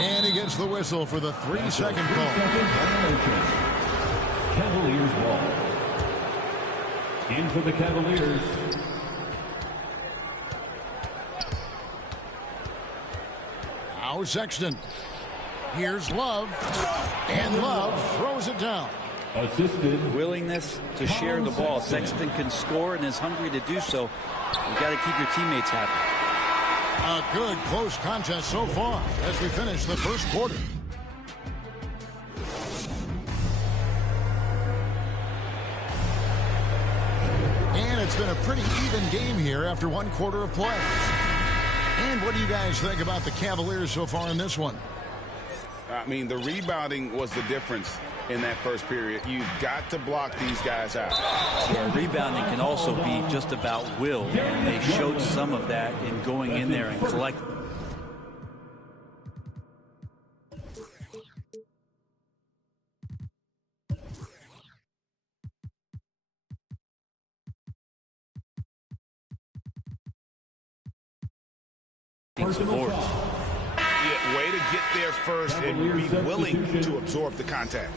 And he gets the whistle for the 3-second call. Cavaliers ball. In for the Cavaliers. Now Sexton. Here's Love. And Love throws it down. Assisted. Willingness to share the ball. Sexton can score and is hungry to do so. You got to keep your teammates happy. A good close contest so far as we finish the first quarter. And it's been a pretty even game here after one quarter of play. And what do you guys think about the Cavaliers so far in this one? I mean, the rebounding was the difference in that first period. You've got to block these guys out. Yeah, rebounding can also be just about will, and they showed some of that in going in there and collecting. Boards. Yeah, way to get there first and be willing to absorb the contact.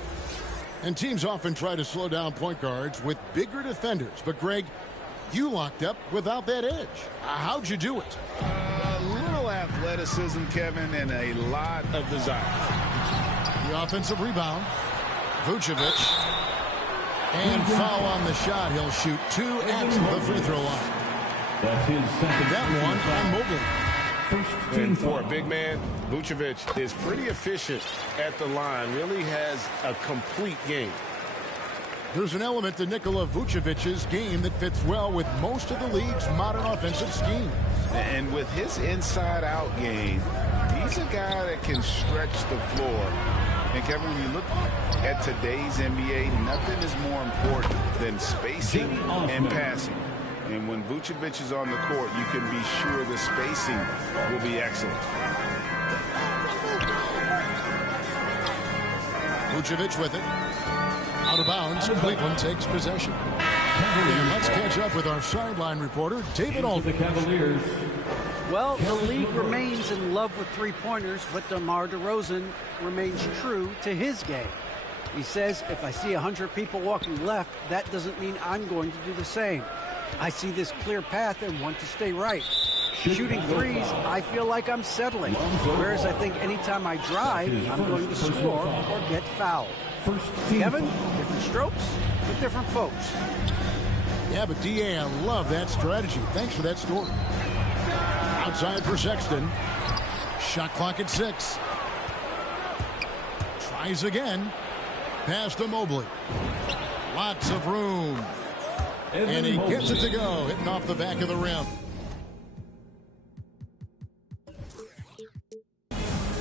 And teams often try to slow down point guards with bigger defenders. But, Greg, you locked up without that edge. How'd you do it? A little athleticism, Kevin, and a lot of desire. The offensive rebound. Vucevic. And foul on the shot. He'll shoot 2 at the free throw line. That's his second. That one on Mobley. And for a big man, Vucevic is pretty efficient at the line. Really has a complete game. There's an element to Nikola Vucevic's game that fits well with most of the league's modern offensive scheme. And with his inside-out game, he's a guy that can stretch the floor. And, Kevin, when you look at today's NBA, nothing is more important than spacing and passing. And when Vucevic is on the court, you can be sure the spacing will be excellent. Vucevic with it. Out of bounds. Cleveland takes possession. And let's catch up with our sideline reporter, David Aldridge. The Cavaliers. Well, the league remains in love with three-pointers, but DeMar DeRozan remains true to his game. He says, if I see 100 people walking left, that doesn't mean I'm going to do the same. I see this clear path and want to stay right. Shooting threes, I feel like I'm settling. Whereas I think anytime I drive, I'm going to score or get fouled. Kevin, different strokes with different folks. Yeah, but D.A., I love that strategy. Thanks for that story. Outside for Sexton. Shot clock at 6. Tries again. Pass to Mobley. Lots of room. And he gets it to go, hitting off the back of the rim.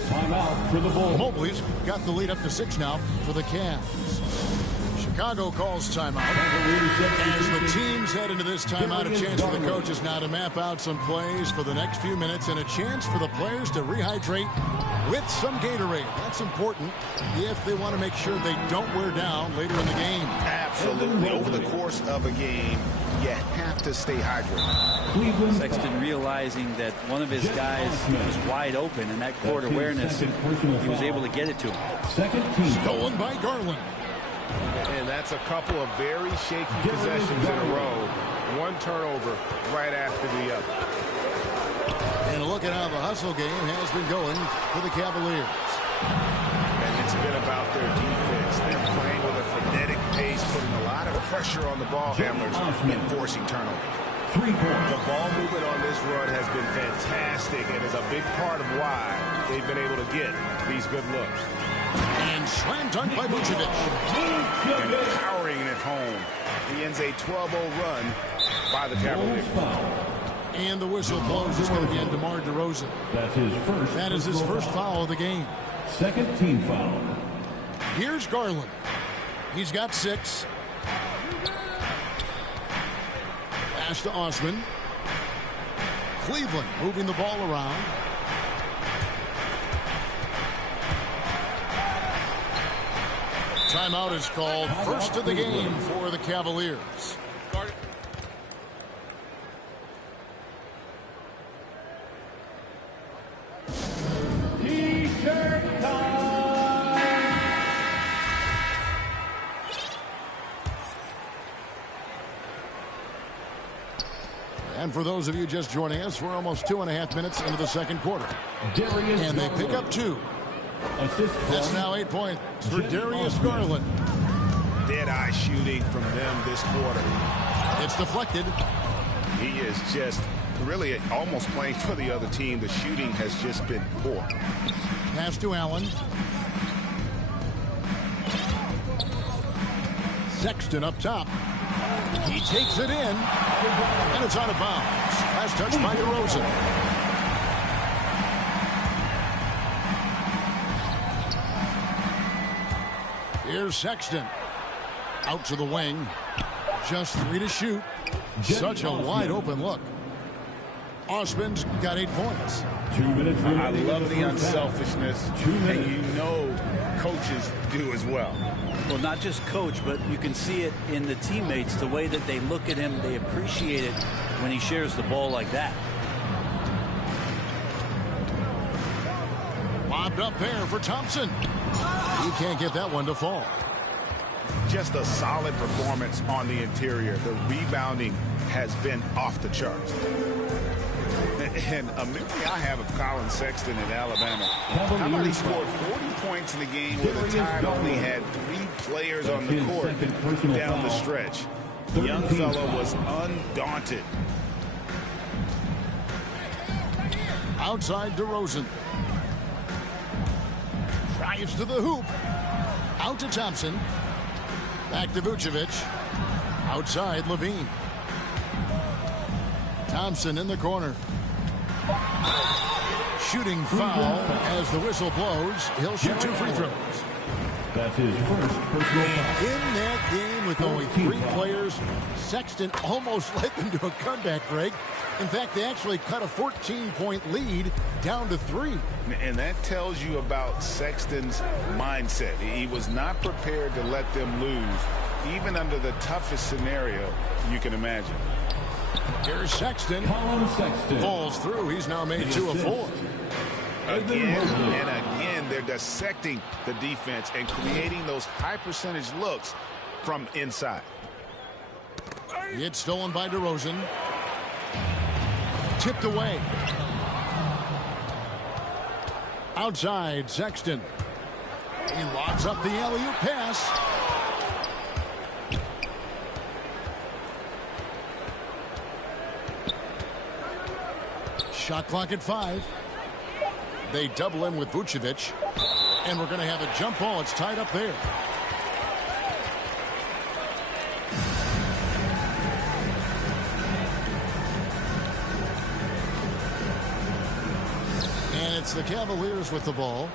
Timeout for the Bulls. Mobley's got the lead up to 6 now for the Cavs. Chicago calls timeout. As the teams head into this timeout, a chance for the coaches now to map out some plays for the next few minutes and a chance for the players to rehydrate with some Gatorade. That's important if they want to make sure they don't wear down later in the game. Absolutely. Over the course of a game, you have to stay hydrated. Sexton realizing that one of his guys was wide open, and that court awareness, he was able to get it to him. Stolen by Garland. And that's a couple of very shaky possessions in a row. One turnover right after the other. And look at how the hustle game has been going for the Cavaliers. And it's been about their defense. They're playing with a frenetic pace, putting a lot of pressure on the ball handlers and forcing turnovers. The ball movement on this run has been fantastic and is a big part of why they've been able to get these good looks. And slam dunk by Vucevic. And powering it home. He ends a 12-0 run by the Cavaliers. And the whistle blows. It's going to be on DeMar DeRozan. That's his first. That is his first foul of the game. Second team foul. Here's Garland. He's got 6. Pass to Osman. Cleveland moving the ball around. Timeout is called. First of the game for the Cavaliers. T-shirt And for those of you just joining us, we're almost 2.5 minutes into the second quarter. And they pick up 2. That's now 8 points for Darius Garland. Dead-eye shooting from them this quarter. It's deflected. He is just really almost playing for the other team. The shooting has just been poor. Pass to Allen. Sexton up top. He takes it in, and it's out of bounds. Last touch by DeRozan. Here's Sexton. Out to the wing. Just 3 to shoot. Such a wide open look. Osman's got 8 points. 2 minutes I remaining. love the unselfishness, 2 minutes. and you know coaches do as well. Well, not just coach, but you can see it in the teammates, the way that they look at him. They appreciate it when he shares the ball like that. Lobbed up there for Thompson. He can't get that one to fall. Just a solid performance on the interior. The rebounding has been off the charts. And a memory I have of Colin Sexton in Alabama. How about he scored 40 points in the game where the Tide only had 3 players on the court down the stretch. The young fellow was undaunted. Outside DeRozan. Drives to the hoop. Out to Thompson. Back to Vucevic. Outside Levine. Thompson in the corner. Shooting foul as the whistle blows. He'll shoot 2 free throws. That's his first personal foul. In that game with only 3 players, Sexton almost led them to a comeback, Greg. In fact, they actually cut a 14-point lead down to 3. And that tells you about Sexton's mindset. He was not prepared to let them lose, even under the toughest scenario you can imagine. Here's Sexton. Colin Sexton. Falls through. He's now made 2 of 4. Again and again, they're dissecting the defense and creating those high percentage looks from inside. It's stolen by DeRozan. Tipped away. Outside, Sexton. He lobs up the alley-oop pass. Shot clock at 5. They double him with Vucevic. And we're going to have a jump ball. It's tied up there. And it's the Cavaliers with the ball.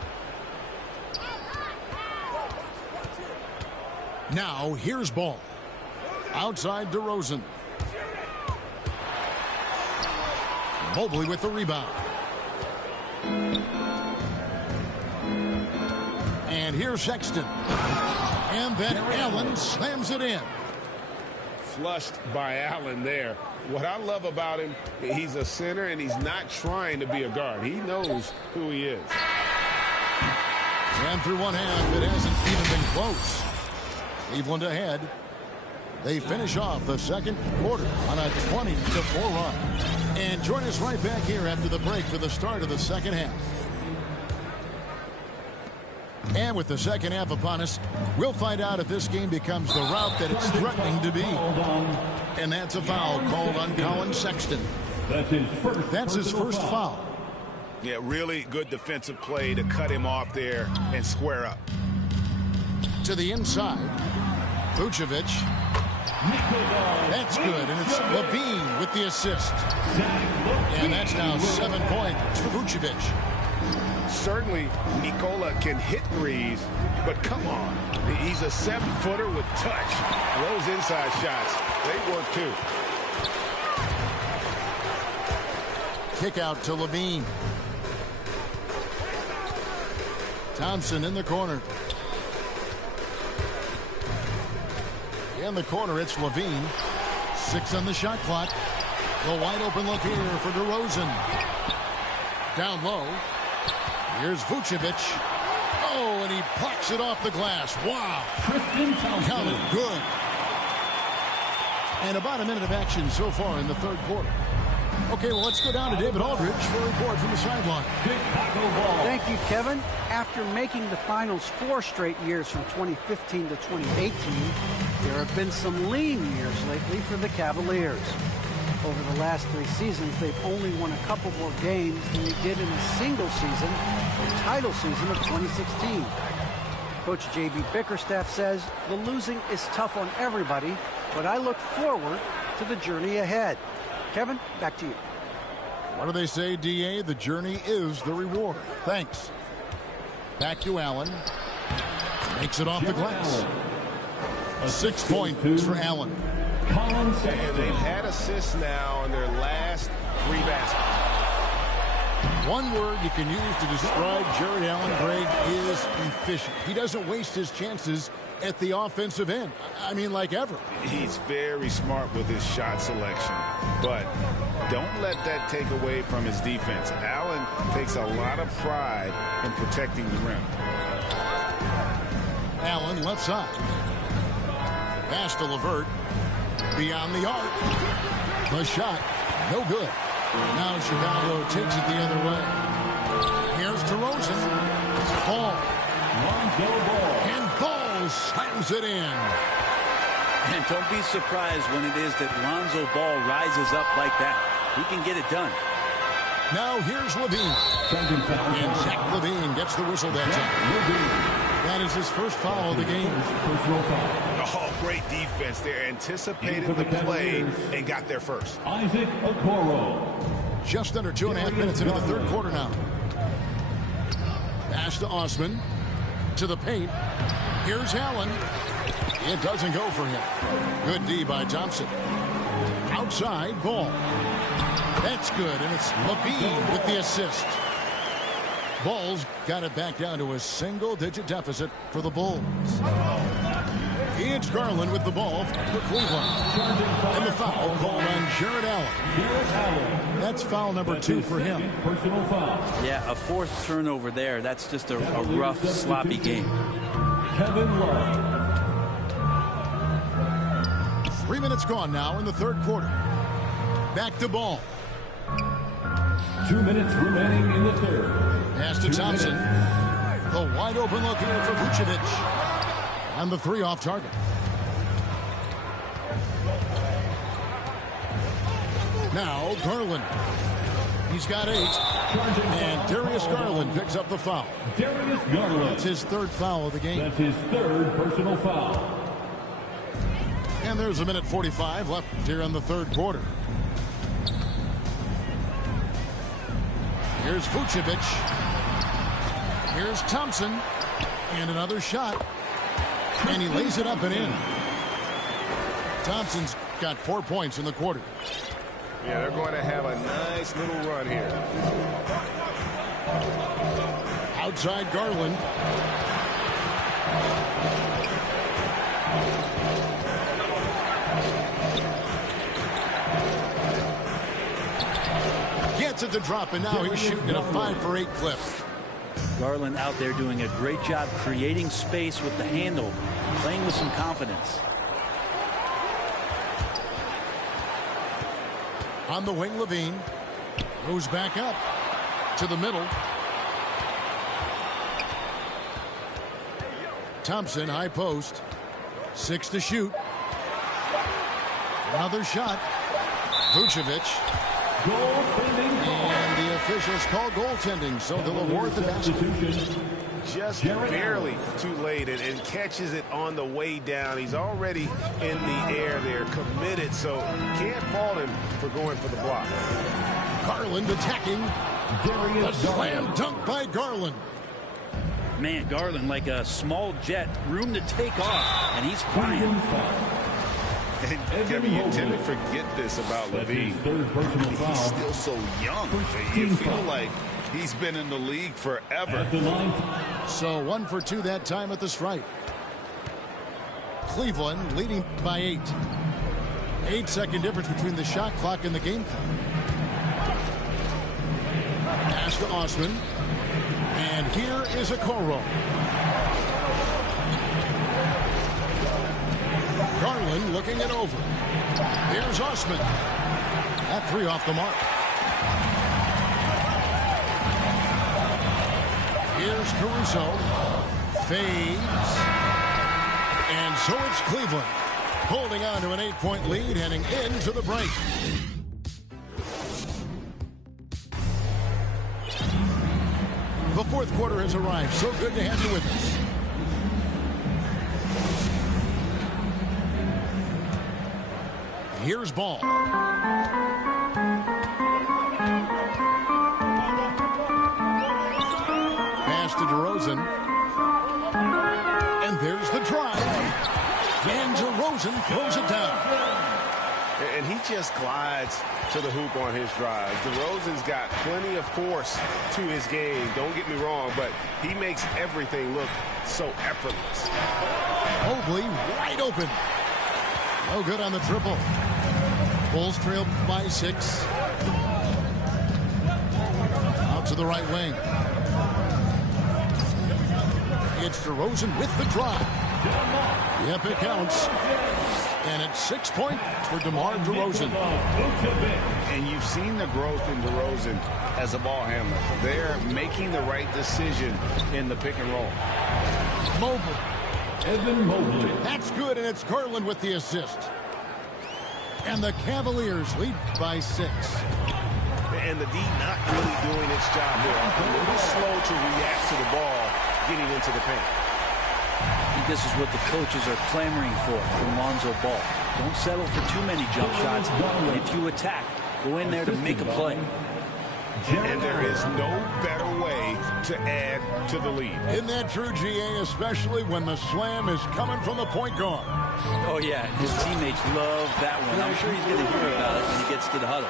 Now, here's ball. Outside DeRozan. Mobley with the rebound. And here's Sexton. And then Allen slams it in. Flushed by Allen there. What I love about him, he's a center and he's not trying to be a guard. He knows who he is. And through one half, it hasn't even been close. Cleveland ahead. They finish off the second quarter on a 20-4 run. And join us right back here after the break for the start of the second half. And with the second half upon us, we'll find out if this game becomes the route that it's threatening to be. And that's a foul called on Colin Sexton. That's his first foul. Yeah, really good defensive play to cut him off there and square up. To the inside. Vucevic. That's good, and it's Levine with the assist. And that's now 7 points for Vucevic. Certainly, Nikola can hit threes, but come on. He's a 7-footer with touch. Those inside shots, they work too. Kick out to Levine. Thompson in the corner. In the corner, it's Levine. 6 on the shot clock. The wide open look here for DeRozan. Down low. Here's Vucevic. Oh, and he plucks it off the glass. Wow. Counted good. And about a minute of action so far in the third quarter. Okay, well, let's go down to David Aldridge for a report from the sideline. Thank you, Kevin. After making the finals 4 straight years from 2015 to 2018, there have been some lean years lately for the Cavaliers. Over the last 3 seasons, they've only won a couple more games than they did in a single season, the title season of 2016. Coach J.B. Bickerstaff says the losing is tough on everybody, but I look forward to the journey ahead. Kevin, back to you. What do they say, D.A.? The journey is the reward. Thanks. Back to Allen. Makes it off the glass. 6 points for Allen. And they've had assists now in their last 3 baskets. One word you can use to describe Jared Allen, Greg, is efficient. He doesn't waste his chances at the offensive end. I mean, like ever. He's very smart with his shot selection, but don't let that take away from his defense. Allen takes a lot of pride in protecting the rim. Allen left side. Pass to LeVert. Beyond the arc. The shot. No good. Now Chicago takes it the other way. Here's DeRozan. Ball. And Ball slams it in. And don't be surprised when it is that Lonzo Ball rises up like that. He can get it done. Now here's LaVine. And Zach LaVine gets the whistle that time. That is his first foul of the game. Oh, great defense. They anticipated the play and got there first. Isaac Okoro. Just under 2.5 minutes into the third quarter now. Pass to Osman. To the paint. Here's Allen. It doesn't go for him. Good D by Thompson. Outside, Ball. That's good, and it's LaVine with the assist. Ball's got it back down to a single-digit deficit for the Bulls. It's Garland with the ball for Cleveland. And the foul called on Jared Allen. That's foul number 2 for him. Personal foul. Yeah, a 4th turnover there. That's just a rough, sloppy game. Kevin Love. 3 minutes gone now in the third quarter. Back to Ball. 2 minutes remaining in the third. Pass to Thompson. The wide open look here for Vucevic. And the 3 off target. Now Garland. He's got 8. And Darius Garland picks up the foul. Darius Garland. That's his 3rd foul of the game. That's his 3rd personal foul. And there's 1:45 left here in the third quarter. Here's Vucevic. Here's Thompson. And another shot. And he lays it up and in. Thompson's got 4 points in the quarter. Yeah, they're going to have a nice little run here. Outside Garland. Gets it to drop, and now he's shooting at a 5 for 8 clip. Garland out there doing a great job creating space with the handle, playing with some confidence. On the wing, LaVine goes back up to the middle. Thompson, high post. 6 to shoot. Another shot. Vucevic. And the officials call goaltending, so they'll award the basket. Just barely too late and catches it on the way down. He's already in the air there, committed, so can't fault him for going for the block. Garland attacking. A slam dunk by Garland. Man, Garland like a small jet, room to take off, and he's flying. And Kevin, you tend to forget this about LaVine. He's still so young. You feel like he's been in the league forever. So 1 for 2 that time at the stripe. Cleveland leading by 8. 8-second difference between the shot clock and the game clock. Pass to Osman. And here is Okoro. Garland looking it over. Here's Osman. That three off the mark. Here's Caruso. Fades. And so it's Cleveland holding on to an 8-point lead heading into the break. The fourth quarter has arrived. So good to have you with us. Here's Ball. Pass to DeRozan. And there's the drive. And DeRozan throws it down. And he just glides to the hoop on his drive. DeRozan's got plenty of force to his game. Don't get me wrong, but he makes everything look so effortless. Mobley wide open. No good on the triple. Bulls trail by 6. Out to the right wing. It's DeRozan with the drive. Yep, it counts. And it's 6 points for DeMar DeRozan. And you've seen the growth in DeRozan as a ball handler. They're making the right decision in the pick and roll. Mobley. Evan Mobley. That's good, and it's Garland with the assist. And the Cavaliers lead by 6. And the D not really doing its job here. A little slow to react to the ball getting into the paint. I think this is what the coaches are clamoring for from Lonzo Ball. Don't settle for too many jump shots. And if you attack, go in there to make a play. And there is no better way to add to the lead. Isn't that true, GA, especially when the slam is coming from the point guard? Oh, yeah. His teammates love that one. I'm sure he's going to hear about it when he gets to the huddle.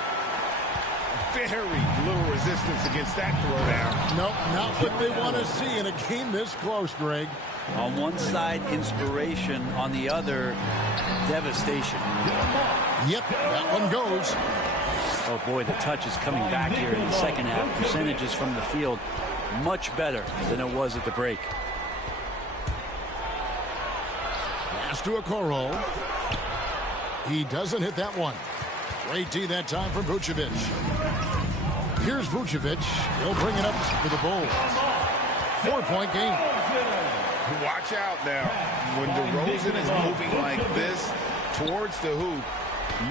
Very little resistance against that throwdown. Nope, not what they want to see in a game this close, Greg. On one side, inspiration. On the other, devastation. Yep, that one goes. Oh, boy, the touch is coming back here in the second half. Percentages from the field much better than it was at the break. Pass to Okoro. He doesn't hit that one. Great D that time from Vucevic. Here's Vucevic. He'll bring it up for the Bulls. 4-point game. Watch out now. When DeRozan is moving like this towards the hoop,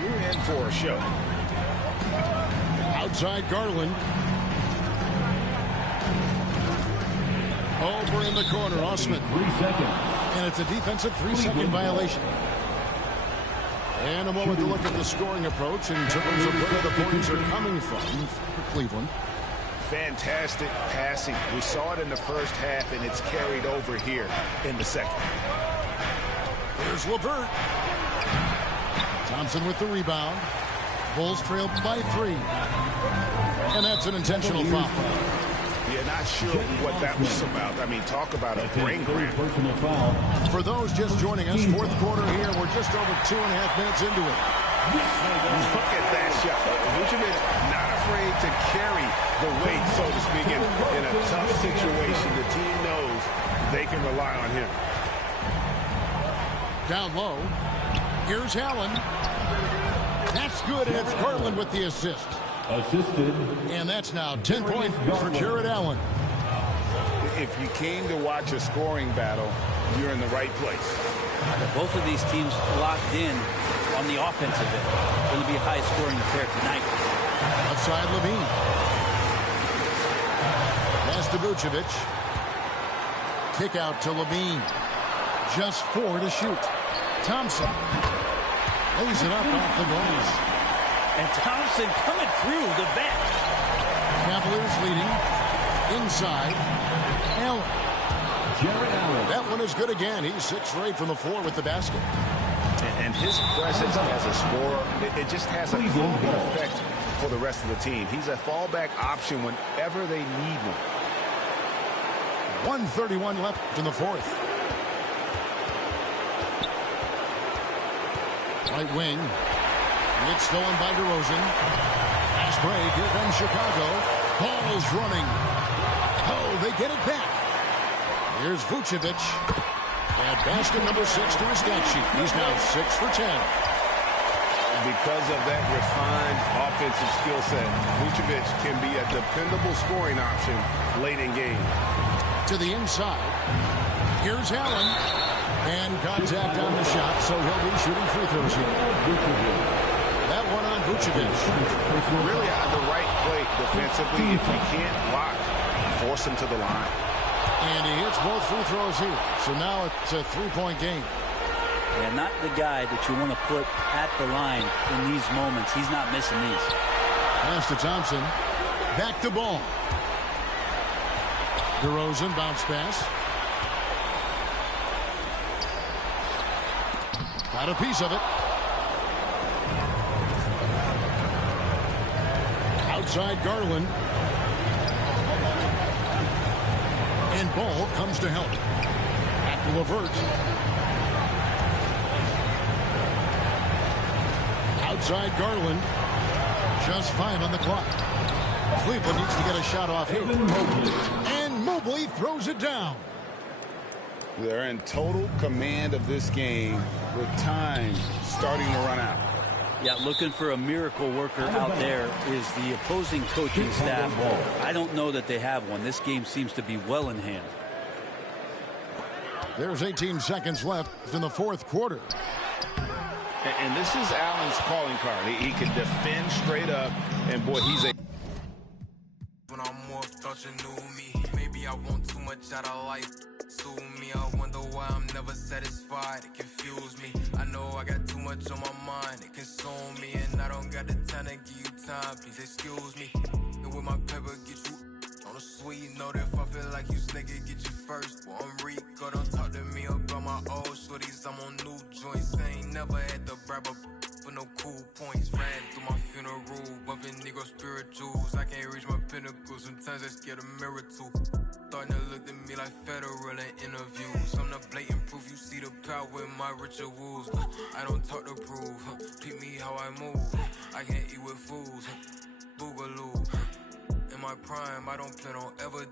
you're in for a show. Outside Garland. Over in the corner, Osman. 3 seconds. And it's a defensive 3-second violation. And a moment to look at the scoring approach in terms of where the points are coming from for Cleveland. Fantastic passing. We saw it in the first half, and it's carried over here in the second. Here's LeVert. Thompson with the rebound. Bulls trail by 3. And that's an intentional foul. Yeah, not sure what that was about. I mean, talk about a brain cramp. For those just joining us, fourth quarter here. We're just over 2.5 minutes into it. Look at that shot. Vucevic not afraid to carry the weight, so to speak, in a tough situation. The team knows they can rely on him. Down low. Here's Allen. That's good, and it's Garland with the assist. Assisted. And that's now 10 points for Jared Allen. If you came to watch a scoring battle, you're in the right place. Both of these teams locked in on the offensive end. Going to be a high-scoring affair tonight. Outside Levine. Pass to Vucevic. Kick out to Levine. Just 4 to shoot. Thompson lays it up off the glass. And Thompson coming through the vent. Cavaliers leading. Inside. Allen. Jared Allen. That one is good again. He's 6 for 8 from the floor with the basket. And his presence as a scorer, it just has a calming effect for the rest of the team. He's a fallback option whenever they need one. 1:31 left in the fourth. Right wing. It's stolen by DeRozan. Fast break. Here comes Chicago. Ball's running. Oh, they get it back. Here's Vucevic. And basket number 6 to his stat sheet. He's now 6 for 10. because of that refined offensive skill set, Vucevic can be a dependable scoring option late in game. To the inside. Here's Allen. And contact on the shot, so he'll be shooting free throws here. That one on Vucevic. Really out of the right play defensively. If you can't block, force him to the line. And he hits both free throws here. So now it's a three-point game. Yeah, not the guy that you want to put at the line in these moments. He's not missing these. Pass to Thompson. Back to ball. DeRozan bounce pass. Got a piece of it. Outside Garland. And ball comes to help. Back to LeVert. Outside Garland. Just 5 on the clock. Cleveland needs to get a shot off here. And Mobley throws it down. They're in total command of this game with time starting to run out. Yeah, looking for a miracle worker out there is the opposing coaching staff. I don't know that they have one. This game seems to be well in hand. There's 18 seconds left in the fourth quarter. And this is Allen's calling card. He can defend straight up, and boy, he's a... When I'm more thought you knew me, maybe I want too much out of life. Sue me, I wonder why I'm never satisfied. It confused me. I know I got too much on my mind. It consumed me, and I don't got the time to give you time. Please excuse me. And with my pepper, get you on a sweet note. If I feel like you snake it, get you first. Well, I'm Rico, don't talk to me about my old shorties. I'm on new joints. I ain't never had to bribe a for no cool points. Ran through my funeral, bumping Negro spirituals. I can't reach my pinnacle. Sometimes I scared a mirror too. Starting to look at me like federal in interviews. I'm the blatant proof. You see the power in my rituals. I don't talk to prove. Treat me how I move. I can't eat with fools. Boogaloo. In my prime, I don't plan on ever.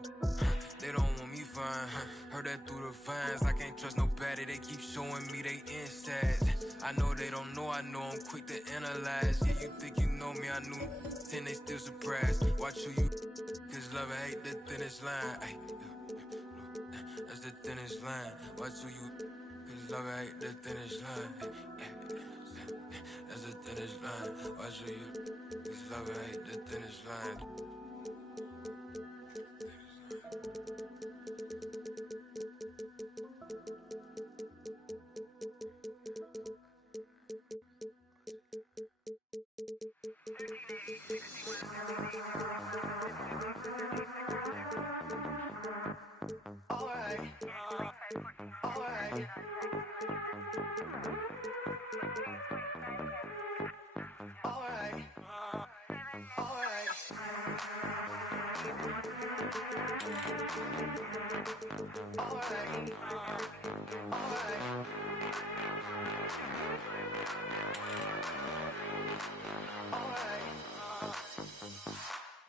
They don't want me fine. Heard that through the fines. I can't trust nobody. They keep showing me they instats. I know they don't know. I know I'm quick to analyze. Yeah, you think you know me. I knew 10. They still surprised. Watch who you. Cause love and hate the thinnest line. Ay, that's the thinnest line. Watch who you. Cause love and hate the thinnest line. That's the thinnest line. Watch who you. Cause love and hate the thinnest line.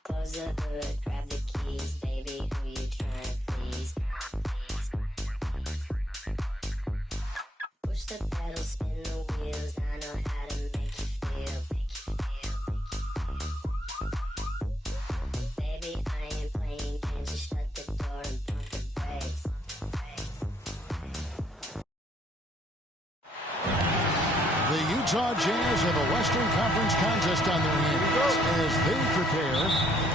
Close the hood, grab the keys, baby, who you trying to please? Push the pedal, spin the wheels, I know how to make you feel. Baby, I ain't playing games, just shut the door and pump the brakes. The Utah Jazz have a Western Conference contest on their hands as they prepare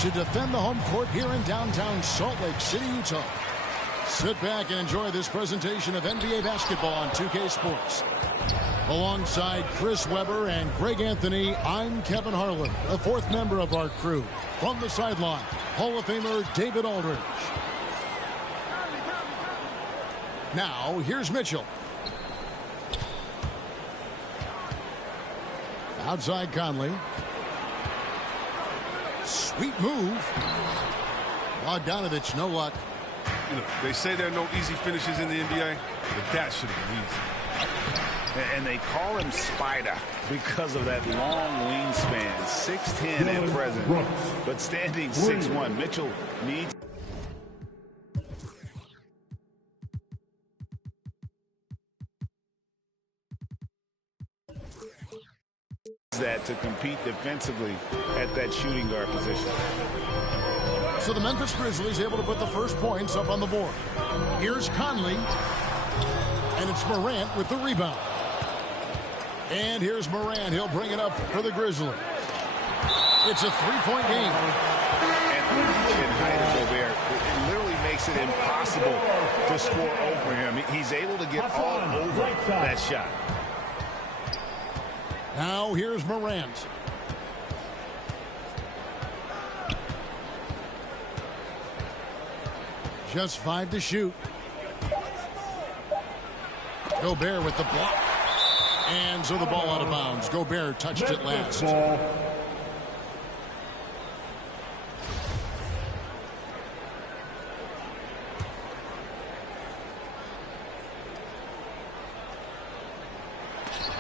to defend the home court here in downtown Salt Lake City, Utah. Sit back and enjoy this presentation of NBA basketball on 2K Sports. Alongside Chris Webber and Greg Anthony, I'm Kevin Harlan, the fourth member of our crew. From the sideline, Hall of Famer David Aldridge. Now, here's Mitchell. Outside Conley. Sweet move. Bogdanovich, no luck. You know, they say there are no easy finishes in the NBA, but that should have been easy. And they call him Spider because of that long wingspan. 6'10" at present, but standing 6'1". Mitchell needs that to compete defensively at that shooting guard position. So the Memphis Grizzlies able to put the first points up on the board. Here's Conley. And it's Morant with the rebound. And here's Morant. He'll bring it up for the Grizzlies. It's a three-point game. And the reach and height of Gobert, it literally makes it impossible to score over him. He's able to get all over that shot. Now here's Morant. Just 5 to shoot. Gobert with the block. And so the ball out of bounds. Gobert touched it last.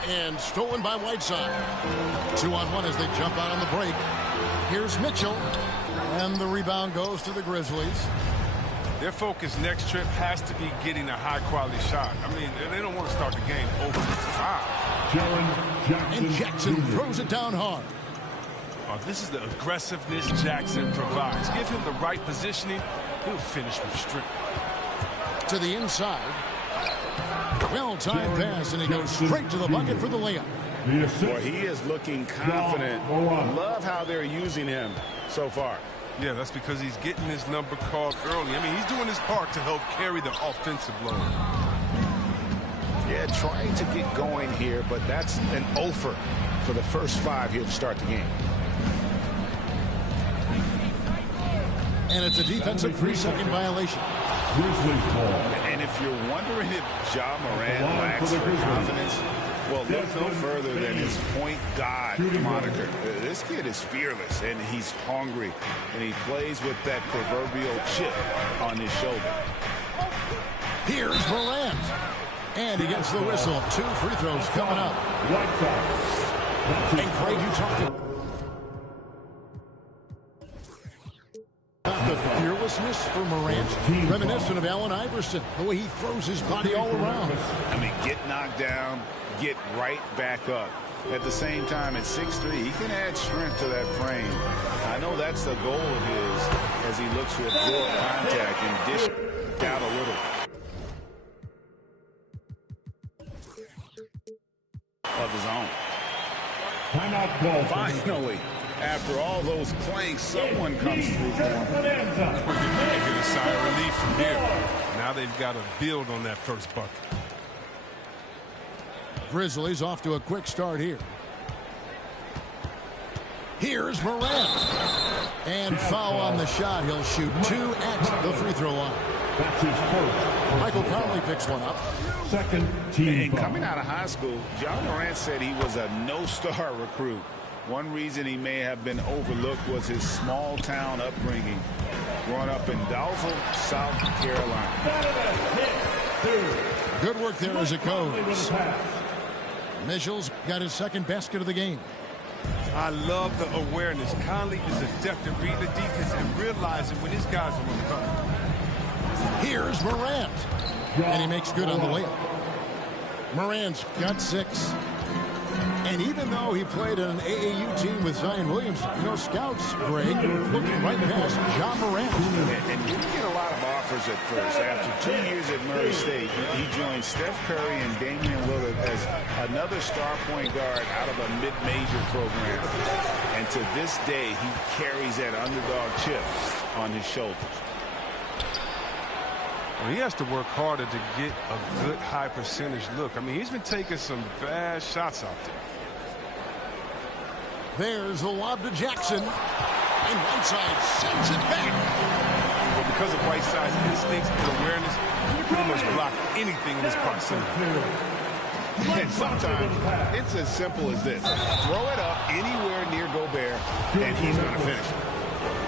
And stolen by Whiteside. 2-on-1 as they jump out on the break. Here's Mitchell. And the rebound goes to the Grizzlies. Their focus next trip has to be getting a high-quality shot. I mean, they don't want to start the game 0-5. And Jackson throws it down hard. This is the aggressiveness Jackson provides. Give him the right positioning, he'll finish with strength. To the inside. Well-timed pass, and he goes straight to the bucket for the layup. Boy, he is looking confident. Love how they're using him so far. Yeah, that's because he's getting his number called early. I mean, he's doing his part to help carry the offensive load. Yeah, trying to get going here, but that's an offer for the first 5 here to start the game. And it's a defensive 3-second violation. And if you're wondering if Ja Morant lacks for confidence, well, look no further than his point guard moniker. This kid is fearless, and he's hungry, and he plays with that proverbial chip on his shoulder. Here's Morant. And he gets the whistle. 2 free throws coming up. And Craig, you talked about the fearlessness for Morant, reminiscent of Allen Iverson, the way he throws his body all around. I mean, get knocked down, get right back up. At the same time, at 6'3", he can add strength to that frame. I know that's the goal of his as he looks to absorb contact and dish out a little. Of his own. Finally, after all those clanks, someone comes through for him. They get a sigh of relief from here. Now they've got to build on that first bucket. Grizzlies off to a quick start here. Here's Morant. And foul on the shot. He'll shoot 2 at the free throw line. That's his first. Michael Conley picks one up. Second team. And coming out of high school, Ja Morant said he was a no-star recruit. One reason he may have been overlooked was his small-town upbringing, growing up in Dalzell, South Carolina. Good work there as it goes. Mitchell's got his second basket of the game. I love the awareness. Conley is adept at reading the defense and realizing when his guys are on the run. Here's Morant. And he makes good on the layup. Morant's got 6. And even though he played on an AAU team with Zion Williamson, you know, scouts, Greg, looking right past Ja Morant. And didn't get a lot of offers at first. After 2 years at Murray State, he joined Steph Curry and Damian Lillard as another star point guard out of a mid-major program. And to this day, he carries that underdog chip on his shoulders. Well, he has to work harder to get a good high percentage look. I mean, he's been taking some bad shots out there. There's the lob to Jackson. And Whiteside sends it back. But because of Whiteside's instincts and awareness, he can pretty much block anything in his proximity. And sometimes it's as simple as this. Throw it up anywhere near Gobert, and he's going to finish it.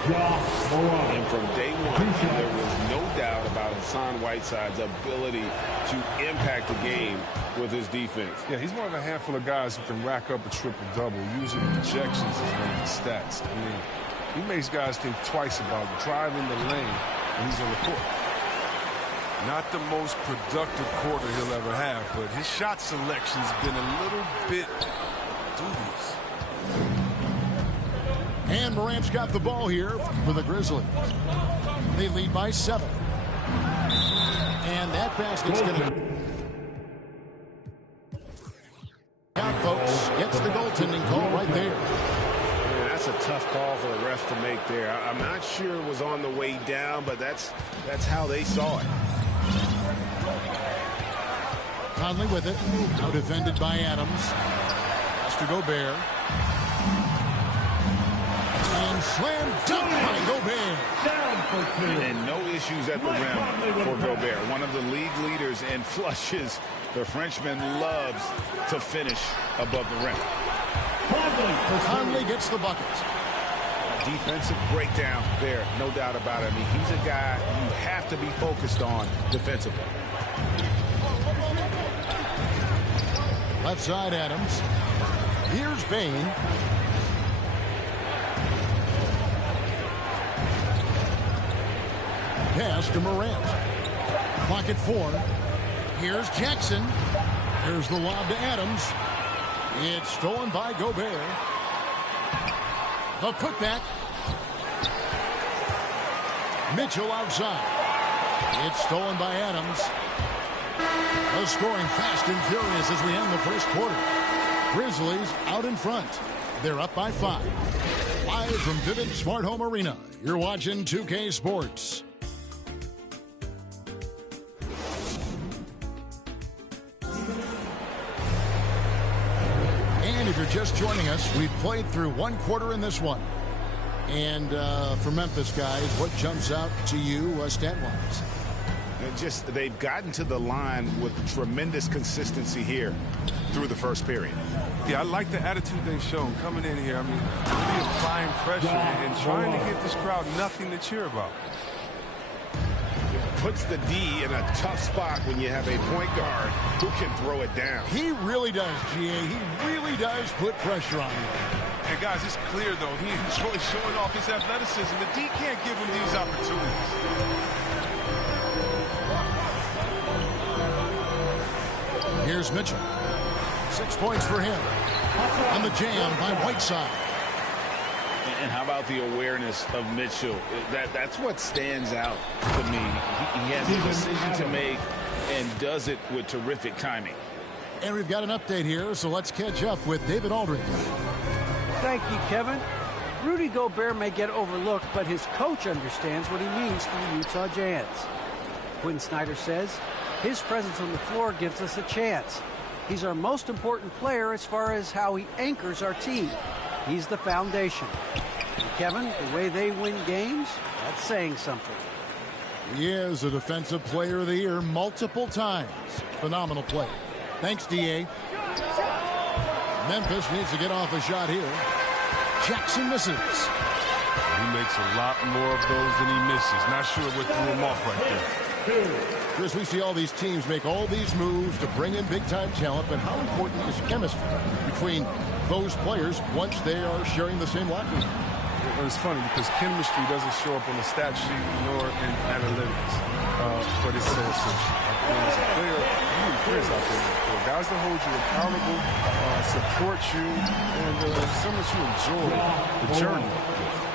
And from day one, there was no doubt about Hassan Whiteside's ability to impact the game with his defense. Yeah, he's one of a handful of guys who can rack up a triple-double using projections as one of his stats. I mean, he makes guys think twice about driving the lane when he's on the court. Not the most productive quarter he'll ever have, but his shot selection's been a little bit dubious. And Morant's got the ball here for the Grizzlies. They lead by 7. And that basket's going to out, folks. Gets the goaltending call right there. Man, that's a tough call for the refs to make there. I'm not sure it was on the way down, but that's how they saw it. Conley with it. Now defended by Adams. Has to Gobert. And slam dunk by Gobert. And no issues at the rim for Gobert. One of the league leaders in flushes. The Frenchman loves to finish above the rim. Conley gets the bucket. A defensive breakdown there, no doubt about it. I mean, he's a guy you have to be focused on defensively. Left side, Adams. Here's Bane. Pass to Morant. Clock at 4. Here's Jackson. Here's the lob to Adams. It's stolen by Gobert. The putback. Mitchell outside. It's stolen by Adams. The scoring fast and furious as we end the first quarter. Grizzlies out in front. They're up by 5. Live from Vivint Smart Home Arena, you're watching 2K Sports. And if you're just joining us, we've played through 1 quarter in this one. And for Memphis guys, what jumps out to you stat-wise? Just they've gotten to the line with tremendous consistency here through the first period. Yeah, I like the attitude they've shown coming in here. I mean, really applying pressure and trying to get this crowd nothing to cheer about. Puts the D in a tough spot when you have a point guard who can throw it down. He really does, GA. He really does put pressure on you. And guys, it's clear, though, he enjoys showing off his athleticism. The D can't give him these opportunities. Here's Mitchell. 6 points for him. On the jam by Whiteside. And how about the awareness of Mitchell? That's what stands out to me. He has a decision to make and does it with terrific timing. And we've got an update here, so let's catch up with David Aldridge. Thank you, Kevin. Rudy Gobert may get overlooked, but his coach understands what he means to the Utah Jazz. Quinn Snyder says, his presence on the floor gives us a chance. He's our most important player as far as how he anchors our team. He's the foundation. And Kevin, the way they win games, that's saying something. He is a Defensive Player of the Year multiple times. Phenomenal play. Thanks, D.A. Memphis needs to get off a shot here. Jackson misses. He makes a lot more of those than he misses. Not sure what threw him off right there. Chris, we see all these teams make all these moves to bring in big-time talent, but how important is chemistry between those players once they are sharing the same locker room? It's funny because chemistry doesn't show up on the stat sheet nor in analytics, but it's so essential. As a player, you need friends out there. Guys that hold you accountable, support you, and someone you enjoy the journey with.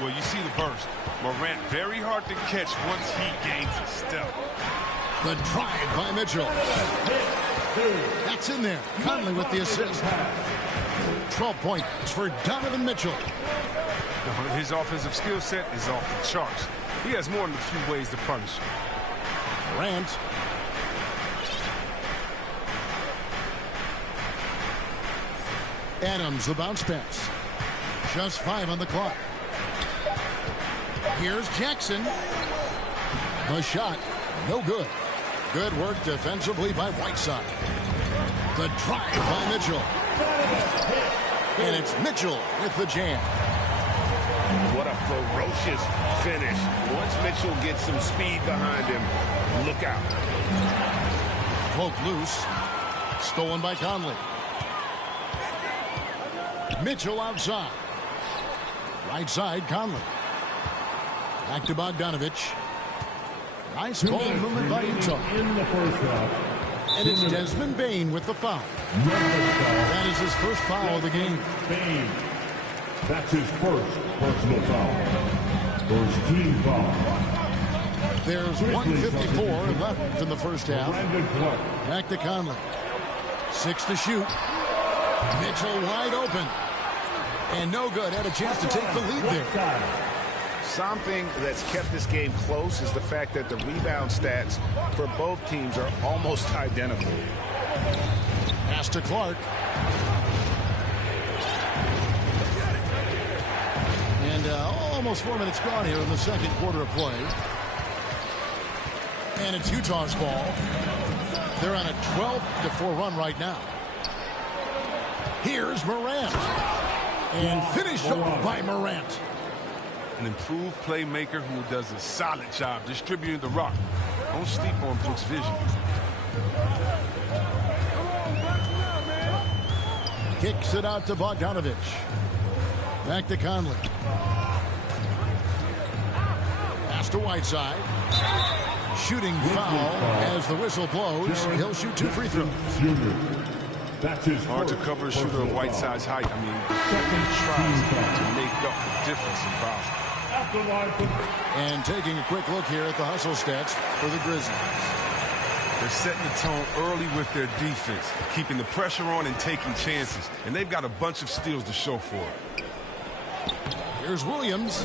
Well, you see the burst. Morant very hard to catch once he gains a step. The drive by Mitchell. That's in there. Conley with the assist. 12 points for Donovan Mitchell. His offensive skill set is off the charts. He has more than a few ways to punish. Morant. Adams, the bounce pass. Just 5 on the clock. Here's Jackson. The shot, no good. Good work defensively by Whiteside. The drive by Mitchell. And it's Mitchell with the jam. What a ferocious finish. Once Mitchell gets some speed behind him, look out. Poke loose. Stolen by Conley. Mitchell outside. Right side, Conley. Back to Bogdanovich. Nice ball movement by Utah. And it's Desmond Bane with the foul. That is his first foul of the game. That's his first personal foul. First team foul. There's 1:54 left in the first half. Back to Conley. 6 to shoot. Mitchell wide open. And no good. Had a chance to take the lead there. Something that's kept this game close is the fact that the rebound stats for both teams are almost identical. Pass to Clark. And almost 4 minutes gone here in the second quarter of play. And it's Utah's ball. They're on a 12-4 run right now. Here's Morant. And finished off by Morant. An improved playmaker who does a solid job distributing the rock. Don't sleep on Brooks' vision. Kicks it out to Bogdanovich. Back to Conley. Pass to Whiteside. Shooting foul as the whistle blows. He'll shoot 2 free throws. That's his hard to cover a shooter of Whiteside's height. I mean, he tries to make up the difference in fouls. And taking a quick look here at the hustle stats for the Grizzlies. They're setting the tone early with their defense, keeping the pressure on and taking chances. And they've got a bunch of steals to show for it. Here's Williams.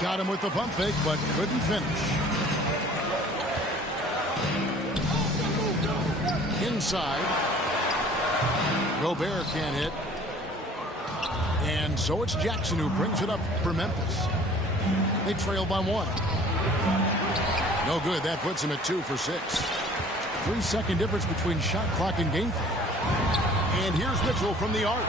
Got him with the pump fake, but couldn't finish. Inside. Gobert can't hit. And so it's Jackson who brings it up for Memphis. They trail by 1. No good. That puts him at 2 for 6. 3-second difference between shot clock and game clock. And here's Mitchell from the arc.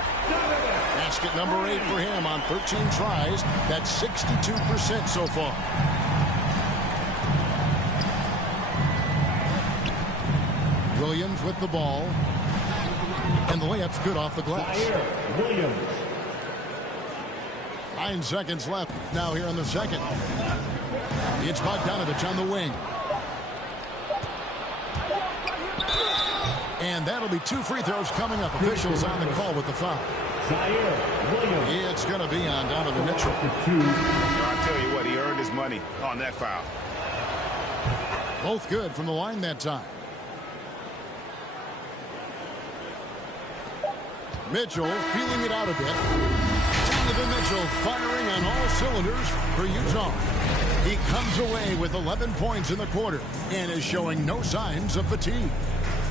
Basket number 8 for him on 13 tries. That's 62% so far. Williams with the ball. And the layup's good off the glass. Williams. 9 seconds left now here in the second. It's Bogdanovich on the wing. And that'll be 2 free throws coming up. Officials on the call with the foul. It's going to be on Donovan Mitchell. I'll tell you what, he earned his money on that foul. Both good from the line that time. Mitchell feeling it out a bit. Donovan Mitchell firing on all cylinders for Utah. He comes away with 11 points in the quarter and is showing no signs of fatigue.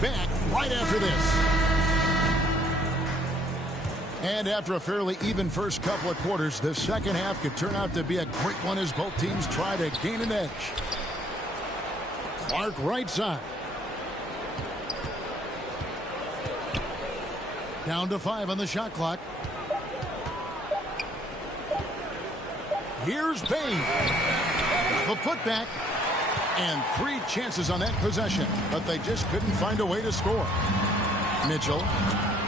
Back right after this. And after a fairly even first couple of quarters, the second half could turn out to be a great one as both teams try to gain an edge. Clark right side. Down to 5 on the shot clock. Here's Payne. The putback. And 3 chances on that possession, but they just couldn't find a way to score. Mitchell.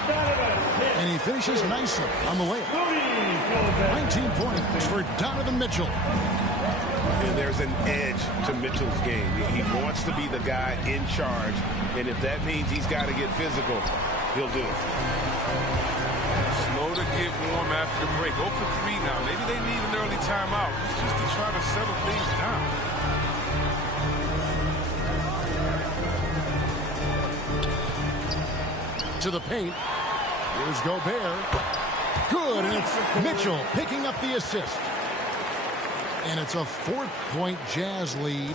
And he finishes nicely on the layup. 19 points for Donovan Mitchell. And there's an edge to Mitchell's game. He wants to be the guy in charge, and if that means he's got to get physical, he'll do it. Slow to get warm after the break. 0 for 3 now. Maybe they need an early timeout just to try to settle things down. To the paint. Here's Gobert. Good, and it's Mitchell picking up the assist. And it's a 4-point Jazz lead.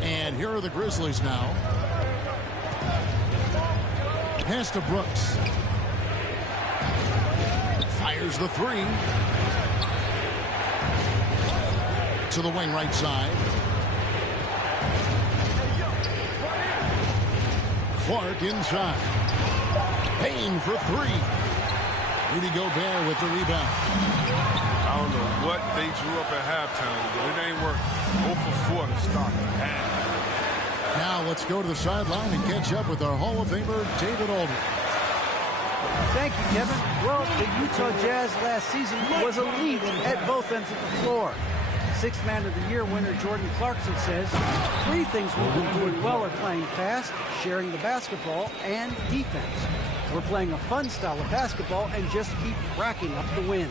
And here are the Grizzlies now. Pass to Brooks. Fires the 3. To the wing right side. Clark inside. Payne for 3. Rudy Gobert with the rebound. I don't know what they drew up at halftime, but it ain't working. 0 for 4 to start the half. Now let's go to the sideline and catch up with our Hall of Famer, David Aldridge. Thank you, Kevin. Well, the Utah Jazz last season was elite at both ends of the floor. Sixth Man of the Year winner Jordan Clarkson says 3 things we've been doing well are playing fast, sharing the basketball, and defense. We're playing a fun style of basketball and just keep racking up the wins.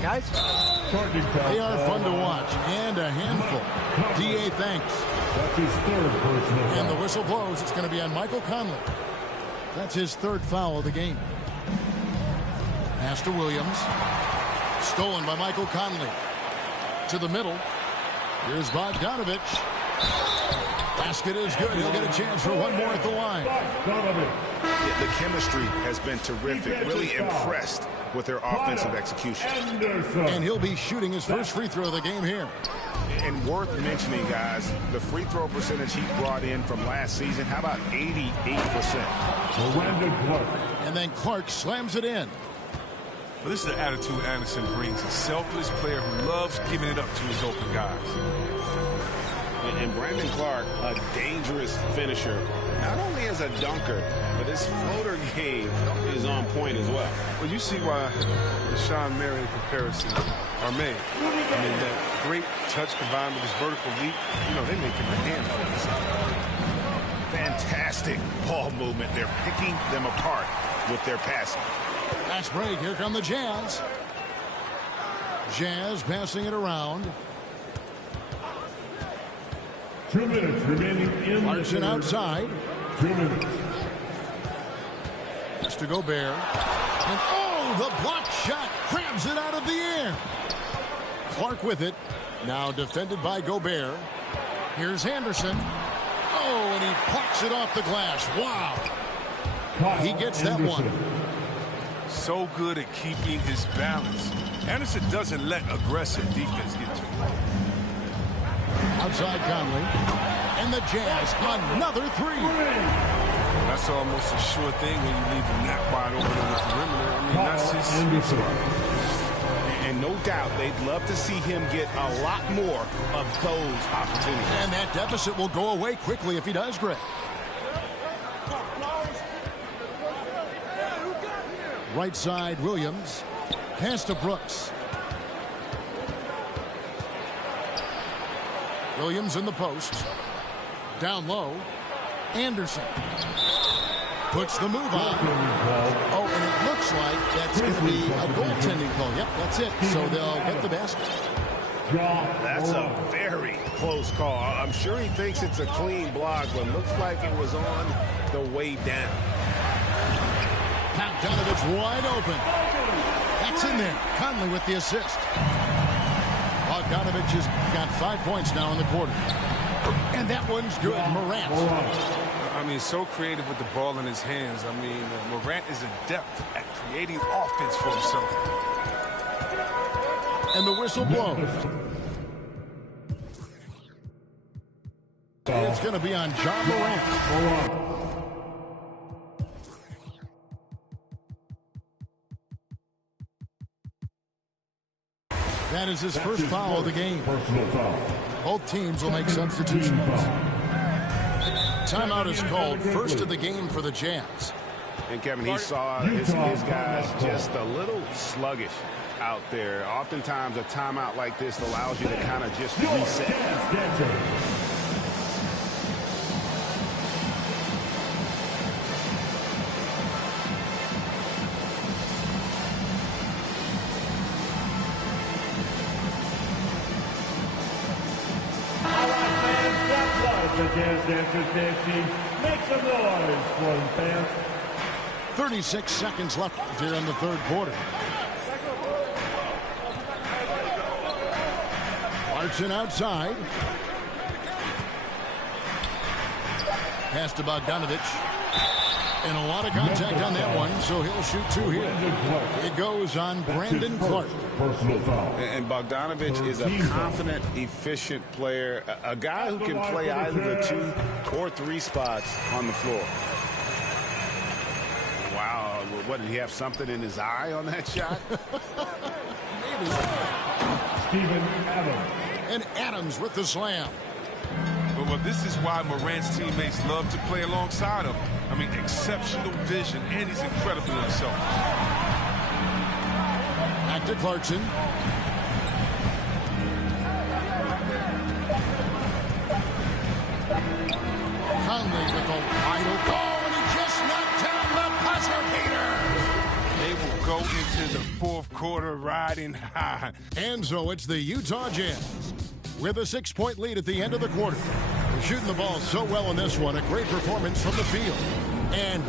Guys? They are fun to watch and a handful. D.A. thanks. That's his third personal foul. And the whistle blows. It's going to be on Michael Conley. That's his third foul of the game. Pass to Williams. Stolen by Michael Conley. To the middle. Here's Bogdanovich. Basket is good. He'll get a chance for one more at the line. The chemistry has been terrific. Really impressed with their offensive execution. And he'll be shooting his first free throw of the game here. And worth mentioning, guys, the free throw percentage he brought in from last season, how about 88%? And then Clark slams it in. Well, this is the attitude Anderson brings. A selfless player who loves giving it up to his open guys. And Brandon Clark, a dangerous finisher, not only as a dunker, but his floater game is on point as well. Well, you see why the Sean Marion comparisons are made. I mean, that great touch combined with his vertical leap, you know, they make him a handful. Fantastic ball movement. They're picking them apart with their passing. Fast break. Here come the Jazz. Jazz passing it around. 2 minutes remaining in Clarkson outside. 2 minutes. Has to Gobert. And oh, the block shot grabs it out of the air. Clark with it. Now defended by Gobert. Here's Anderson. Oh, and he plucks it off the glass. Wow. He gets that one. So good at keeping his balance. Anderson doesn't let aggressive defense get to him. Outside Conley. And the Jazz, another three. That's almost a sure thing when you leave him that wide open on the perimeter. I mean, that's his sweet spot. And no doubt they'd love to see him get a lot more of those opportunities. And that deficit will go away quickly if he does, Greg. Right side, Williams. Pass to Brooks. Williams in the post. Down low. Anderson. Puts the move on. Oh, and it looks like that's going to be a goaltending call. Yep, that's it. So they'll get the basket. That's a very close call. I'm sure he thinks it's a clean block, but looks like it was on the way down. Bogdanovich wide open. That's in there. Conley with the assist. Bogdanovich has got 5 points now in the quarter. And that one's good. Morant. I mean, so creative with the ball in his hands. I mean, Morant is adept at creating offense for himself. And the whistle blows. It's going to be on John Morant. That is his first foul of the game. Both teams will make substitutions. Timeout is called. First of the game for the Jazz. And Kevin, he saw his guys just a little sluggish out there. Oftentimes a timeout like this allows you to kind of just reset. The Jazz Dancers dance team. Make some noise for them, fans. 36 seconds left here in the third quarter. Clarkson outside. Pass to Bogdanovich. And a lot of contact on that one, so he'll shoot two here. It goes on Brandon Clark. And Bogdanovich is a confident, efficient player, a guy who can play either the 2 or 3 spots on the floor. Wow, what, did he have something in his eye on that shot? Maybe. Steven Adams. And Adams with the slam. Well, this is why Morant's teammates love to play alongside him. I mean, exceptional vision, and he's incredible himself. Back to Clarkson. Conley with a wide open. Oh, and he just knocked down the buzzer beater. the fourth quarter riding high. And so it's the Utah Jazz with a 6-point lead at the end of the quarter. They're shooting the ball so well in this one. A great performance from the field. And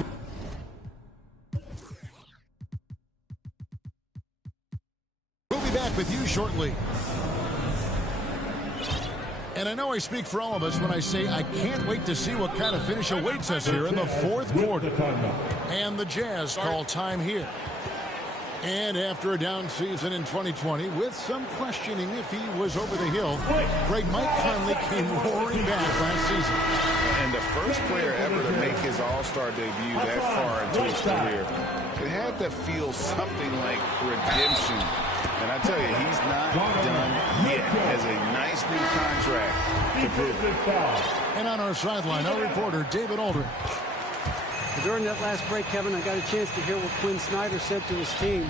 we'll be back with you shortly. And I know I speak for all of us when I say I can't wait to see what kind of finish awaits us here in the fourth quarter. And the Jazz call time here. And after a down season in 2020, with some questioning if he was over the hill, great Mike Conley came roaring back last season. And the first player ever to make his All-Star debut that far into his career. It had to feel something like redemption. And I tell you, he's not done yet. Has a nice new contract to prove it. And on our sideline, our reporter, David Aldridge. During that last break, Kevin, I got a chance to hear what Quinn Snyder said to his team.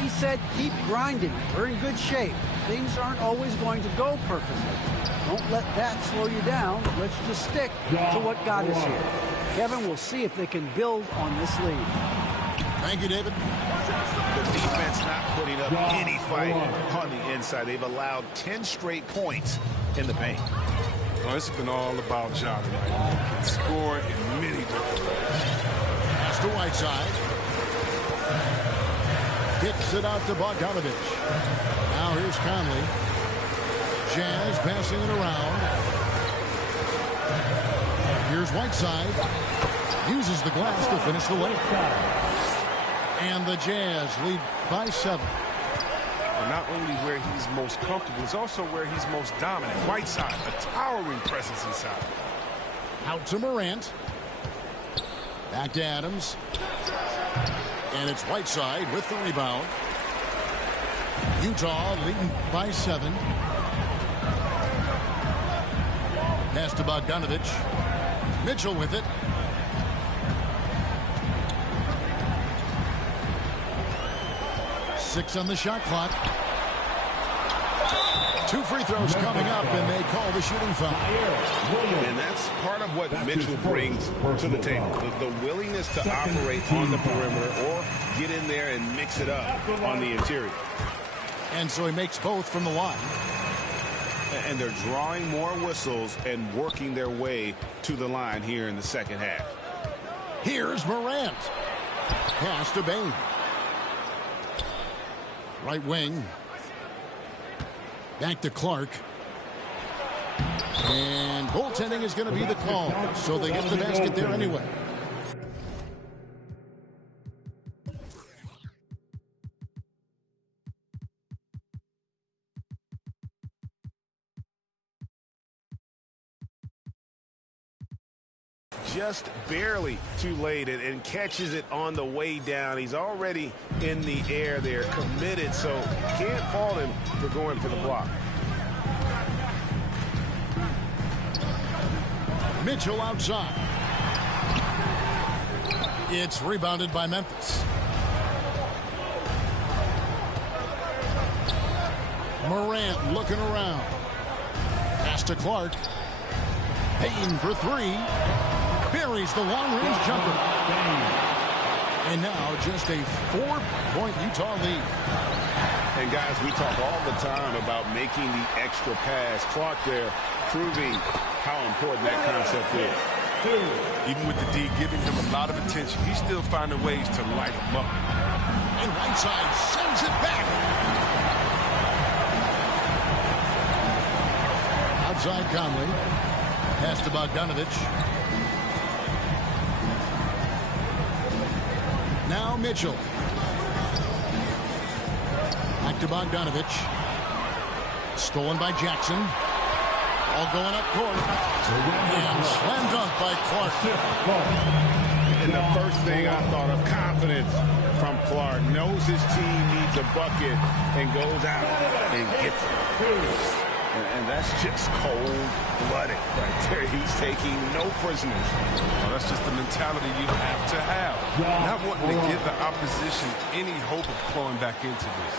He said, keep grinding. We're in good shape. Things aren't always going to go perfectly. Don't let that slow you down. Let's just stick to what got us here. Kevin, we'll see if they can build on this lead. Thank you, David. The defense not putting up any fight on the inside. They've allowed 10 straight points in the paint. Well, it's been all about Ja tonight. He can score in many different ways. Pass to Whiteside. Kicks it out to Bogdanovich. Now here's Conley. Jazz passing it around. Here's Whiteside. Uses the glass to finish the layup. And the Jazz lead by 7. And not only where he's most comfortable, it's also where he's most dominant. Whiteside, a towering presence inside. Out to Morant. Back to Adams. And it's Whiteside with the rebound. Utah leading by 7. Pass to Bogdanovich. Mitchell with it. Six on the shot clock. 2 free throws coming up, and they call the shooting foul. And that's part of what Mitchell brings to the table. The willingness to operate on the perimeter or get in there and mix it up on the interior. And so he makes both from the line. And they're drawing more whistles and working their way to the line here in the second half. Here's Morant. Pass to Bane. Right wing. Back to Clark. And goaltending is going to be the call. So they get the basket there anyway. Just barely too late and catches it on the way down. He's already in the air there, committed, so can't fault him for going for the block. Mitchell outside. It's rebounded by Memphis. Morant looking around. Pass to Clark. Payne for 3. Buries the long-range jumper. And now just a 4-point Utah lead. And guys, we talk all the time about making the extra pass. Clark there proving how important that concept is. Even with the D giving him a lot of attention, he's still finding ways to light him up. And Whiteside sends it back. Outside Conley. Pass to Bogdanovich. Now Mitchell. Back to Bogdanovich. Stolen by Jackson. All going up court. And slam dunk by Clark. And the first thing I thought of, confidence from Clark. Knows his team needs a bucket and goes out and gets it. And that's just cold-blooded right there. He's taking no prisoners. Well, that's just the mentality you have to have. Not wanting to give the opposition any hope of clawing back into this.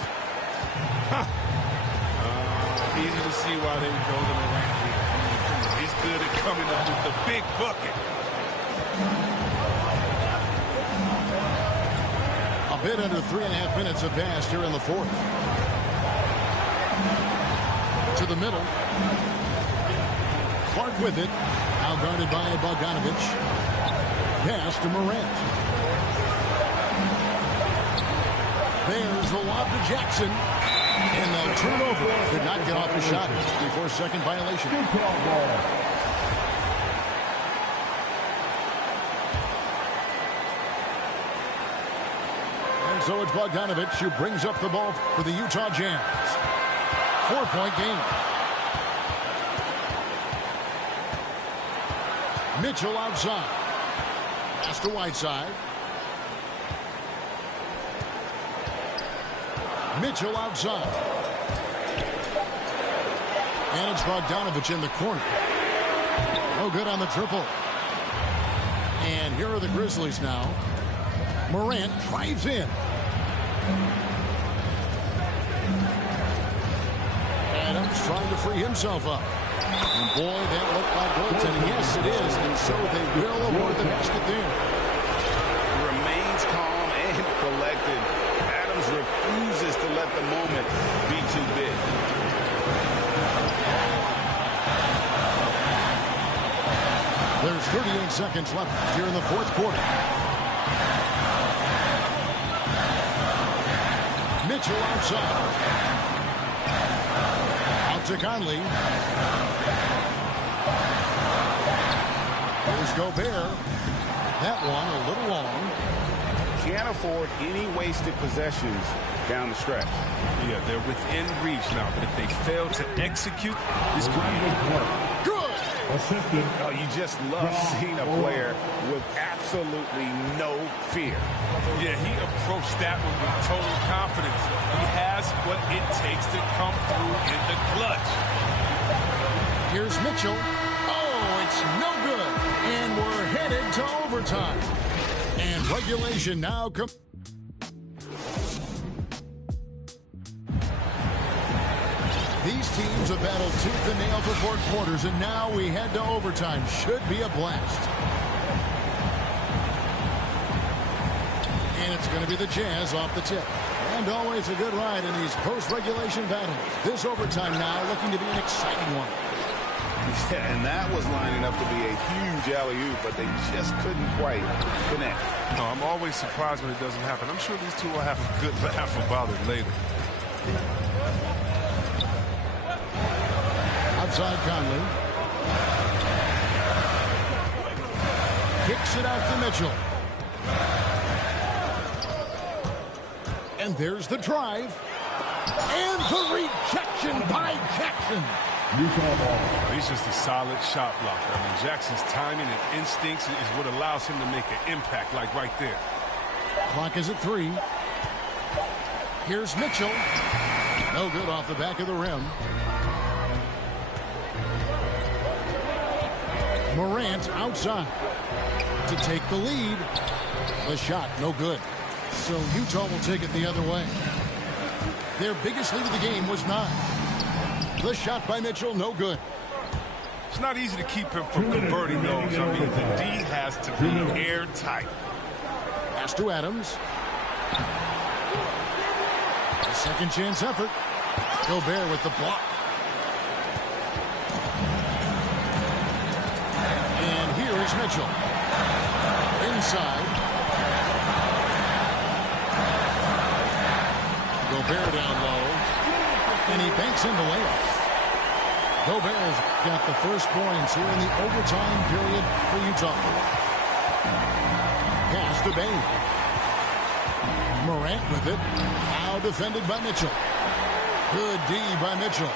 Easy to see why they were going around here. He's good at coming up with the big bucket. A bit under 3.5 minutes have passed here in the fourth. To the middle. Clark with it. Now guarded by Bogdanovich. Pass to Morant. There's the lob to Jackson. And they'll turn it over. Could not get off the shot. 3-4-second violation. And so it's Bogdanovich who brings up the ball for the Utah Jazz. 4-point game. Mitchell outside. Pass to Whiteside. Mitchell outside. And it's Bogdanovich in the corner. No good on the triple. And here are the Grizzlies now. Morant drives in. Adams trying to free himself up. And boy, that looked like goaltending. Yes, it is. And so they will award the basket there. Remains calm and collected. Adams refuses to let the moment be too big. There's 38 seconds left here in the fourth quarter. Mitchell outside. Out to Conley. Here's Gobert. That one a little long. Can't afford any wasted possessions down the stretch. Yeah, they're within reach now, but if they fail to execute, this could be good. Oh, you just love seeing a player with absolutely no fear. Yeah, he approached that one with total confidence. He has what it takes to come through in the clutch. Here's Mitchell. Oh, it's no good. And we're headed to overtime. And regulation now comes. These teams have battled tooth and nail for 4 quarters, and now we head to overtime. Should be a blast. And it's going to be the Jazz off the tip. And always a good ride in these post-regulation battles. This overtime now looking to be an exciting one. Yeah, and that was lining up to be a huge alley-oop, but they just couldn't quite connect. No, I'm always surprised when it doesn't happen. I'm sure these two will have a good laugh about it later. Outside Conley. Kicks it out to Mitchell. And there's the drive. And the rejection by Jackson. He's just a solid shot blocker. I mean, Jackson's timing and instincts is what allows him to make an impact, like right there. Clock is at 3. Here's Mitchell. No good off the back of the rim. Morant outside to take the lead. The shot, no good. So Utah will take it the other way. Their biggest lead of the game was 9. The shot by Mitchell, no good. It's not easy to keep him from converting those. I mean, the D has to be airtight. Pass to Adams. A second chance effort. Gobert with the block. And here is Mitchell. Inside. Gobert down low. And he banks in the layup. Gobert's got the first points here in the overtime period for Utah. Pass to Bane. Morant with it. Now defended by Mitchell. Good D by Mitchell.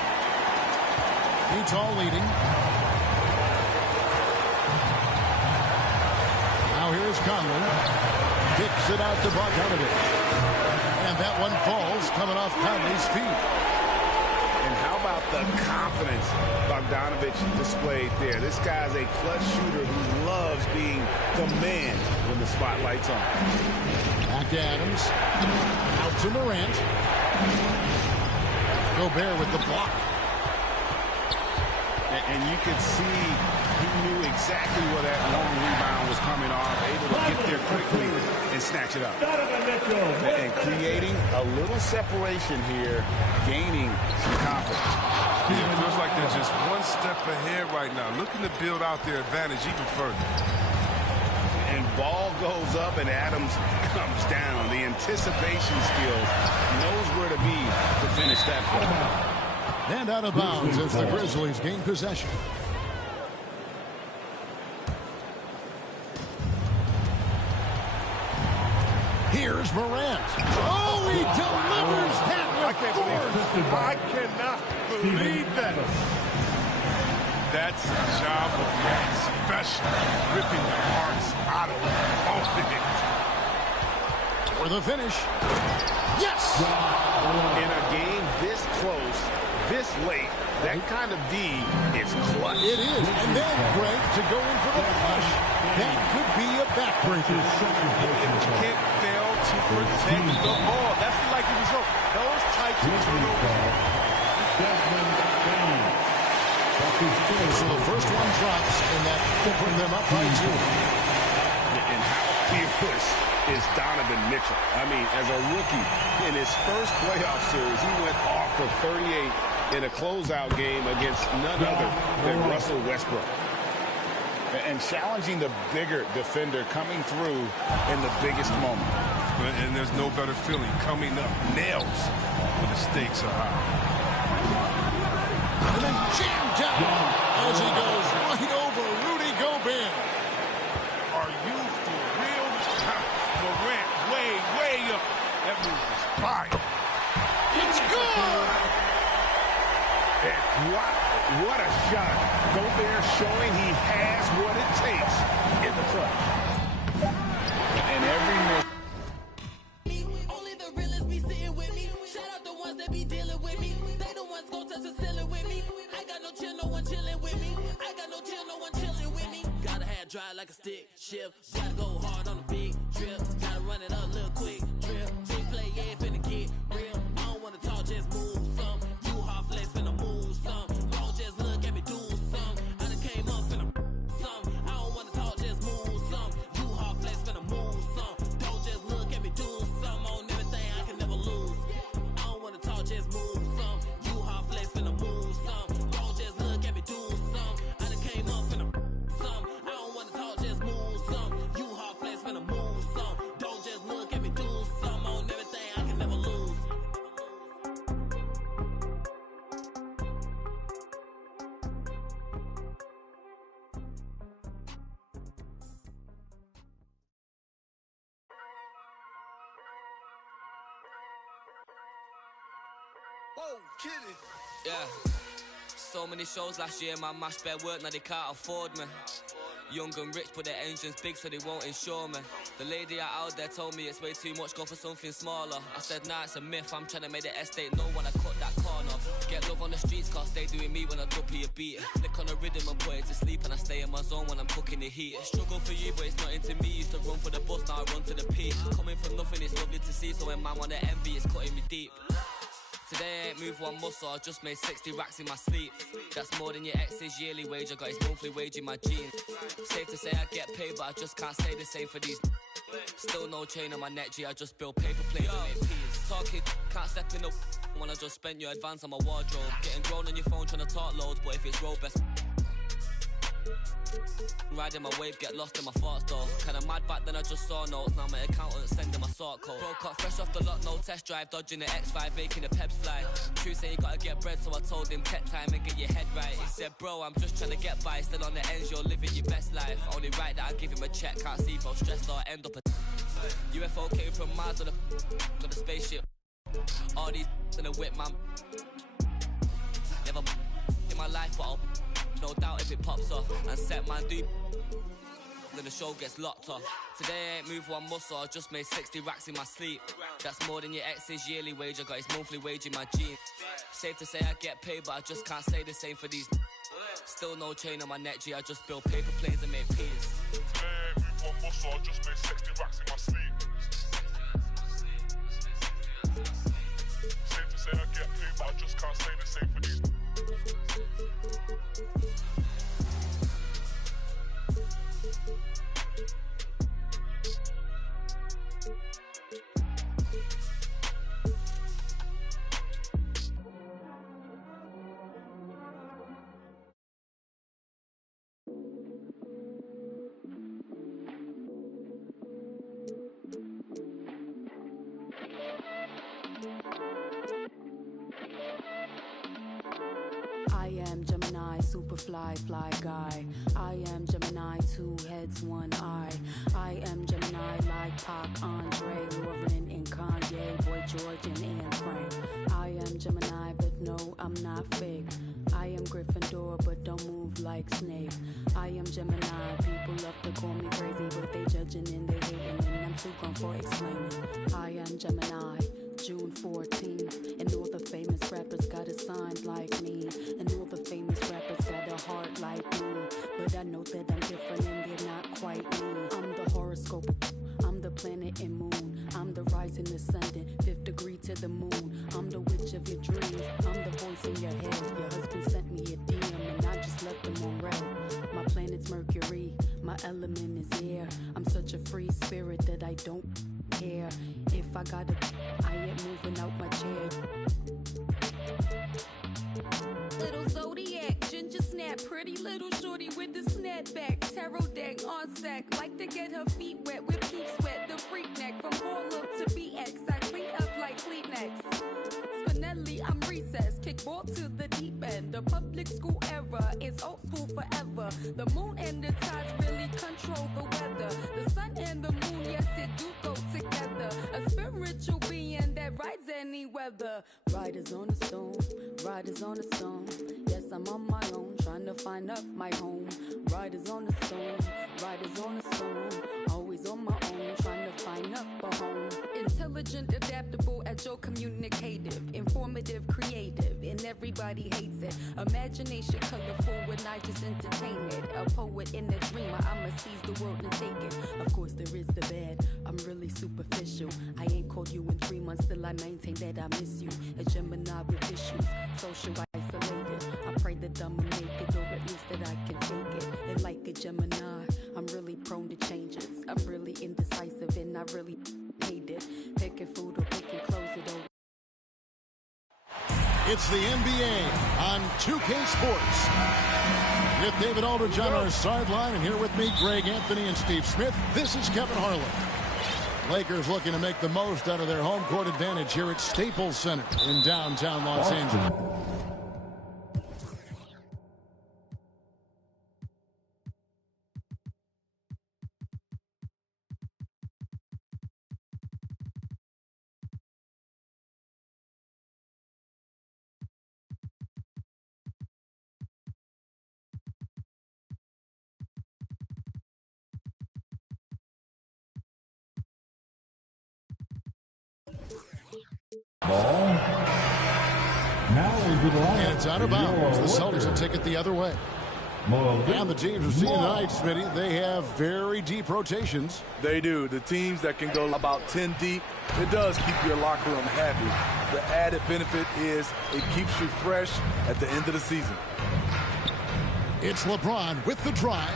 Utah leading. Now here's Conley. Kicks it out to Bogdanovich. And that one falls coming off Conley's feet. And how about the confidence Bogdanovich displayed there? This guy's a clutch shooter who loves being the man when the spotlight's on. Back to Adams. Out to Morant. Gobert with the block. And you could see he knew exactly where that long rebound was coming off, able to get there quickly and snatch it up. And creating a little separation here, gaining some confidence. Yeah, it feels like they're just one step ahead right now, looking to build out their advantage even further. And ball goes up and Adams comes down. The anticipation skills, knows where to be to finish that play. And out of bounds as the Grizzlies gain possession. Here's Morant. Oh, he delivers that with force. I cannot believe that. That's the job of Matt Special, ripping the hearts out of the opponent. For the finish. Yes! In a game this close, this late, that kind of D is clutch. It is. And then, Greg, to go in for the flush. That could be a backbreaker. You can't fail to protect the ball. That's the likely result. Those types of turnovers. So the first one drops, and that will bring them up by 2. And how fierce is Donovan Mitchell? I mean, as a rookie, in his first playoff series, he went off for 38 in a closeout game against none other than Russell Westbrook. And challenging the bigger defender coming through in the biggest moment. And there's no better feeling coming up nails when the stakes are high. And then jammed down as he goes right over Rudy Gobert. Are you for real? Morant way up. That move is fire. It's good! And what a shot. Gobert showing he has what it takes in the clutch. And every minute. Only the realest be sitting with me. Shout out the ones that be dealing with me. They the ones gon' touch the ceiling with me. I got no chill, no one chilling with me. I got no chill, no one chilling with me. Gotta have dry like a stick shift. Gotta go hard on a big trip. Gotta run it up, little quick trip. Big play, yeah, finna get real. I don't wanna talk, just move some. You hard flex, finna move some. Don't just look at me do some. I done came up finna some. I don't wanna talk, just move some. You hard flex, finna move some. Don't just look at me do some. On everything I can never lose. I don't wanna talk, just move some. You hard flex, finna move some. Don't just look at me do some. I done came up finna some. I don't wanna talk, just move some. You hard flex, finna move some. Don't just look at me do some. On everything I can never lose. Whoa, kidding. Yeah. So many shows last year, man, mashed bare work, now they can't afford me. Young and rich, but their engine's big, so they won't insure me. The lady out there told me it's way too much, go for something smaller. I said, nah, it's a myth, I'm trying to make the estate know when I cut that corner. Get love on the streets, cause they doing me when I duppy a beat. Flick on the rhythm and put it to sleep, and I stay in my zone when I'm cooking the heat. Struggle for you, but it's not into me. Used to run for the bus, now I run to the peak. Coming from nothing, it's lovely to see, so when man wanna envy, it's cutting me deep. Today I ain't moved one muscle, I just made 60 racks in my sleep. That's more than your ex's yearly wage, I got his monthly wage in my jeans. Safe to say I get paid, but I just can't say the same for these. Still no chain on my neck, G, I just build paper planes and make peas. Talking, can't step in up when I just spent your advance on my wardrobe. Getting grown on your phone trying to talk loads, but if it's road best. Riding my wave, get lost in my thoughts though. Kinda mad back then I just saw notes, now my accountant sending my sort code. Broke up fresh off the lot, no test drive, dodging the X5, making the peps fly. True say you gotta get bread, so I told him tech time and get your head right. He said, bro, I'm just trying to get by, still on the ends, you're living your best life. Only right that I give him a check, can't see if I'm stressed or end up a UFO came from Mars on a spaceship. All these in a whip, man. Never in my life, but I'll no doubt if it pops off and set man do then the show gets locked off. Today I ain't moved one muscle, I just made 60 racks in my sleep. That's more than your ex's yearly wage, I got his monthly wage in my jeans. Safe to say I get paid, but I just can't say the same for these. Still no chain on my neck, G, I just build paper planes and make peas. Today I ain't moved one muscle, I just made 60 racks in my sleep. Safe to say I get paid, but I just can't say the same for these. I am Gemini, super fly guy. I am Gemini, 2 heads, 1 eye. I am Gemini like Pac, Andre, Lauren, and Kanye, Boy George, and Anne Frank. I am Gemini, but no, I'm not fake. I am Gryffindor, but don't move like Snape. I am Gemini, people love to call me crazy, but they judging and they hating, and I'm too gone for explaining. I am Gemini, June 14th, and all the famous rappers got a sign like me, and all the famous rappers got a heart like me, but I know that I'm different and they're not quite me. I'm the horoscope, I'm the planet and moon, I'm the rising, ascendant, 5th degree to the moon, I'm the witch of your dreams, I'm the voice in your head. Your husband sent me a DM and I just left him on red. My planet's Mercury, my element is air. I'm such a free spirit that I don't care if I gotta, I ain't moving out my chair. Little zodiac, ginger snap, pretty little shorty with the snapback, tarot deck on sack, like to get her feet wet with peep sweat, the freak neck from Harlem to BX, I clean up like Kleenex. Spinelli, I'm recess, kick ball to the deep end. The public school era is old school forever. The moon and the tides really control the weather. The sun and the moon, yes, it do go together. A spiritual being that rides any weather. Riders on a stone, riders on a stone. Yes, I'm on my own, trying to find up my home. Riders on a stone, riders on a stone. Always on my own, trying to find up a home. Intelligent, adaptable, agile, communicative, informative, creative, and everybody hates it. Imagination colorful when I just entertain it. A poet and a dreamer, I'ma seize the world and take it. Of course there is the bad, I'm really superficial. I ain't called you in 3 months, still I maintain that I miss you. A Gemini with issues, social isolated. I pray that I'ma make it, or at least that I can take it. And like a Gemini, I'm really prone to changes. I'm really indecisive and I really hate it. Picking food or picking clothes, it don't. It's the NBA on 2K Sports. With David Aldridge on our sideline, and here with me, Greg Anthony and Steve Smith. This is Kevin Harlan. Lakers looking to make the most out of their home court advantage here at Staples Center in downtown Los Angeles. Ball. Now into the lineup. And it's out of bounds. The Celtics will take it the other way. And the teams we're seeing tonight, Smitty, they have very deep rotations. They do. The teams that can go about 10 deep, it does keep your locker room happy. The added benefit is it keeps you fresh at the end of the season. It's LeBron with the drive.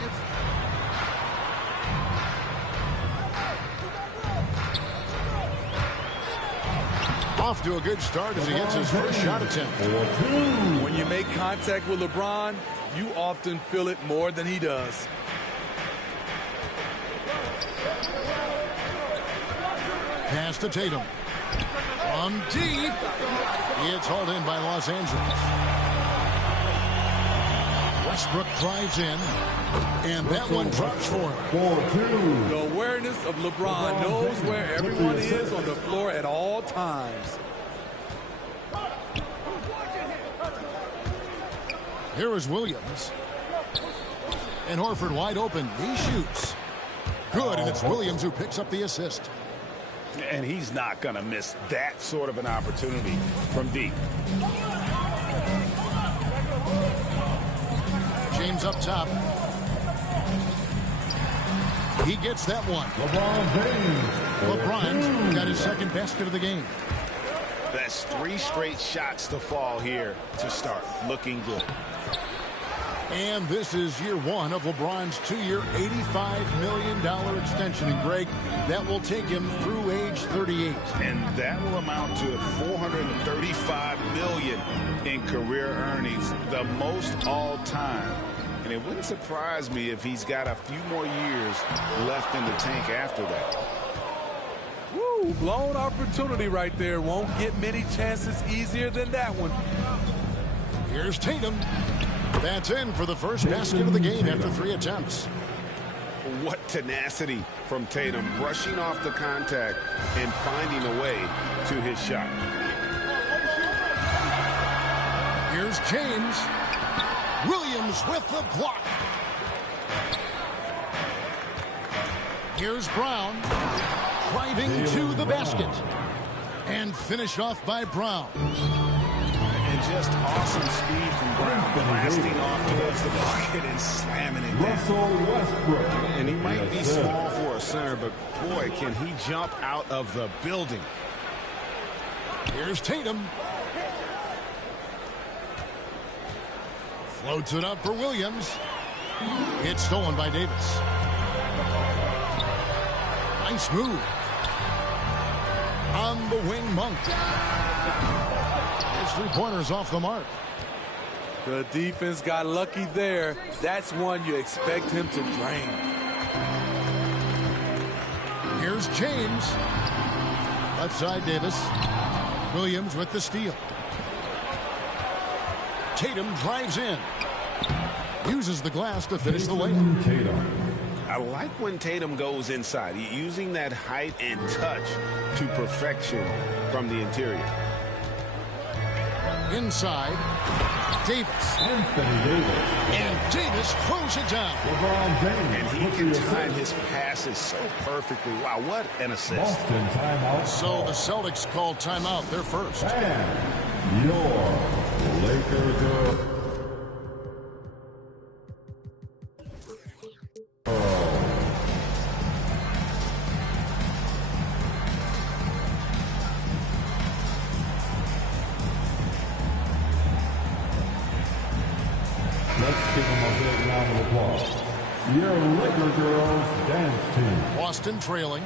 Off to a good start as he gets his first shot attempt. When you make contact with LeBron, you often feel it more than he does. Pass to Tatum. From deep. It's hauled in by Los Angeles. Westbrook drives in. And that one drops for him. The awareness of LeBron knows where everyone is on the floor at all times. Here is Williams. And Horford wide open. He shoots. Good, and it's Williams who picks up the assist. And he's not going to miss that sort of an opportunity from deep. James up top. He gets that one. LeBron got his second basket of the game. has 3 straight shots to fall here to start. Looking good. And this is year 1 of LeBron's 2-year, $85 million extension. And, Greg, that will take him through age 38. And that will amount to $435 million in career earnings, the most all time. And it wouldn't surprise me if he's got a few more years left in the tank after that. Woo, blown opportunity right there. Won't get many chances easier than that one. Here's Tatum. That's in for the first basket of the game after 3 attempts. What tenacity from Tatum, brushing off the contact and finding a way to his shot. Here's James. Williams with the block. Here's Brown. Driving to the basket. And finished off by Brown. And just awesome speed from Brown, blasting off towards the bucket and slamming it down. Westbrook. And he might be small for a center, but boy, can he jump out of the building. Here's Tatum. Floats it up for Williams. It's stolen by Davis. Nice move. On the wing, Monk. His 3-pointers off the mark. The defense got lucky there. That's one you expect him to drain. Here's James. Left side, Davis. Williams with the steal. Tatum drives in. Uses the glass to finish the layup. I like when Tatum goes inside, using that height and touch to perfection from the interior. Inside, Davis. Anthony Davis. And Davis throws it down. LeBron James. And he can time his passes so perfectly. Wow, what an assist. Boston timeout. So the Celtics called timeout. They're first. And your Lakers are... Let's give them a big round of applause. Your Laker girls dance team. Boston trailing.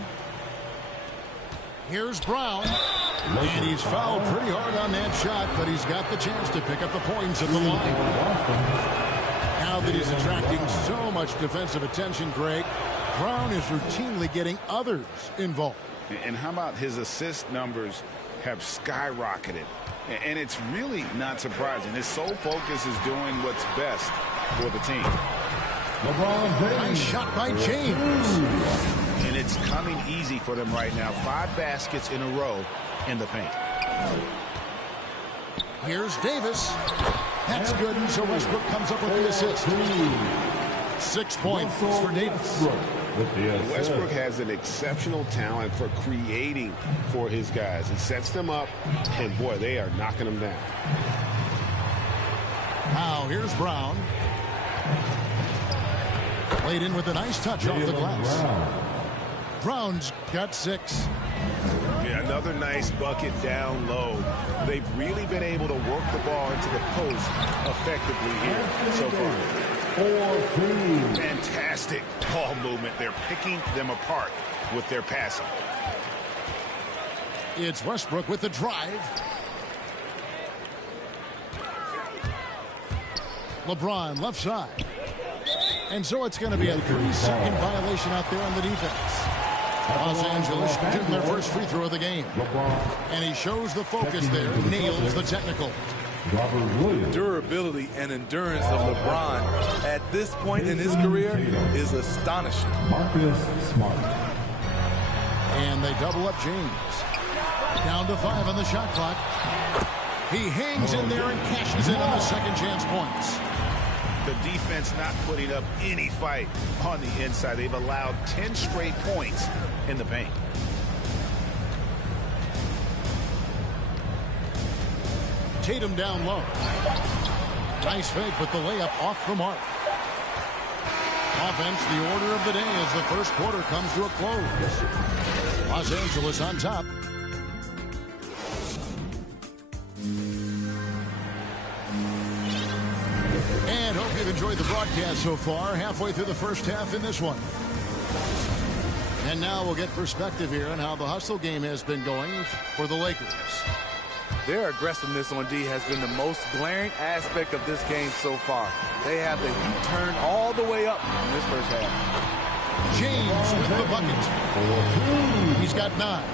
Here's Brown. And he's fouled pretty hard on that shot, but he's got the chance to pick up the points at the line. Now that he's attracting so much defensive attention, Greg, Brown is routinely getting others involved. And how about his assist numbers have skyrocketed? And it's really not surprising. His sole focus is doing what's best for the team. LeBron James. Nice shot by James. And it's coming easy for them right now. 5 baskets in a row in the paint. Here's Davis. That's good. So Westbrook comes up with the assist. 6 points for Davis. Westbrook has an exceptional talent for creating for his guys. He sets them up, and boy, they are knocking them down. Now here's Brown. Played in with a nice touch off the glass. Brown's got 6. Yeah, another nice bucket down low. They've really been able to work the ball into the post effectively here so far. Fantastic ball movement. They're picking them apart with their passing. It's Westbrook with the drive. LeBron left side. And so it's going to be a 3-second violation out there on the defense. Los Angeles getting their first free throw of the game. And he shows the focus there, nails the technical. Durability and endurance of LeBron at this point in his career is astonishing. Marcus Smart. And they double up James. Down to 5 on the shot clock. He hangs in there and cashes in on the second chance points. The defense not putting up any fight on the inside. They've allowed 10 straight points in the paint. Tatum down low. Nice fake, but the layup off the mark. Offense, the order of the day as the first quarter comes to a close. Los Angeles on top. enjoyed the broadcast so far, halfway through the first half in this one. And now we'll get perspective here on how the hustle game has been going for the Lakers. Their aggressiveness on D has been the most glaring aspect of this game so far. They have the heat turned all the way up in this first half. James with the bucket. He's got 9.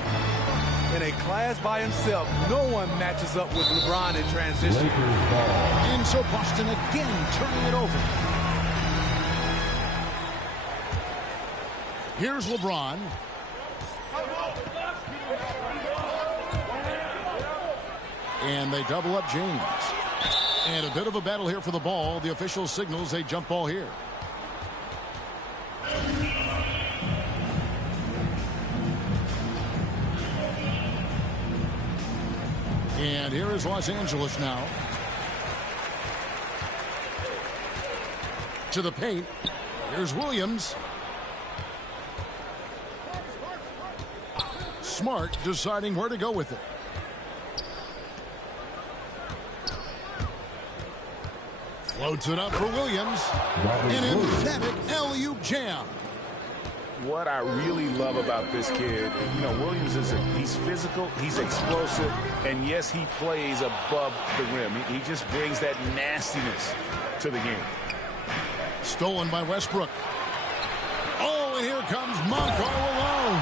In a class by himself, no one matches up with LeBron in transition. And so Boston again turning it over. Here's LeBron. And they double up James. And a bit of a battle here for the ball. The official signals a jump ball here. And here is Los Angeles now. To the paint. Here's Williams. Smart deciding where to go with it. Floats it up for Williams. An emphatic alley-oop jam. What I really love about this kid, you know, Williams he's physical, he's explosive, and yes, he plays above the rim. He just brings that nastiness to the game. Stolen by Westbrook. Oh, and here comes Monk all alone.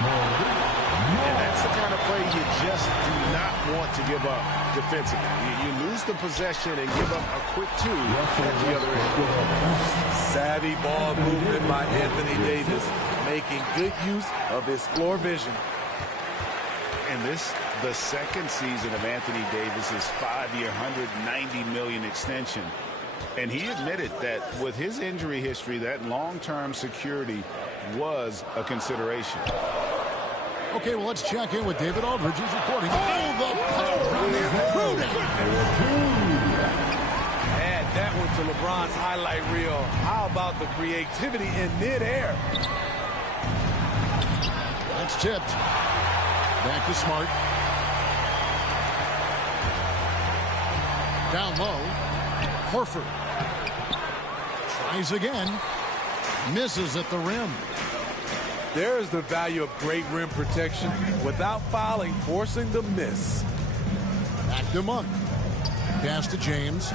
And that's the kind of play you just do not want to give up defensively. You lose the possession and give up a quick 2 at the other end. Savvy ball movement by Anthony Davis, making good use of his floor vision. And this, the second season of Anthony Davis's 5-year, $190 million extension. And he admitted that with his injury history, that long-term security was a consideration. Okay, well, let's check in with David Aldridge. He's reporting. Oh, the power on there. Add that one to LeBron's highlight reel. How about the creativity in midair? That's tipped. Back to Smart. Down low. Horford. Tries again. Misses at the rim. There is the value of great rim protection without fouling, forcing the miss. Back to Monk. Pass to James.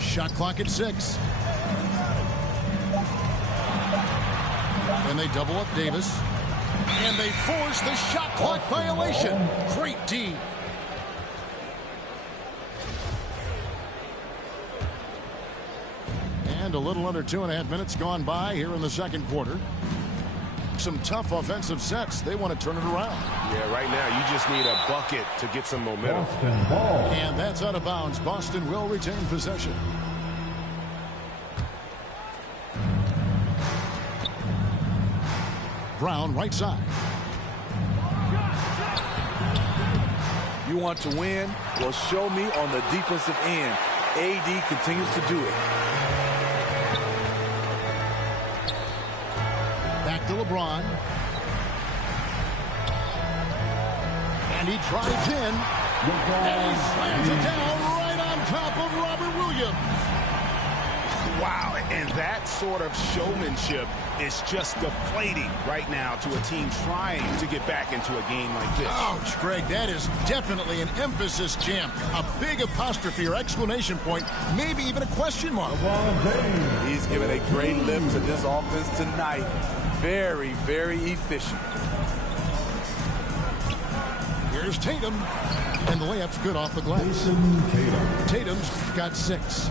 Shot clock at 6. And they double up Davis. And they force the shot clock violation. Great D. And a little under 2.5 minutes gone by here in the second quarter. Some tough offensive sets. They want to turn it around. Yeah, right now you just need a bucket to get some momentum. And that's out of bounds. Boston will retain possession. Brown right side. You want to win? Well, show me on the defensive end. AD continues to do it. Back to LeBron. And he drives in. And he slams it down right on top of Robert Williams. Wow, and that sort of showmanship is just deflating right now to a team trying to get back into a game like this. Ouch, Greg, that is definitely an emphasis jam. A big apostrophe or exclamation point, maybe even a question mark. He's given a great lift to this offense tonight. Very, very efficient. Here's Tatum. And the layup's good off the glass. Tatum's got 6.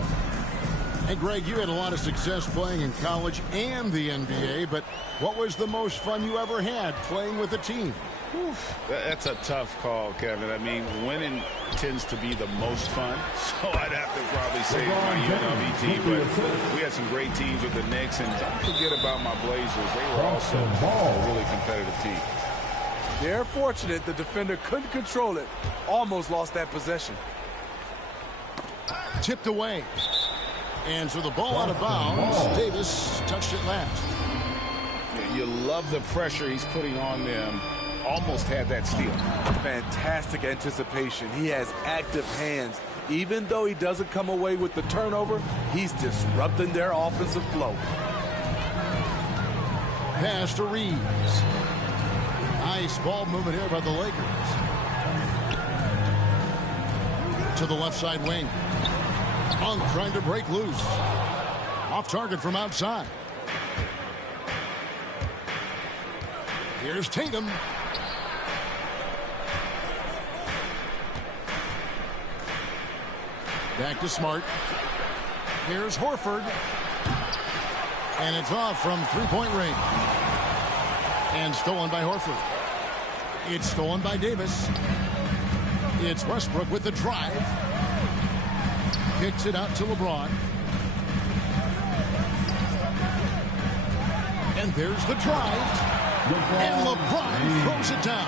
Hey, Greg, you had a lot of success playing in college and the NBA, but what was the most fun you ever had playing with a team? That's a tough call, Kevin. I mean, winning tends to be the most fun, so I'd have to probably say my UNLV team, but we had some great teams with the Knicks, and don't forget about my Blazers. They were also a really competitive team. They're fortunate the defender couldn't control it. Almost lost that possession. Tipped away. And so the ball out of bounds. Davis touched it last. You love the pressure he's putting on them. Almost had that steal. Fantastic anticipation. He has active hands Even though he doesn't come away with the turnover, he's disrupting their offensive flow. Pass to Reeves. Nice ball movement here by the Lakers. To the left side wing. Monk trying to break loose. Off target from outside. Here's Tatum. Back to Smart. Here's Horford. And it's off from three-point range. And stolen by Horford. It's stolen by Davis. It's Westbrook with the drive. Kicks it out to LeBron. And there's the drive. And LeBron throws it down.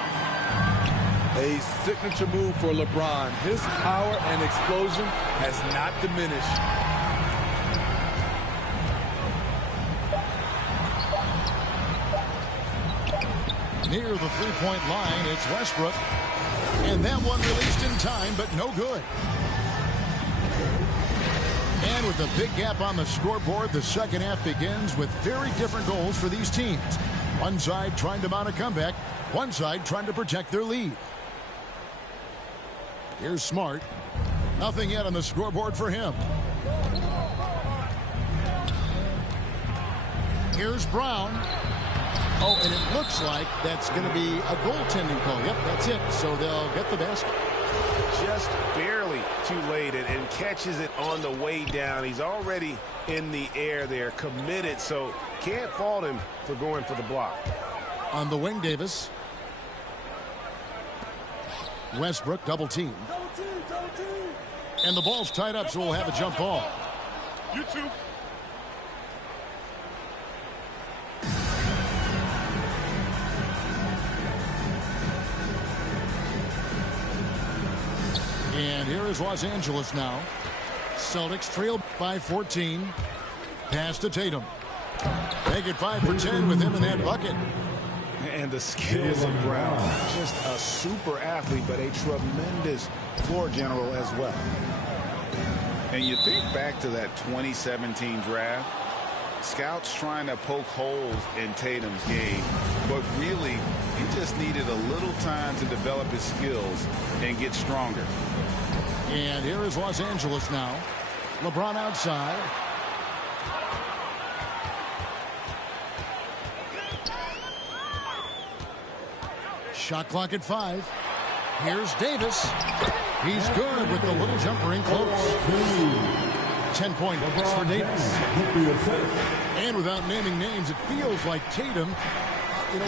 A signature move for LeBron. His power and explosion has not diminished. Near the three-point line, it's Westbrook. And that one released in time, but no good. And with a big gap on the scoreboard, the second half begins with very different goals for these teams. One side trying to mount a comeback, one side trying to protect their lead. Here's Smart. Nothing yet on the scoreboard for him. Here's Brown. Oh, and it looks like that's going to be a goaltending call. Yep, that's it. So they'll get the basket. Just barely too late and catches it on the way down. He's already in the air there, committed, so can't fault him for going for the block. On the wing, Davis. Westbrook double team. And the ball's tied up, so we'll have a jump ball. You too. And here is Los Angeles now. Celtics trail by 14. Pass to Tatum. Make it 5 for 10 with him in that bucket. And the skills of Brown. Just a super athlete, but a tremendous floor general as well. And you think back to that 2017 draft, scouts trying to poke holes in Tatum's game, but really he just needed a little time to develop his skills and get stronger. And here is Los Angeles now. LeBron outside. Shot clock at 5. Here's Davis. He's good with the little jumper in close. 10 points for Davis. And without naming names, it feels like Tatum,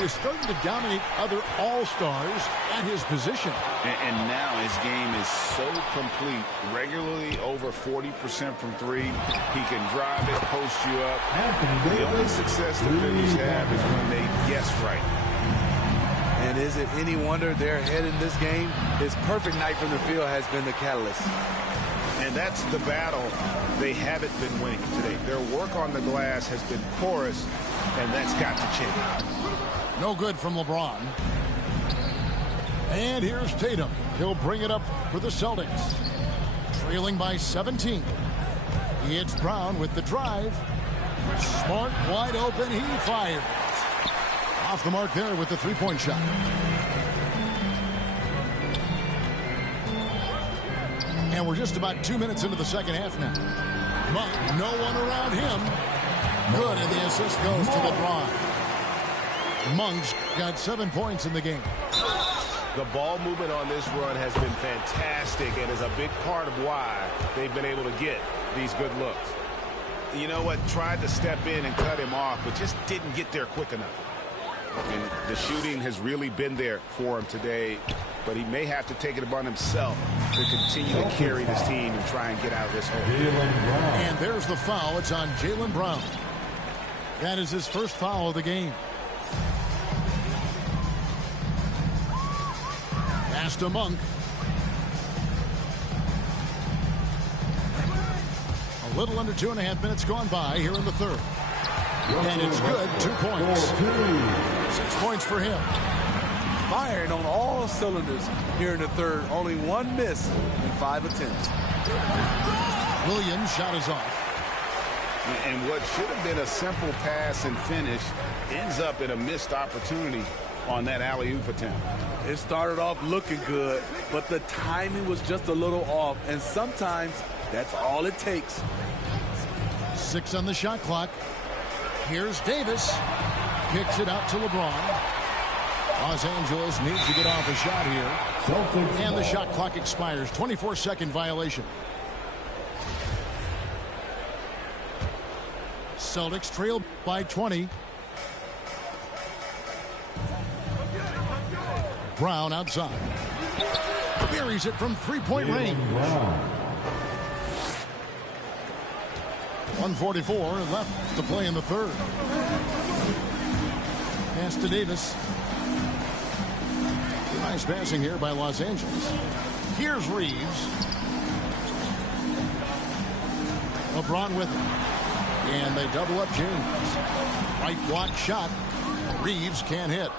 is starting to dominate other all-stars at his position. And now his game is so complete. Regularly over 40% from 3. He can drive it, post you up. The only success the Phillies have is when they guess right. And is it any wonder they're ahead in this game? His perfect night from the field has been the catalyst. And that's the battle they haven't been winning today. Their work on the glass has been porous, and that's got to change. No good from LeBron. And here's Tatum. He'll bring it up for the Celtics. Trailing by 17. It's Brown with the drive. Smart wide open. He fires. Off the mark there with the three-point shot. And we're just about 2 minutes into the second half now. Monk, no one around him. Good, and the assist goes to LeBron. Monk's got 7 points in the game. The ball movement on this run has been fantastic and is a big part of why they've been able to get these good looks. You know what? Tried to step in and cut him off, but just didn't get there quick enough. And the shooting has really been there for him today, but he may have to take it upon himself to continue to carry this team and try and get out of this hole. And there's the foul. It's on Jaylen Brown. That is his first foul of the game. Pass to Monk. A little under 2.5 minutes gone by here in the third. And it's good. 2 points. 6 points for him. Firing on all cylinders here in the third. Only one miss in 5 attempts. Williams shot is off. And what should have been a simple pass and finish ends up in a missed opportunity on that alley-oop attempt. It started off looking good, but the timing was just a little off, and sometimes that's all it takes. 6 on the shot clock. Here's Davis. Kicks it out to LeBron. Los Angeles needs to get off a shot here. And the shot clock expires. 24-second violation. Celtics trail by 20. Brown outside. Buries it from three-point range. 1:44 left to play in the third. Pass to Davis. Nice passing here by Los Angeles. Here's Reeves. LeBron with it. And they double up James. Right block shot. Reeves can't hit.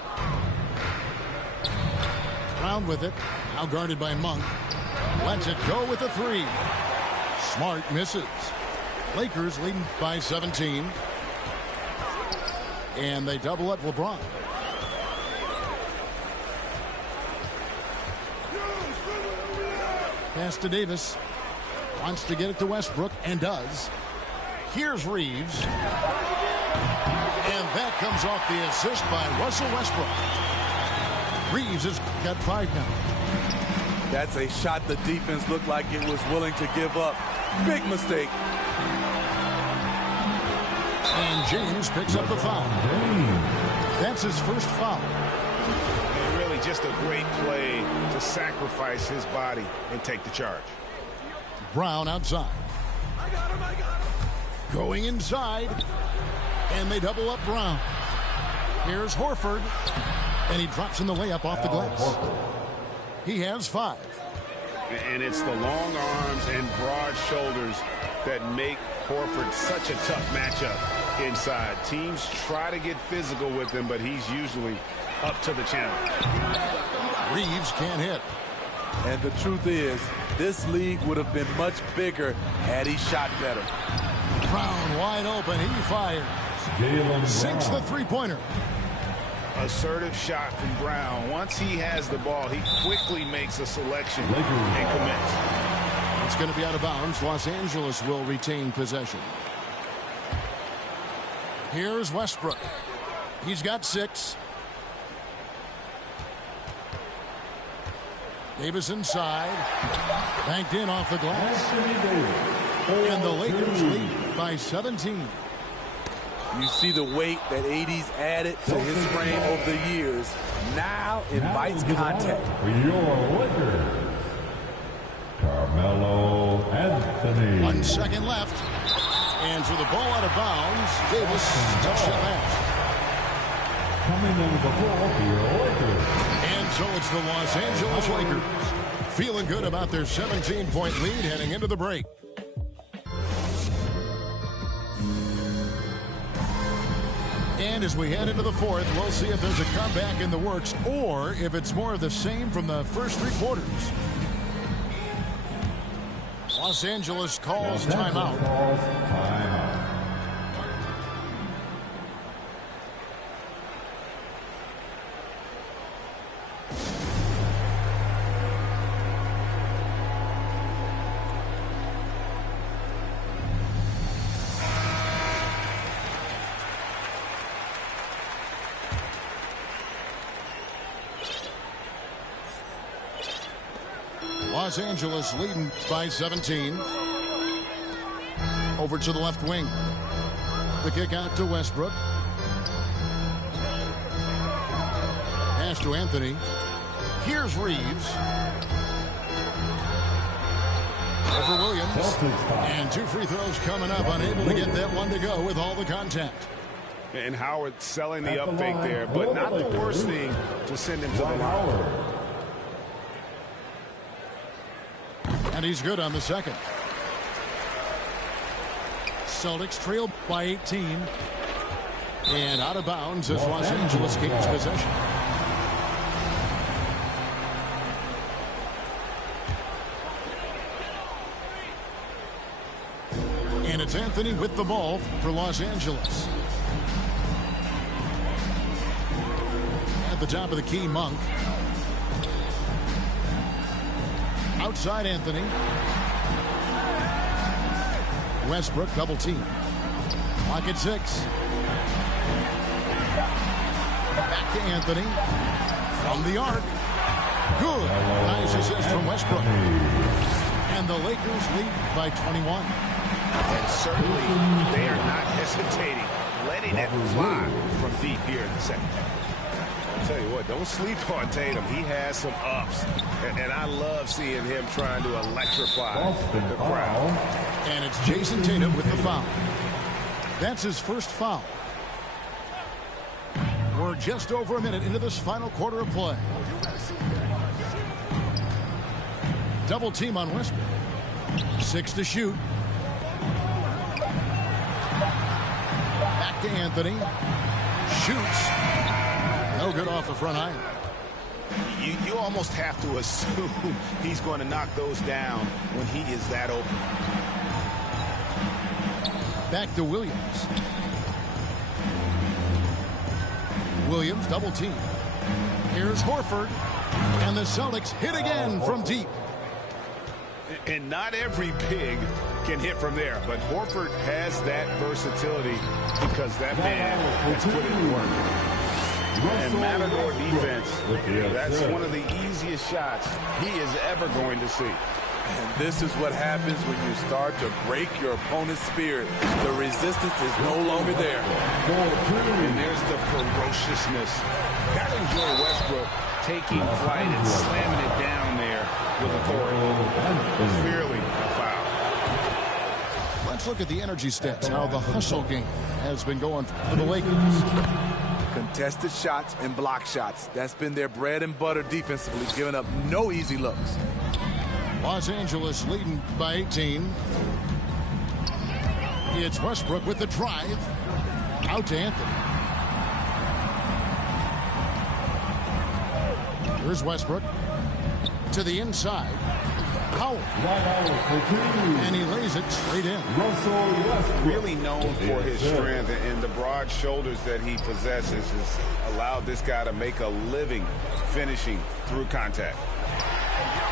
Brown with it. Now guarded by Monk. Lets it go with a three. Smart misses. Lakers leading by 17. And they double up LeBron. Pass to Davis. Wants to get it to Westbrook and does. Here's Reeves. And that comes off the assist by Russell Westbrook. Reeves has got 5 now. That's a shot the defense looked like it was willing to give up. Big mistake. And James picks up the foul. That's his first foul. And really just a great play to sacrifice his body and take the charge. Brown outside. Going inside. And they double up Brown. Here's Horford. And he drops in the layup off the glass. He has 5. And it's the long arms and broad shoulders that make Horford such a tough matchup inside. Teams try to get physical with him, but he's usually up to the challenge. Reeves can't hit. And the truth is, this league would have been much bigger had he shot better. Brown wide open. He fires. Sinks the three-pointer. Assertive shot from Brown. Once he has the ball, he quickly makes a selection and commits. It's going to be out of bounds. Los Angeles will retain possession. Here's Westbrook. He's got 6. Davis inside. Banked in off the glass. And the Lakers lead by 17. You see the weight that AD's added to his frame over the years. Now invites contact. For your Lakers, Carmelo Anthony. 1 second left. And for the ball out of bounds, Davis touched it last. Coming into the ball for your Lakers. And so it's the Los Angeles Lakers. Feeling good about their 17-point lead heading into the break. And as we head into the fourth, we'll see if there's a comeback in the works or if it's more of the same from the first 3 quarters. Los Angeles calls timeout. Los Angeles leading by 17. Over to the left wing. The kick out to Westbrook. Pass to Anthony. Here's Reeves. Over Williams. And 2 free throws coming up. Unable to get that one to go with all the contact. And Howard selling the up fake there, but not the worst thing to send him to the line. And he's good on the second. Celtics trail by 18. And out of bounds as Los Angeles gains possession. And it's Anthony with the ball for Los Angeles. At the top of the key, Monk. Outside Anthony. Westbrook double team. Clock at 6. Back to Anthony. From the arc. Good. Nice assist from Westbrook. And the Lakers lead by 21. And certainly they are not hesitating, letting it fly from deep here in the second half. I'll tell you what, don't sleep on Tatum. He has some ups. And I love seeing him trying to electrify the crowd. And it's Jason Tatum with the foul. That's his first foul. We're just over a minute into this final quarter of play. Double team on Westbrook. 6 to shoot. Back to Anthony. Shoots. No good off the front iron. You almost have to assume he's going to knock those down when he is that open. Back to Williams. Williams double team. Here's Horford. And the Celtics hit again from deep. And not every big can hit from there, but Horford has that versatility because that man has put in work. And Matador defense, that's one of the easiest shots he is ever going to see. And this is what happens when you start to break your opponent's spirit. The resistance is no longer there. And there's the ferociousness. Gotta enjoy Westbrook taking flight and slamming it down there with authority. Clearly a foul. Let's look at the energy stats. How the hustle game has been going for the Lakers. Contested shots and block shots. That's been their bread and butter defensively, giving up no easy looks. Los Angeles leading by 18. It's Westbrook with the drive. Out to Anthony. Here's Westbrook. To the inside. Howard. And he lays it straight in. Really known for his strength and the broad shoulders that he possesses has allowed this guy to make a living finishing through contact.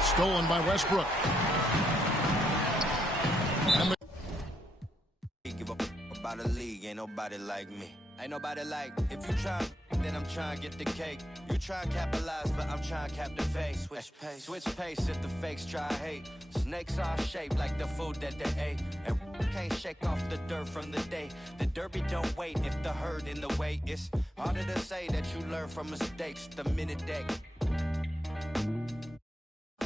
Stolen by Westbrook. And give up about a league, ain't nobody like me. Ain't nobody like, if you try, then I'm trying to get the cake. You try and capitalize, but I'm trying to cap the fake. Switch pace if the fakes try hate. Snakes are shaped like the food that they ate. And can't shake off the dirt from the day. The derby don't wait if the herd in the way. It's harder to say that you learn from mistakes the minute that.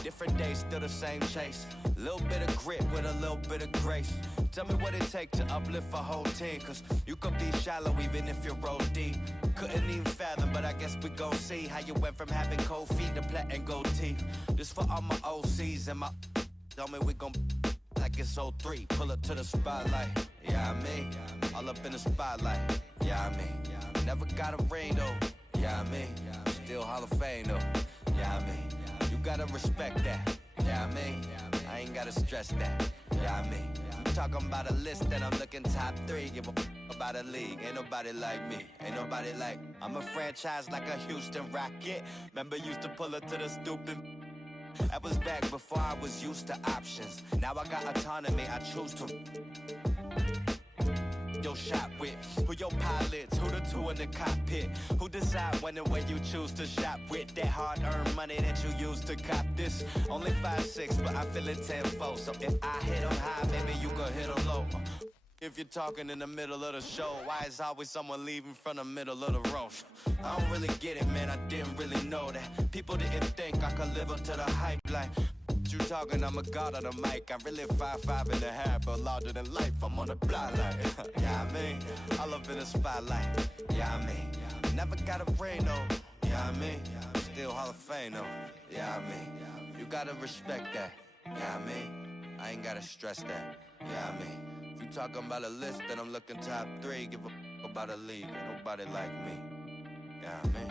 Different days, still the same chase. Little bit of grit with a little bit of grace. Tell me what it takes to uplift a whole team. Cause you could be shallow even if you're roll deep. Couldn't even fathom, but I guess we gon' see how you went from having cold feet to plat and gold teeth. This for all my OCs and my tell me we gon' like it's 03. Pull up to the spotlight. Yeah, I mean, all up in the spotlight. Yeah, I mean, never got a ring though. Yeah, I mean, still Hall of Fame though. Yeah, I mean, you gotta respect that. Yeah, I mean, I ain't gotta stress that. Yeah, I mean, I'm talking about a list and I'm looking top 3. Give a about a league, ain't nobody like me. Ain't nobody like, I'm a franchise like a Houston Rocket. Remember used to pull up to the stupid. That was back before I was used to options. Now I got autonomy, I choose to. Your shot with, who your pilots, who the two in the cockpit, who decide when and where you choose to shop with that hard-earned money that you use to cop this. Only 5'6", but I feel it 10-4. So if I hit them high, maybe you could hit them low. If you're talking in the middle of the show, why is always someone leaving from the middle of the road? I don't really get it, man, I didn't really know that. People didn't think I could live up to the hype like, you talking, I'm a god on the mic. I really 5'5" and a half, but larger than life, I'm on the block like, yeah, I mean, all up in the spotlight, yeah, I mean, never got a ring though, yeah, I mean, still Hall of Fame though, yeah, I mean, you gotta respect that, yeah, I mean, I ain't gotta stress that, yeah, I mean, if you talking about a list, then I'm looking top 3, give a about a league, ain't nobody like me, yeah, I mean.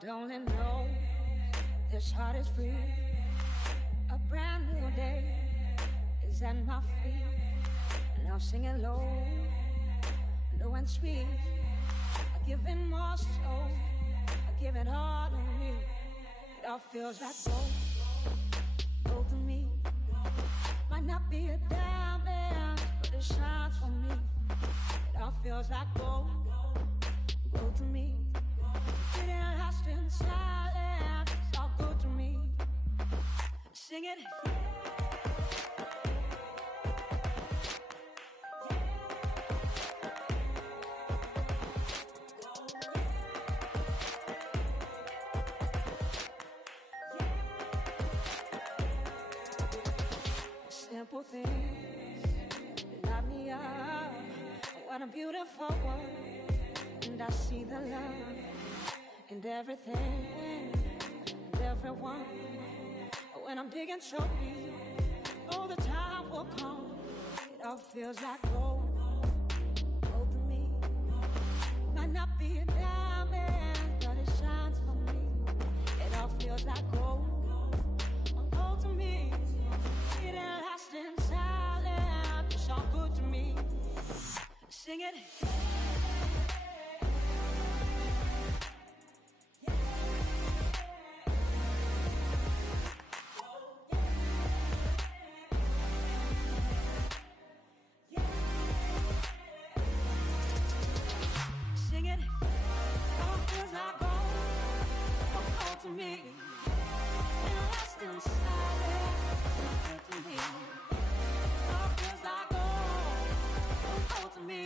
don't it know this heart is free? A brand new day is at my feet. Now singing low, low and sweet. I give it more soul, I give it all of me. It all feels like gold, gold to me. Might not be a diamond, but it shines for me. It all feels like gold, gold to me. Getting lost in silence, it's all good to me. Sing it. Simple things that light me up. What a beautiful world, and I see the love in everything and everyone. When I'm digging so deep, oh, the time will come. It all feels like gold, gold to me. Might not be a diamond, but it shines for me. It all feels like gold, gold to me. Getting lost in silence, it's all good to me. Sing it. Sing it. All feels like gold, gold to me. And lost in silence, good to me. All feels like gold, gold to me.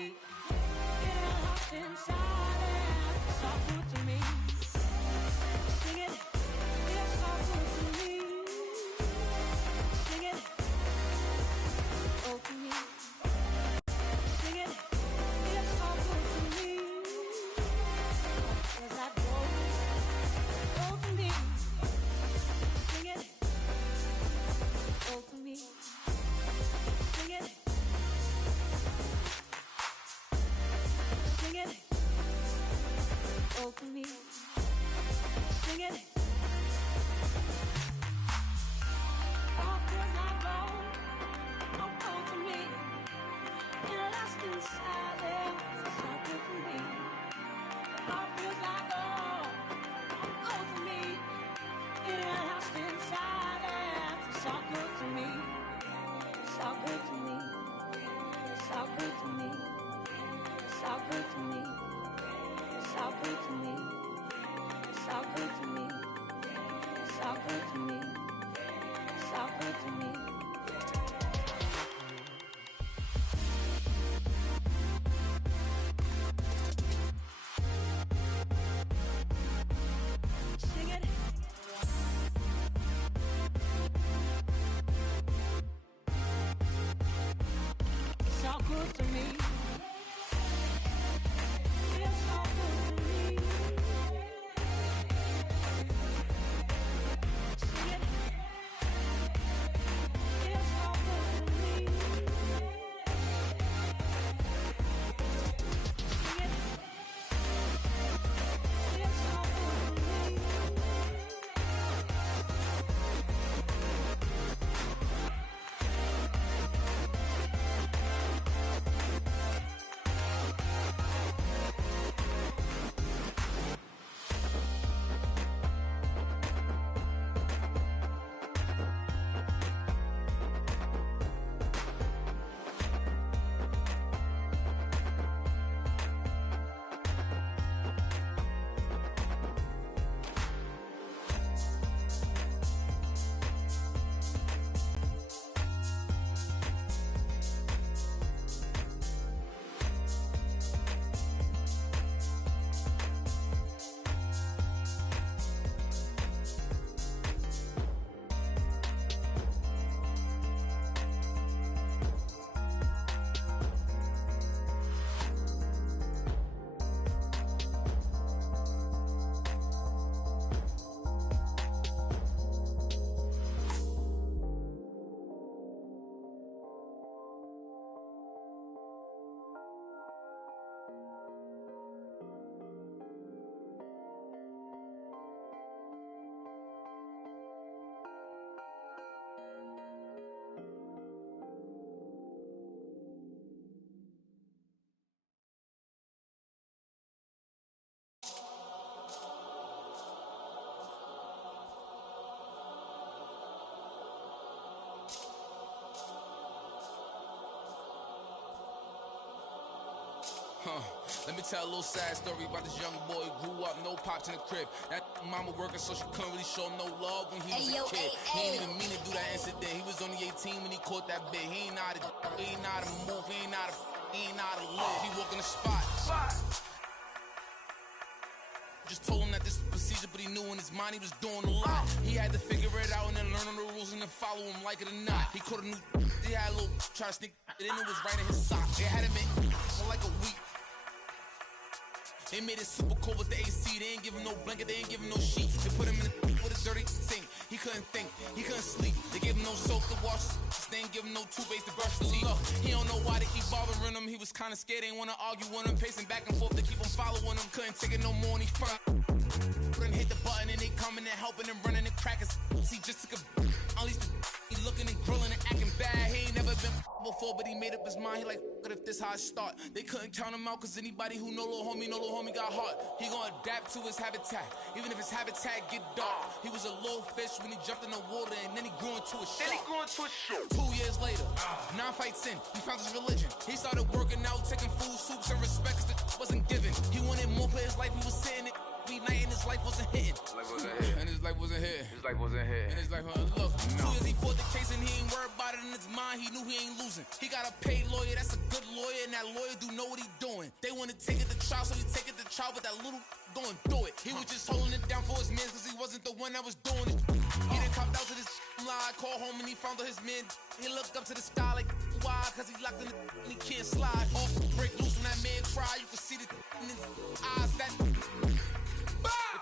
Getting lost in silence, it's all good to me. Sing it, it's all good to me. Sing it, gold to me. Sing it, it's all good to me. All feels like gold, gold to me. Sing it, gold to me. Sing it. Sing it. Gold to me. Sing it. All feels like gold, gold to me. In a lasting silence, it's all good to me. All feels like gold, gold to me. In a lasting silence, it's all good to me. It's all good to me. It's all good to me. It's all good to me. It's all good to me. It's all good to me. It's all good to me. It's all good to me. Sing it. It's all good to me. It's all good to me. Sing it. It's all good to me. Sing it. It's all good to me. Let me tell a little sad story about this young boy who grew up, no pops in the crib. That mama working, so she couldn't really show no love when he was a kid. He ain't even mean to do that incident. He was only 18 when he caught that bit. He ain't know how to move, he ain't know how to live. He walk in the spot. Just told him that this was procedure, but he knew in his mind he was doing a lot. He had to figure it out and then learn on the rules and then follow him like it or not. He caught a new, he had a little, try to sneak it in, it was right in his sock. It had him in for like a week. They made it super cold with the AC. They ain't give him no blanket, they ain't give him no sheets. They put him in with a dirty sink. He couldn't think, he couldn't sleep. They gave him no soap to wash. They ain't give him no toothpaste to brush his teeth. He don't know why they keep bothering him. He was kinda scared, they ain't wanna argue with him. Pacing back and forth to keep him following him. Couldn't take it no more and he front. Couldn't hit the button and they coming and helping and running and cracking. He just took a unleashed the he looking and grilling and acting bad. He ain't never been before, but he made up his mind. He like, what if this how I start? They couldn't count him out, cause anybody who know little homie got heart. He gonna adapt to his habitat, even if his habitat get dark. He was a little fish when he jumped in the water, and then he grew into a shark. 2 years later, 9 fights in, he found his religion. He started working out, taking food, soups, and respect, cause the wasn't given. He wanted more for his life, he was sitting it. Night and his life wasn't hitting. And his life wasn't hitting. And his life wasn't look. 2 years he fought the case and he ain't worried about it in his mind. He knew he ain't losing. He got a paid lawyer, that's a good lawyer, and that lawyer do know what he doing. They want to take it to trial, so he take it to trial, but that little going do it. He was just holding it down for his man, cause he wasn't the one that was doing it. He done copped out to this lie, called home and he found out his man. He looked up to the sky like, why? Cause he locked in the and he can't slide. Off break loose when that man cry, you can see the in his eyes. That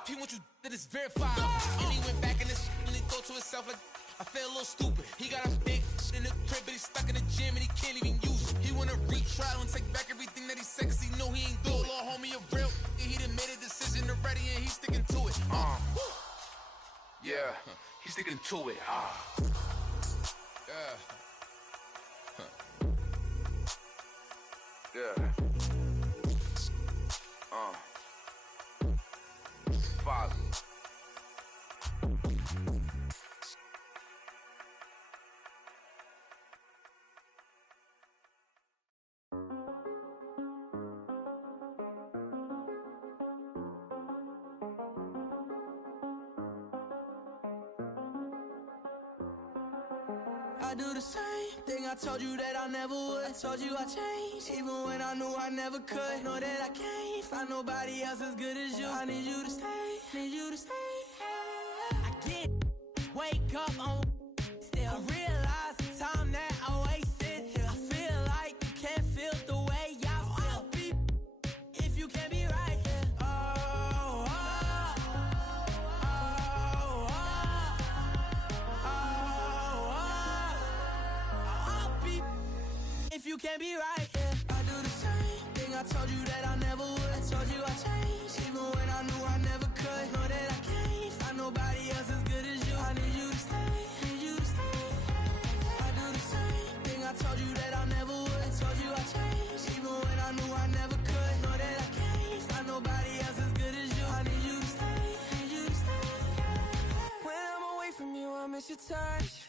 if he wants you, that is verified. And he went back in this and he thought to himself like, I feel a little stupid. He got a big in the crib, but he's stuck in the gym and he can't even use it. He wanna retrial and take back everything that he said, cause he know he ain't good. Little homie a real, he done made a decision already and he's sticking to it. Yeah, he's sticking to it. Yeah. Father. I do the same thing I told you that I never would. I told you I changed, even when I knew I never could. Know that I can't find nobody else as good as you. I need you to stay, need you to stay. I get, wake up on still. I realize the time that I wasted here. I feel like you can't feel the way I feel. I'll be if you can't be right here. If you can't be right, yeah. I do the same thing I told you that I never would. I told you I changed, even when I knew I never could. Know that I can't find nobody else as good as you. I need you to stay, need you to stay. I do the same thing I told you that I never would. I told you I changed, even when I knew I never could. Know that I can't find nobody else as good as you. I need you to stay, need you to stay. When I'm away from you, I miss your touch.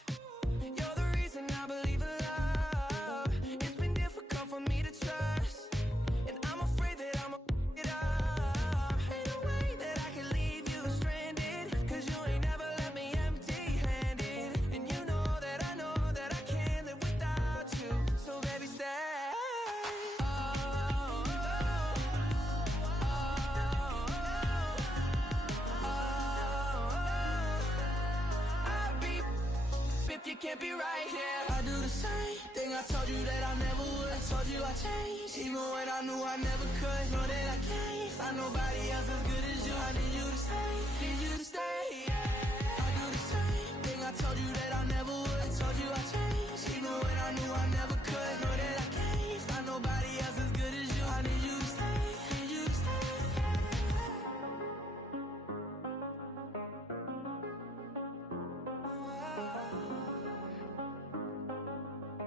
You're the reason I believe in love. For me to trust, and I'm afraid that I'ma it up. Ain't no way that I can leave you stranded, cause you ain't never left me empty-handed. And you know that I can't live without you. So baby, stay. I'll be if you can't be right here. I do the same thing I told you that I never would. I told you I changed, even when I knew I never could. Know that I can't find nobody else as good as you. I need you to stay, need you to stay. I do the same thing I told you that I never would. I told you I changed, even when I knew I never could. Know that I can't find nobody else as good as you. I need you to stay, need you to stay.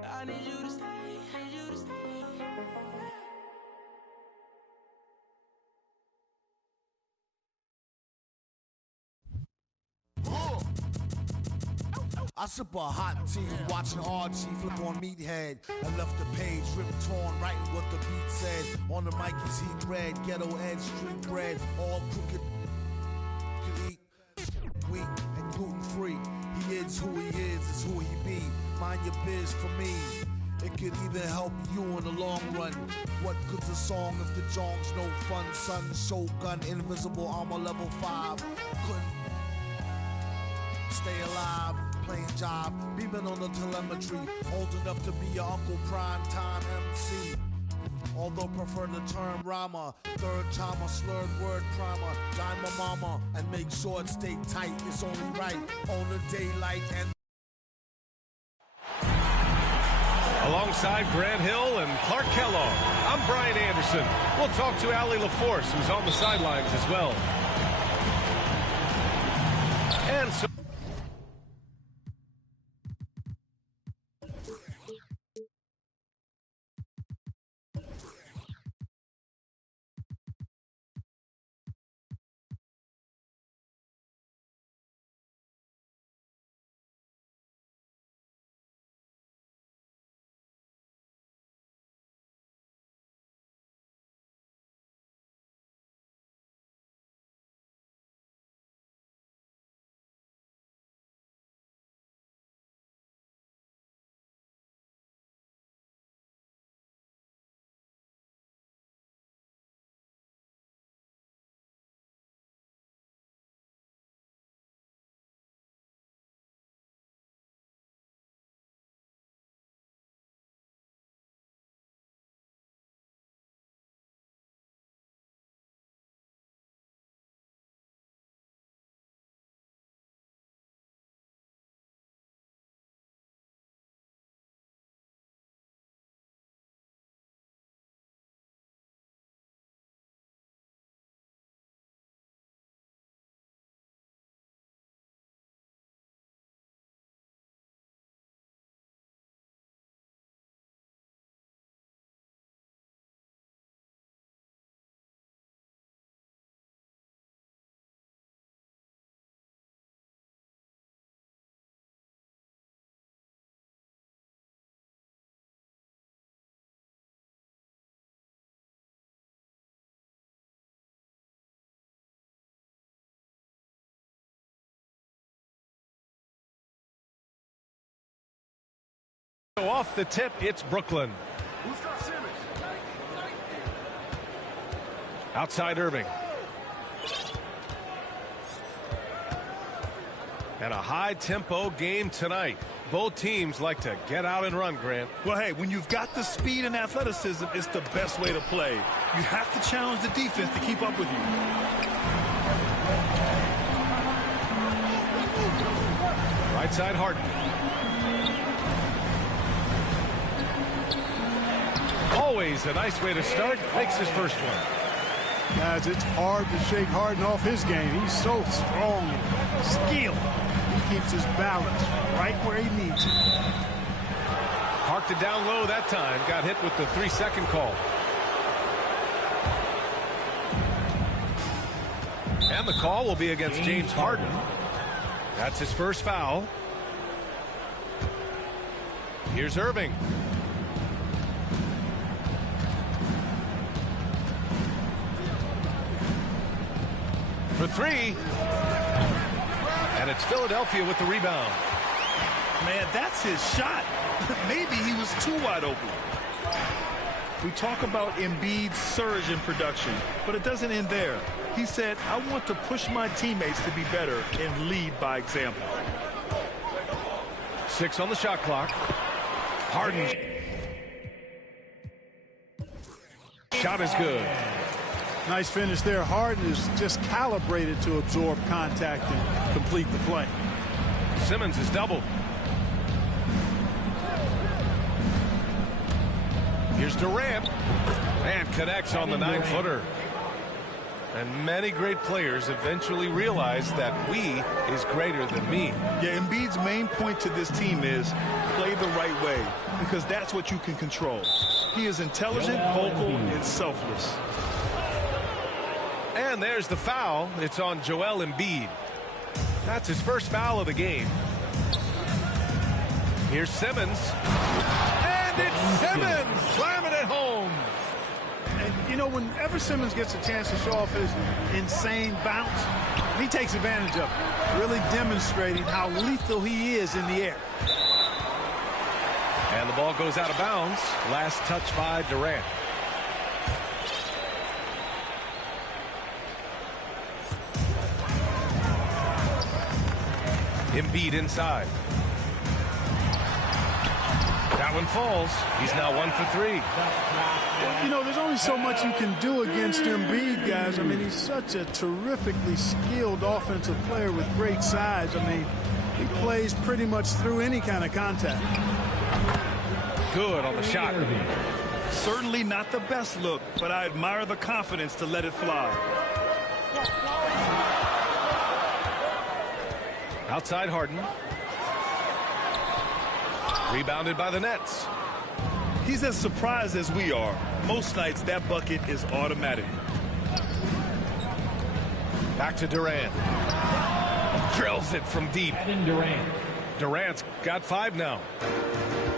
I need you to stay, need you to stay. I sip a hot tea, watching Archie flip on Meathead. I left the page ripped torn, writing what the beat said. On the mic is heat red, ghetto edge, street bread, all crooked. Can eat weak and gluten free. He is who he is who he be. Mind your biz for me. It could even help you in the long run. What good's a song if the jong's no fun? Son, Shogun, invisible armor level 5. Couldn't stay alive, playing job, beaming on the telemetry. Old enough to be your Uncle Prime Time MC. Although prefer the term rhymer, third time a slurred word primer. Dime my mama and make sure it stay tight. It's only right on the daylight and. Alongside Grant Hill and Clark Kellogg, I'm Brian Anderson. We'll talk to Allie LaForce, who's on the sidelines as well. And so off the tip, it's Brooklyn. Outside Irving. And a high-tempo game tonight. Both teams like to get out and run, Grant. Well, hey, when you've got the speed and athleticism, it's the best way to play. You have to challenge the defense to keep up with you. Right side, Harden. Always a nice way to start. Makes his first one. Guys, it's hard to shake Harden off his game. He's so strong and skilled. He keeps his balance right where he needs it. Parked it down low that time. Got hit with the 3-second call. And the call will be against James Harden. That's his first foul. Here's Irving. For three. And it's Philadelphia with the rebound. Man, that's his shot. Maybe he was too wide open. We talk about Embiid's surge in production, but it doesn't end there. He said, I want to push my teammates to be better and lead by example. 6 on the shot clock. Harden. Shot is good. Nice finish there. Harden is just calibrated to absorb contact and complete the play. Simmons is doubled. Here's Durant. And connects on the 9-footer. And many great players eventually realize that we is greater than me. Yeah, Embiid's main point to this team is play the right way, because that's what you can control. He is intelligent, vocal, and selfless. And there's the foul. It's on Joel Embiid. That's his first foul of the game. Here's Simmons. And it's Simmons slamming it home. And, you know, whenever Simmons gets a chance to show off his insane bounce, he takes advantage of it, really demonstrating how lethal he is in the air. And the ball goes out of bounds. Last touch by Durant. Embiid inside. That one falls. He's now 1 for 3. Well, you know, there's only so much you can do against Embiid, guys. I mean, he's such a terrifically skilled offensive player with great size. I mean, he plays pretty much through any kind of contact. Good on the shot. Certainly not the best look, but I admire the confidence to let it fly. Outside Harden. Rebounded by the Nets. He's as surprised as we are. Most nights that bucket is automatic. Back to Durant. Drills it from deep. Durant's got 5 now.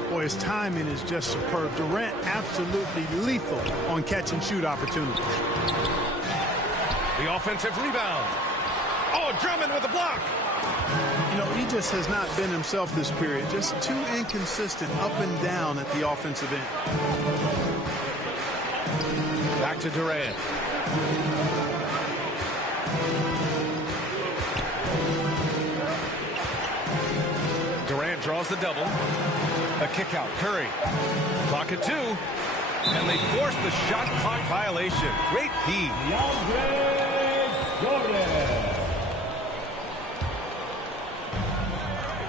Boy, his timing is just superb. Durant absolutely lethal on catch and shoot opportunities. The offensive rebound. Oh, Drummond with the block. You know, he just has not been himself this period. Just too inconsistent up and down at the offensive end. Back to Durant. Durant draws the double. A kick out. Curry. Clock at 2. And they force the shot clock violation. Great D.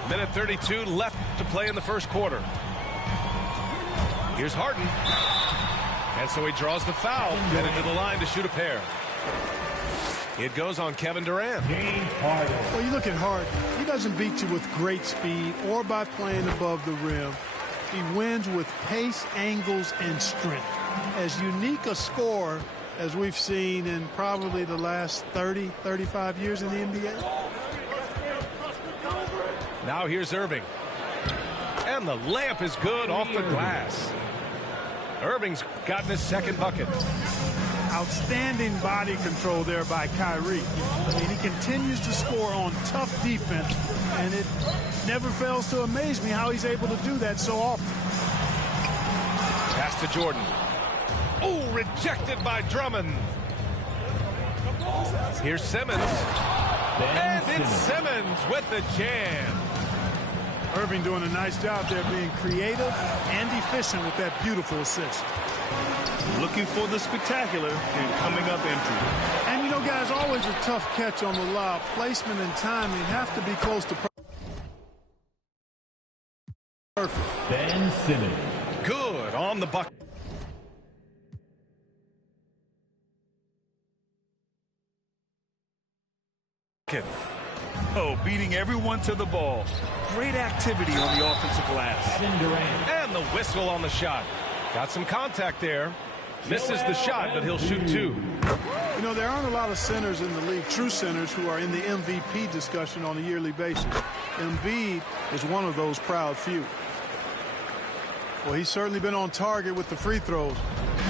Minute 32 left to play in the first quarter. Here's Harden. And so he draws the foul. Headed to the line to shoot a pair. It goes on Kevin Durant. Well, you look at Harden. He doesn't beat you with great speed or by playing above the rim. He wins with pace, angles, and strength. As unique a scorer as we've seen in probably the last 30, 35 years in the NBA. Now here's Irving. And the layup is good off the glass. Irving's gotten his second bucket. Outstanding body control there by Kyrie. I mean, he continues to score on tough defense, and it never fails to amaze me how he's able to do that so often. Pass to Jordan. Oh, rejected by Drummond. Here's Simmons. And it's Simmons with the jam. Irving doing a nice job there being creative and efficient with that beautiful assist. Looking for the spectacular and coming up empty. And, you know, guys, always a tough catch on the lob. Placement and timing have to be close to perfect. Ben Simmons. Good on the bucket. Oh, beating everyone to the ball. Great activity on the offensive glass. And the whistle on the shot. Got some contact there. Misses the shot, but he'll shoot 2. You know, there aren't a lot of centers in the league, true centers, who are in the MVP discussion on a yearly basis. Embiid is one of those proud few. Well, he's certainly been on target with the free throws.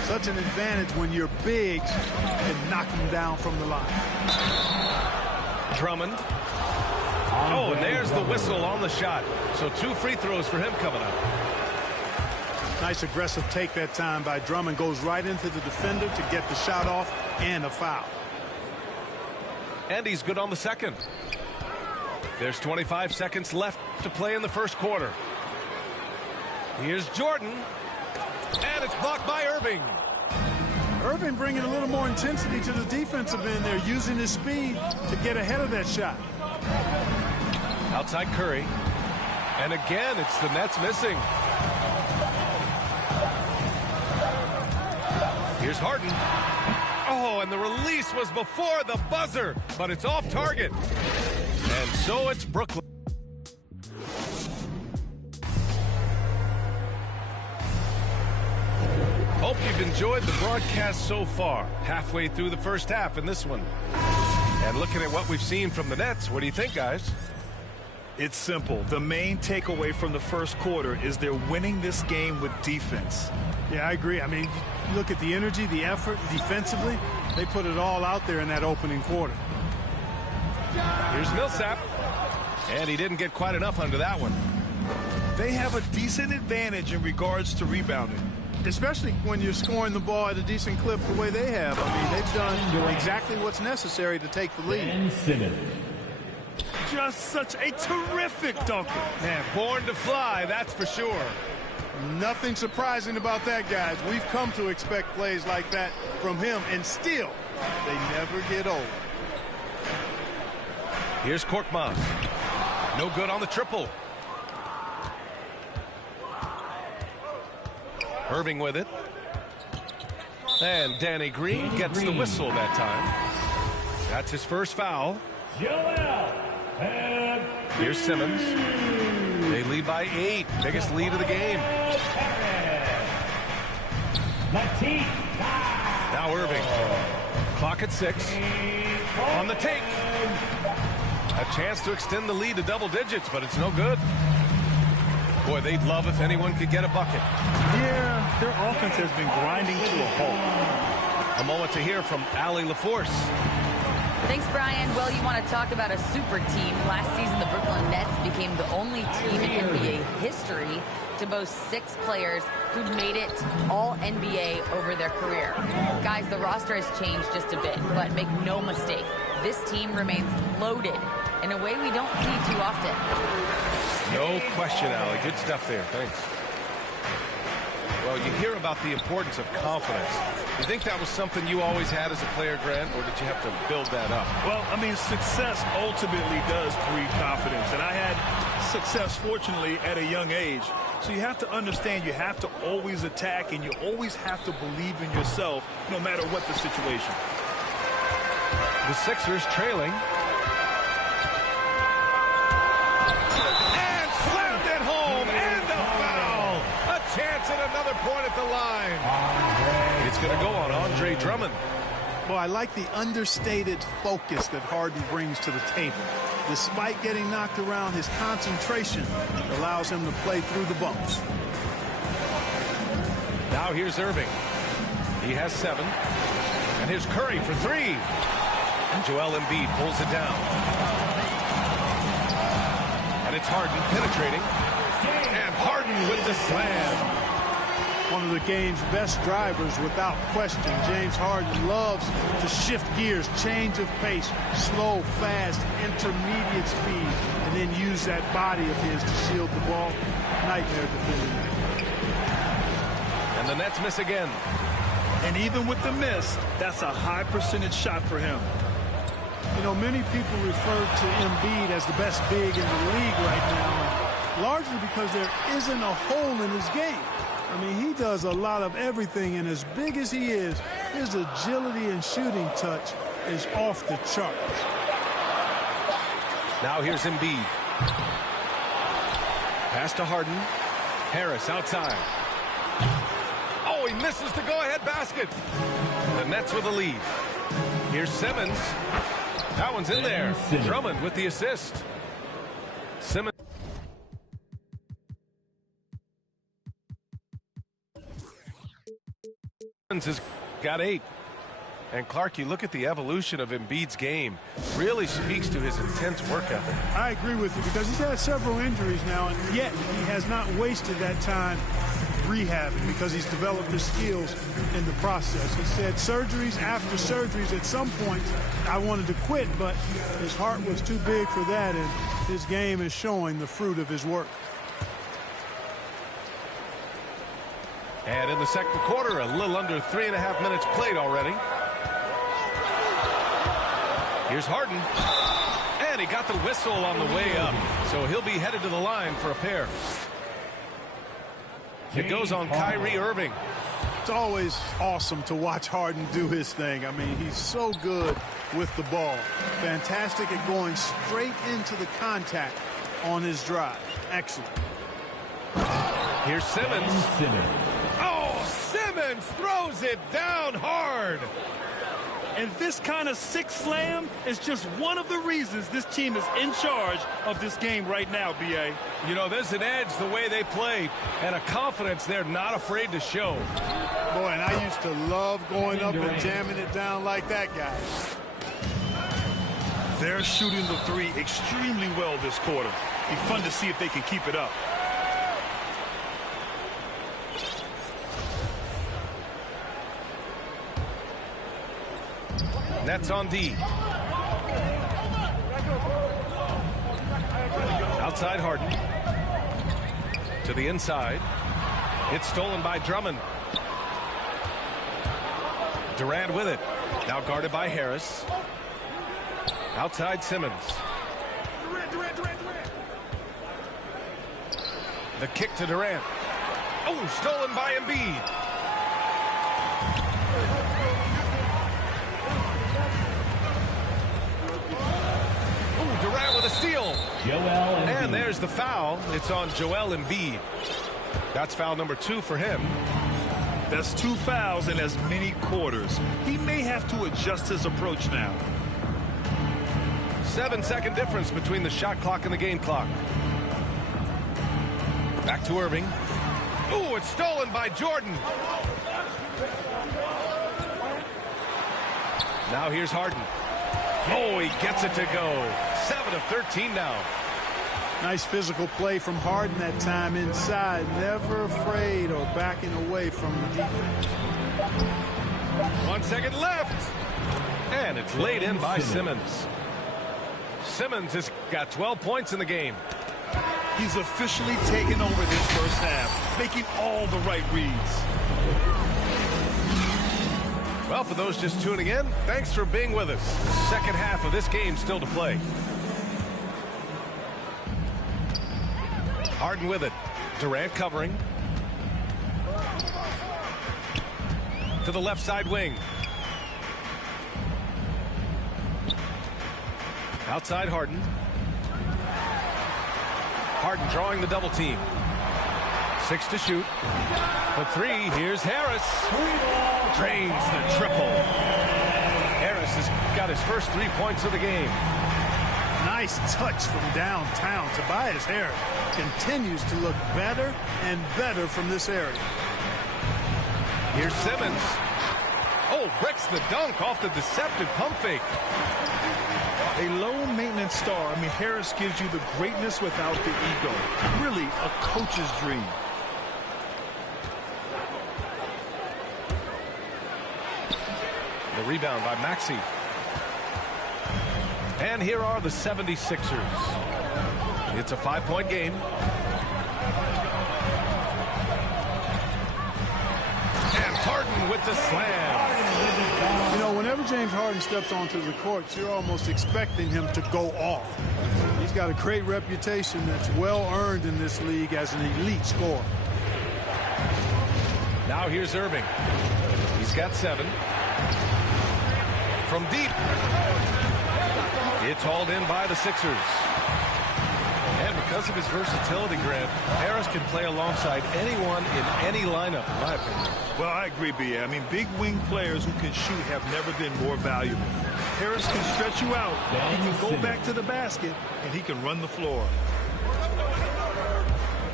Such an advantage when you're big and knock them down from the line. Drummond. Oh, and there's the whistle on the shot. So 2 free throws for him coming up. Nice aggressive take that time by Drummond. Goes right into the defender to get the shot off and a foul. And he's good on the second. There's 25 seconds left to play in the first quarter. Here's Jordan. And it's blocked by Irving. Irving bringing a little more intensity to the defensive end there, using his speed to get ahead of that shot. Outside Curry. And again, it's the Nets missing. Here's Harden. Oh, and the release was before the buzzer, but it's off target. And so it's Brooklyn. Hope you've enjoyed the broadcast so far. Halfway through the first half in this one. And looking at what we've seen from the Nets, what do you think, guys? It's simple. The main takeaway from the first quarter is they're winning this game with defense. Yeah, I agree. I mean, you look at the energy, the effort defensively. They put it all out there in that opening quarter. Here's Millsap. And he didn't get quite enough under that one. They have a decent advantage in regards to rebounding. Especially when you're scoring the ball at a decent clip the way they have. I mean, they've done exactly what's necessary to take the lead. Just such a terrific dunker. Man, born to fly, that's for sure. Nothing surprising about that, guys. We've come to expect plays like that from him, and still, they never get old. Here's Korkmaz. No good on the triple. Irving with it. And Danny Green gets the whistle that time. That's his first foul. Here's Simmons. They lead by 8. Biggest lead of the game. Now Irving. Clock at 6. On the take. A chance to extend the lead to double digits, but it's no good. Boy, they'd love if anyone could get a bucket. Yeah, their offense has been grinding to a halt. A moment to hear from Allie LaForce. Thanks, Brian. Well, you want to talk about a super team. Last season, the Brooklyn Nets became the only team in NBA history to boast 6 players who'd made it all NBA over their career. Guys, the roster has changed just a bit, but make no mistake, this team remains loaded in a way we don't see too often. No question, Allie. Good stuff there. Thanks. Well, you hear about the importance of confidence. You think that was something you always had as a player, Grant, or did you have to build that up? Well, I mean, success ultimately does breed confidence. And I had success, fortunately, at a young age. So you have to understand you have to always attack, and you always have to believe in yourself no matter what the situation. The Sixers trailing. And slammed it home. And a foul. A chance at another point at the line. It's going to go on Andre Drummond. Well, I like the understated focus that Harden brings to the table. Despite getting knocked around, his concentration allows him to play through the bumps. Now here's Irving. He has 7. And here's Curry for 3. And Joel Embiid pulls it down. And it's Harden penetrating. And Harden with the slam. One of the game's best drivers without question. James Harden loves to shift gears, change of pace, slow, fast, intermediate speed, and then use that body of his to shield the ball. Nightmare defending. And the Nets miss again. And even with the miss, that's a high percentage shot for him. You know, many people refer to Embiid as the best big in the league right now, largely because there isn't a hole in his game. I mean, he does a lot of everything, and as big as he is, his agility and shooting touch is off the charts. Now here's Embiid. Pass to Harden. Harris outside. Oh, he misses the go-ahead basket. The Nets with the lead. Here's Simmons. That one's in there. Drummond with the assist. Simmons. Has got 8. And Clark, you look at the evolution of Embiid's game, really speaks to his intense work ethic. I agree with you because he's had several injuries now, and yet he has not wasted that time rehabbing because he's developed his skills in the process. He said surgeries after surgeries, at some point I wanted to quit, but his heart was too big for that, and his game is showing the fruit of his work. And in the second quarter, a little under 3.5 minutes played already. Here's Harden. And he got the whistle on the way up. So he'll be headed to the line for a pair. It goes on Kyrie Irving. It's always awesome to watch Harden do his thing. I mean, he's so good with the ball. Fantastic at going straight into the contact on his drive. Excellent. Here's Simmons. Oh, Simmons throws it down hard. And this kind of six slam is just one of the reasons this team is in charge of this game right now, B.A. You know, there's an edge the way they play and a confidence they're not afraid to show. Boy, and I used to love going up and jamming it down like that guy. They're shooting the three extremely well this quarter. Be fun to see if they can keep it up. Nets on D. Outside Harden. To the inside. It's stolen by Drummond. Durant with it. Now guarded by Harris. Outside Simmons. The kick to Durant. Oh, stolen by Embiid. Durant with a steal. And there's the foul. It's on Joel Embiid. That's foul number 2 for him. That's 2 fouls in as many quarters. He may have to adjust his approach now. 7-second difference between the shot clock and the game clock. Back to Irving. Ooh, it's stolen by Jordan. Now here's Harden. Oh, he gets it to go. 7 of 13 now. Nice physical play from Harden that time inside. Never afraid or backing away from the defense. 1 second left. And it's laid in by Simmons. Simmons has got 12 points in the game. He's officially taken over this first half, making all the right reads. Well, for those just tuning in, thanks for being with us. The second half of this game still to play. Harden with it. Durant covering. To the left side wing. Outside Harden. Harden drawing the double team. 6 to shoot. For 3, here's Harris. Drains the triple. Harris has got his first 3 points of the game. Nice touch from downtown. Tobias Harris continues to look better and better from this area. Here's Simmons. Oh, breaks the dunk off the deceptive pump fake. A low-maintenance star. I mean, Harris gives you the greatness without the ego. Really a coach's dream. The rebound by Maxey. And here are the 76ers. It's a 5-point game. And Harden with the slam. You know, whenever James Harden steps onto the court, you're almost expecting him to go off. He's got a great reputation that's well earned in this league as an elite scorer. Now here's Irving. He's got 7. From deep. It's hauled in by the Sixers. And because of his versatility, Grant, Harris can play alongside anyone in any lineup, in my opinion. Well, I agree, B.A. I mean, big wing players who can shoot have never been more valuable. Harris can stretch you out. He can go back to the basket, and he can run the floor.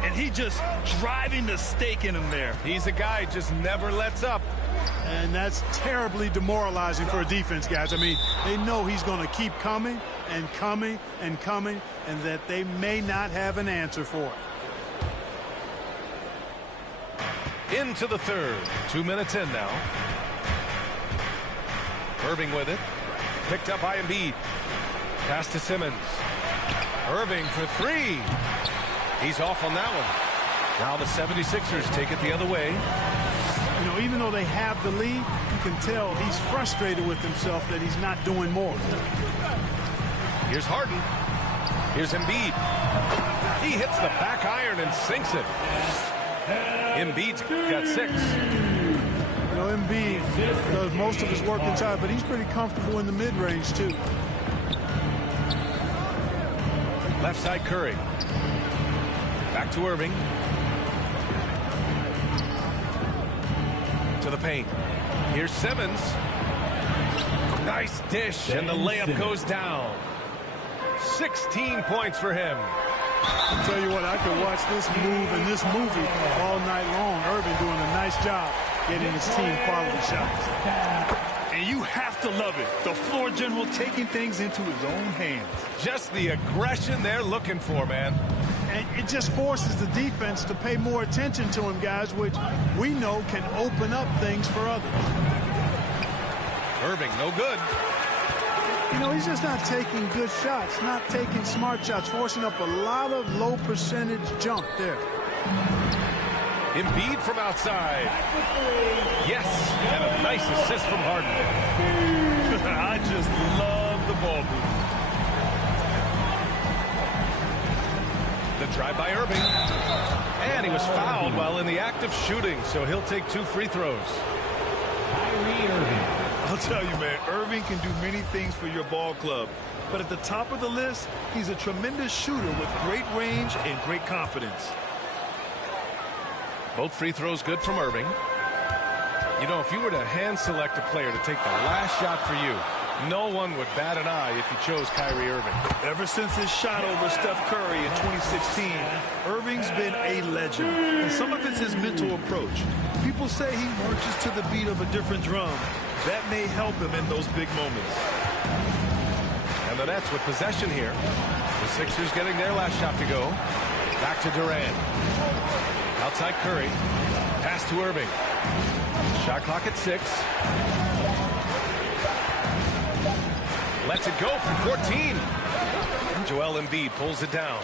And he just driving the stake in him there. He's a guy who just never lets up. And that's terribly demoralizing for a defense, guys. I mean, they know he's going to keep coming and coming and coming, and that they may not have an answer for it. Into the third. 2 minutes in now. Irving with it. Picked up by Embiid. Pass to Simmons. Irving for 3. He's off on that one. Now the 76ers take it the other way. You know, even though they have the lead, you can tell he's frustrated with himself that he's not doing more. Here's Harden. Here's Embiid. He hits the back iron and sinks it. Embiid's got 6. You know, Embiid does most of his work inside, but he's pretty comfortable in the mid-range, too. Left side Curry. Back to Irving. To the paint. Here's Simmons. Nice dish, and the layup goes down. 16 points for him. I'll tell you what, I could watch this move and this movie all night long. Irving doing a nice job getting his team quality shots. And you have to love it. The floor general taking things into his own hands. Just the aggression they're looking for, man. And it just forces the defense to pay more attention to him, guys, which we know can open up things for others. Irving, no good. You know, he's just not taking good shots, not taking smart shots, forcing up a lot of low percentage jump there. Embiid from outside. Yes, and a nice assist from Harden. I just love the ball movement. The drive by Irving. And he was fouled while in the act of shooting, so he'll take 2 free throws. Kyrie Irving. I'll tell you, man, Irving can do many things for your ball club. But at the top of the list, he's a tremendous shooter with great range and great confidence. Both free throws good from Irving. You know, if you were to hand select a player to take the last shot for you, no one would bat an eye if you chose Kyrie Irving. Ever since his shot over Steph Curry in 2016, Irving's been a legend. And some of it's his mental approach. People say he marches to the beat of a different drum. That may help him in those big moments. And the Nets with possession here. The Sixers getting their last shot to go. Back to Durant. Outside Curry. Pass to Irving. Shot clock at 6. Lets it go from 14. Joel Embiid pulls it down.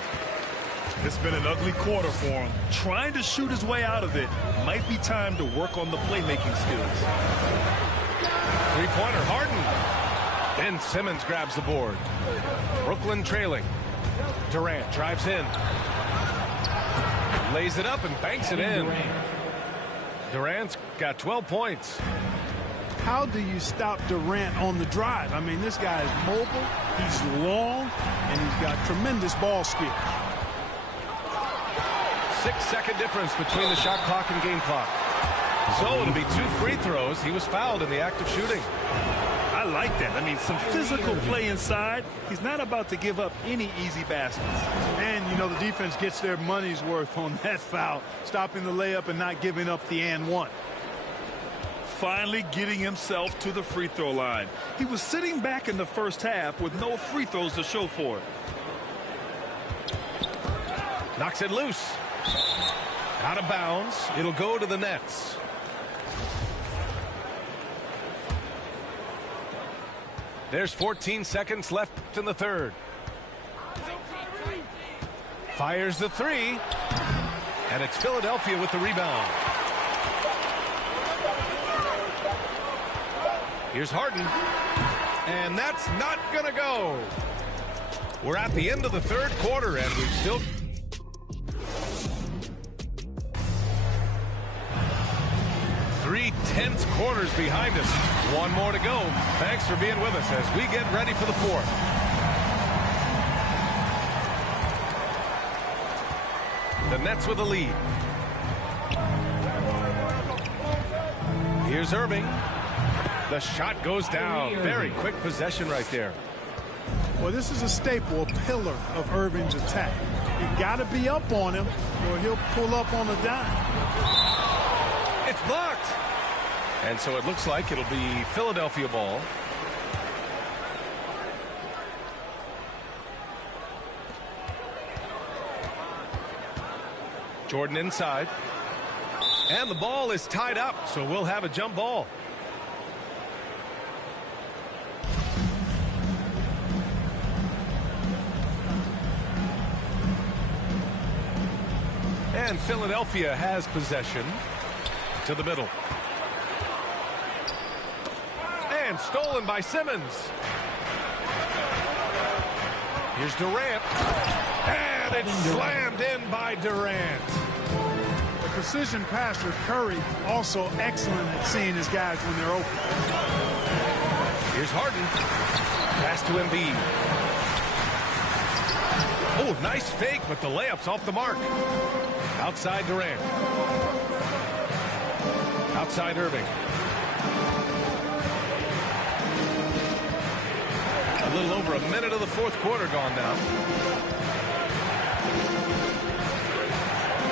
It's been an ugly quarter for him. Trying to shoot his way out of it. Might be time to work on the playmaking skills. Three-pointer, Harden. Ben Simmons grabs the board. Brooklyn trailing. Durant drives in. Lays it up and banks it in. Durant's got 12 points. How do you stop Durant on the drive? I mean, this guy is mobile, he's long, and he's got tremendous ball skills. 6-second difference between the shot clock and game clock. So it'll be 2 free throws. He was fouled in the act of shooting. I like that. I mean, some physical play inside. He's not about to give up any easy baskets. And, you know, the defense gets their money's worth on that foul, stopping the layup and not giving up the and one. Finally getting himself to the free throw line. He was sitting back in the first half with no free throws to show for it. Knocks it loose. Out of bounds. It'll go to the Nets. There's 14 seconds left in the third. Fires the 3. And it's Philadelphia with the rebound. Here's Harden. And that's not going to go. We're at the end of the third quarter, and we've still... Three tense quarters behind us. One more to go. Thanks for being with us as we get ready for the fourth. The Nets with a lead. Here's Irving. The shot goes down. Very quick possession right there. Well, this is a staple, a pillar of Irving's attack. You got to be up on him or he'll pull up on a dime. It's blocked. And so it looks like it'll be Philadelphia ball. Jordan inside. And the ball is tied up, so we'll have a jump ball. And Philadelphia has possession to the middle. And stolen by Simmons. Here's Durant. And it's slammed in by Durant. The precision passer, Curry, also excellent at seeing his guys when they're open. Here's Harden. Pass to Embiid. Oh, nice fake, but the layup's off the mark. Outside Durant. Outside Irving. little over a minute of the fourth quarter gone now.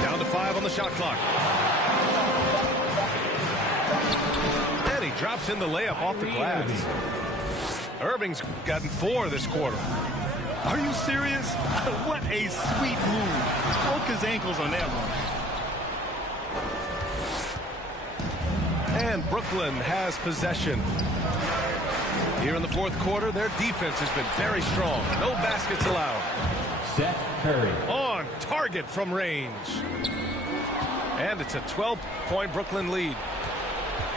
Down to 5 on the shot clock. And he drops in the layup off the glass. Irving's gotten 4 this quarter. Are you serious? What a sweet move. Broke his ankles on that one. And Brooklyn has possession. Here in the fourth quarter, their defense has been very strong. No baskets allowed. Seth Curry. On target from range. And it's a 12-point Brooklyn lead.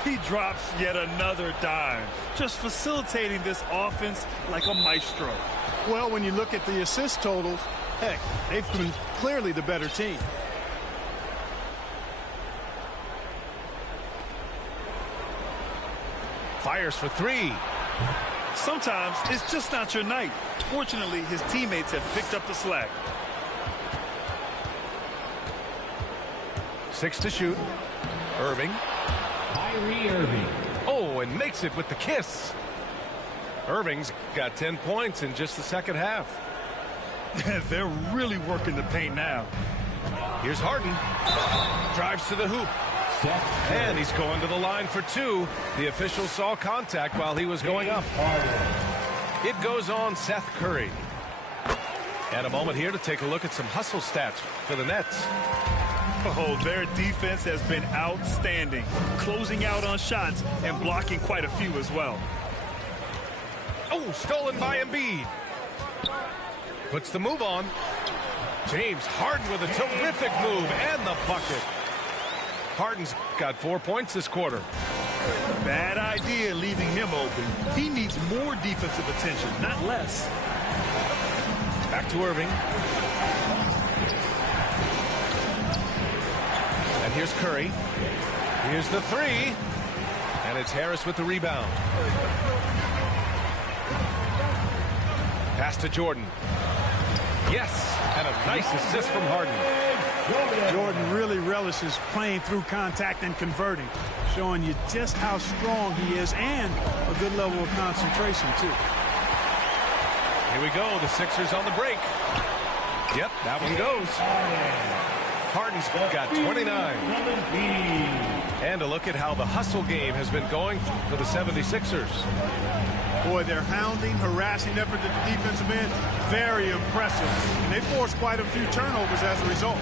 He drops yet another dime, just facilitating this offense like a maestro. Well, when you look at the assist totals, heck, they've been clearly the better team. Fires for 3. Sometimes it's just not your night. Fortunately, his teammates have picked up the slack. 6 to shoot. Irving. Kyrie Irving. Oh, and makes it with the kiss. Irving's got 10 points in just the second half. They're really working the paint now. Here's Harden. Drives to the hoop. And he's going to the line for 2. The official saw contact while he was going up. It goes on Seth Curry. And a moment here to take a look at some hustle stats for the Nets. Oh, their defense has been outstanding, closing out on shots and blocking quite a few as well. Oh, stolen by Embiid. Puts the move on. James Harden with a terrific move and the bucket. Harden's got 4 points this quarter. Bad idea leaving him open. He needs more defensive attention, not less. Back to Irving. And here's Curry. Here's the 3. And it's Harris with the rebound. Pass to Jordan. Yes, and a nice assist from Harden. Jordan really relishes playing through contact and converting, showing you just how strong he is and a good level of concentration, too. Here we go, the Sixers on the break. Yep, that one goes. Harden's got 29. And a look at how the hustle game has been going for the 76ers. Boy, their hounding, harassing effort at the defensive end, very impressive. And they forced quite a few turnovers as a result.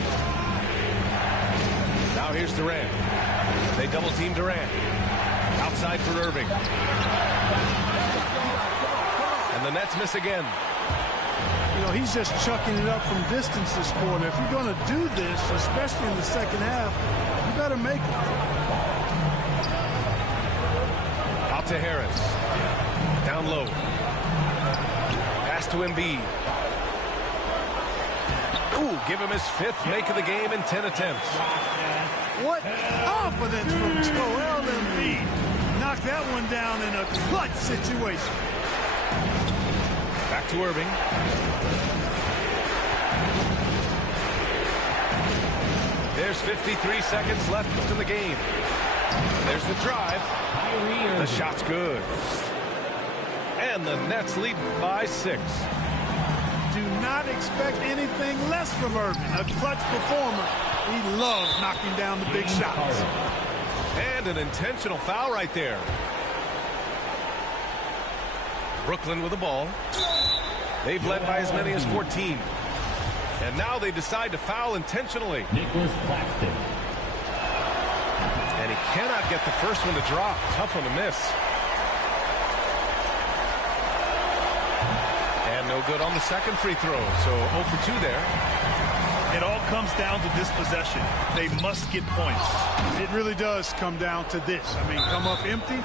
Now here's Durant. They double-team Durant. Outside for Irving. And the Nets miss again. You know, he's just chucking it up from distance this quarter. If you're going to do this, especially in the second half, you better make it. Out to Harris. Down low. Pass to Embiid. Ooh, give him his 5th make of the game in 10 attempts. What confidence from Joel Embiid. Knocked that one down in a clutch situation. Back to Irving. There's 53 seconds left in the game. There's the drive. The shot's good. And the Nets lead by 6. Do not expect anything less from Irving. A clutch performer. He loves knocking down the big shots. And an intentional foul right there. Brooklyn with the ball. They've led by as many as 14. And now they decide to foul intentionally. Nicholas Claxton. And he cannot get the first one to drop. Tough one to miss. And no good on the second free throw. So 0 for 2 there. It all comes down to this possession. They must get points. It really does come down to this. I mean, come up empty.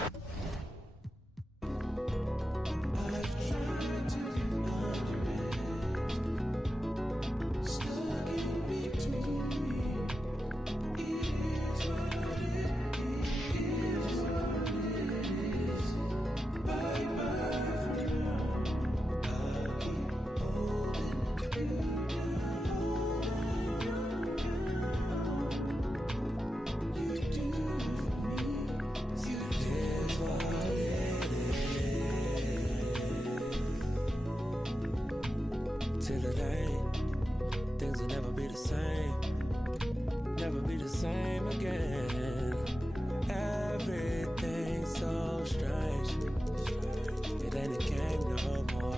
in the game no more.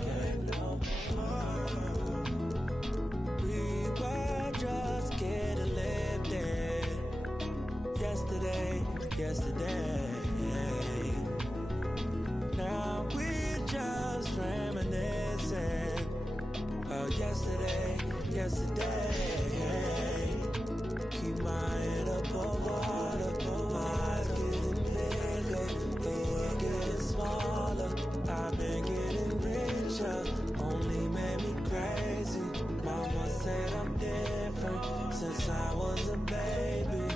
We were just getting lifted. Yesterday. Now we're just reminiscing. Oh, yesterday. Keep my head up over water. My eyes getting bigger. The world getting smaller. I've been getting richer. Only made me crazy. Mama said I'm different since I was a baby.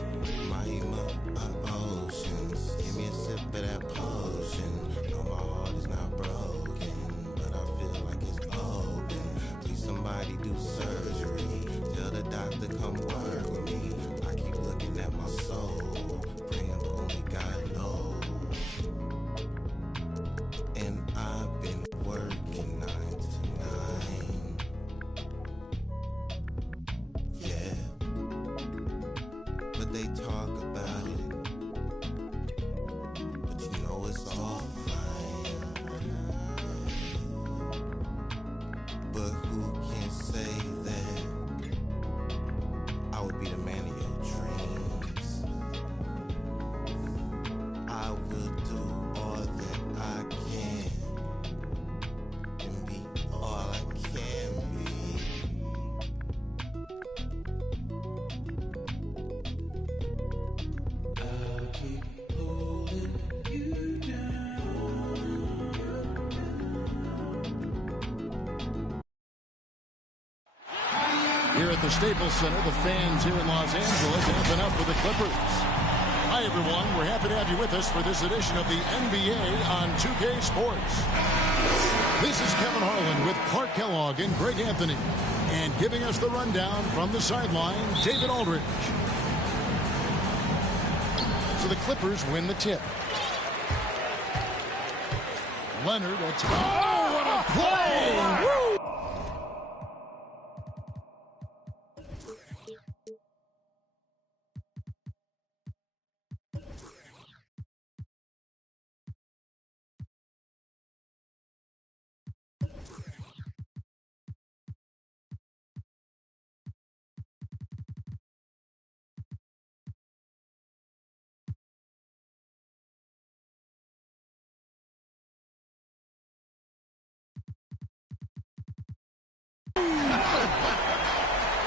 Mahima, oceans. Give me a sip of that potion. No, my heart is not broken, but I feel like it's open. Please, somebody do surgery. Tell the doctor come work with me. I keep looking at my soul, praying but only God knows. And I've been working 9 to 9. Yeah. But they talk about it, but you know it's all fine. But who can say that I would be the man of your dreams? I will do all that I can and be all I can be. I'll keep holding you down. Here at the Staples Center, the fans here in Los Angeles amping up for the Clippers. Hi, everyone. We're happy to have you with us for this edition of the NBA on 2K Sports. This is Kevin Harlan with Clark Kellogg and Greg Anthony. And giving us the rundown from the sideline, David Aldridge. So the Clippers win the tip. Leonard, oh, what a play! Woo!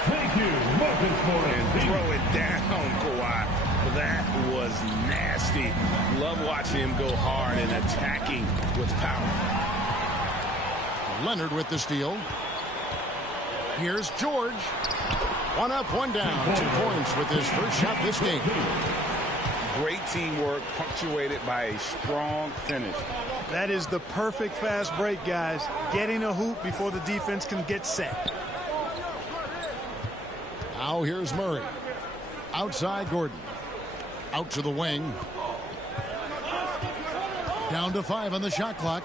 Thank you, Marcus Morris. And throw it down, Kawhi. That was nasty. Love watching him go hard and attacking with power. Leonard with the steal. Here's George. One up, one down. 2 points with his first shot this game. Great teamwork, punctuated by a strong finish. That is the perfect fast break, guys. Getting a hoop before the defense can get set. Now here's Murray. Outside Gordon. Out to the wing. Down to 5 on the shot clock.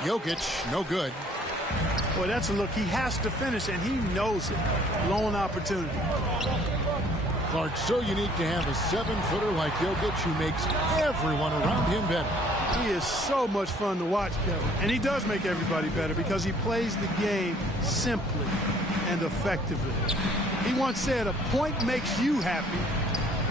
Jokic, no good. Boy, that's a look. He has to finish, and he knows it. Lone opportunity. Clark, so unique to have a 7-footer like Jokic who makes everyone around him better. He is so much fun to watch, Kevin. And he does make everybody better because he plays the game simply and effectively. He once said, a point makes you happy,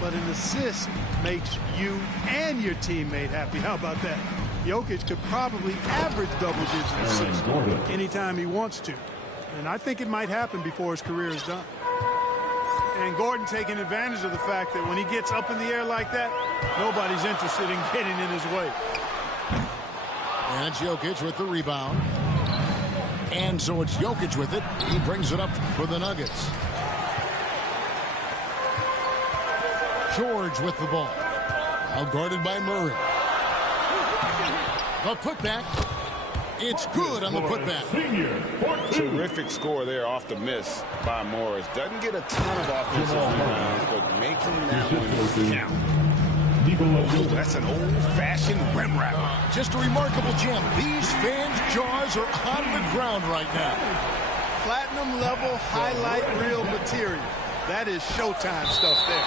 but an assist makes you and your teammate happy. How about that? Jokic could probably average double-digit assists anytime he wants to. And I think it might happen before his career is done. And Gordon taking advantage of the fact that when he gets up in the air like that, nobody's interested in getting in his way. And it's Jokic with the rebound. And so it's Jokic with it. He brings it up for the Nuggets. George with the ball. Now guarded by Murray. The putback. It's good on the putback. Terrific score there off the miss by Morris. Doesn't get a ton of offensive rebounds, but making that one count. Ooh, that's an old-fashioned rim wrap. Just a remarkable gem. These fans' jaws are on the ground right now. Platinum level highlight reel material. That is Showtime stuff there.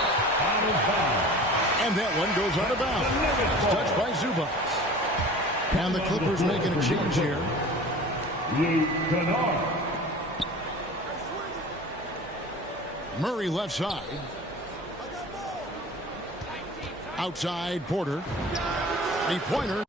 And that one goes out of bounds. Touched by Zubac. And the Clippers making a change here. Murray left side. Outside Porter. Three-pointer.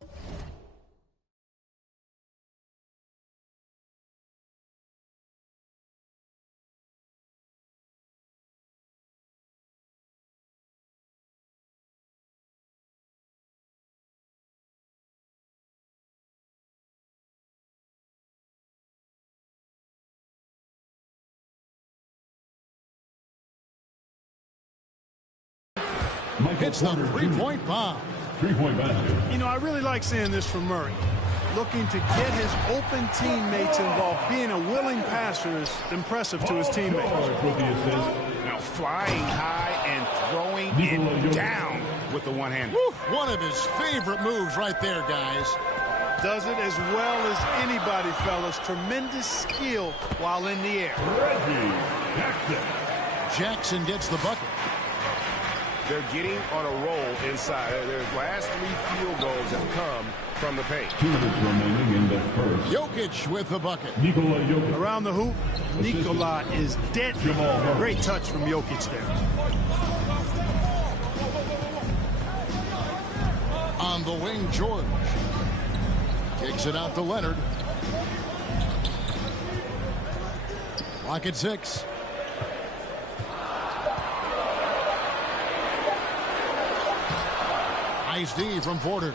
Hits the three-point bomb. Three-point basket. You know, I really like seeing this from Murray. Looking to get his open teammates involved. Being a willing passer is impressive to his teammates. Now flying high and throwing it down with the one-hand. One of his favorite moves right there, guys. Does it as well as anybody, fellas. Tremendous skill while in the air. Reggie Jackson. Jackson gets the bucket. They're getting on a roll inside. Their last 3 field goals have come from the paint. 2 minutes remaining in the first. Jokic with the bucket. Nikola Jokic. Around the hoop, Nikola is dead. Great touch from Jokic there. On the wing, George. Kicks it out to Leonard. Clock at 6. Nice D from Porter.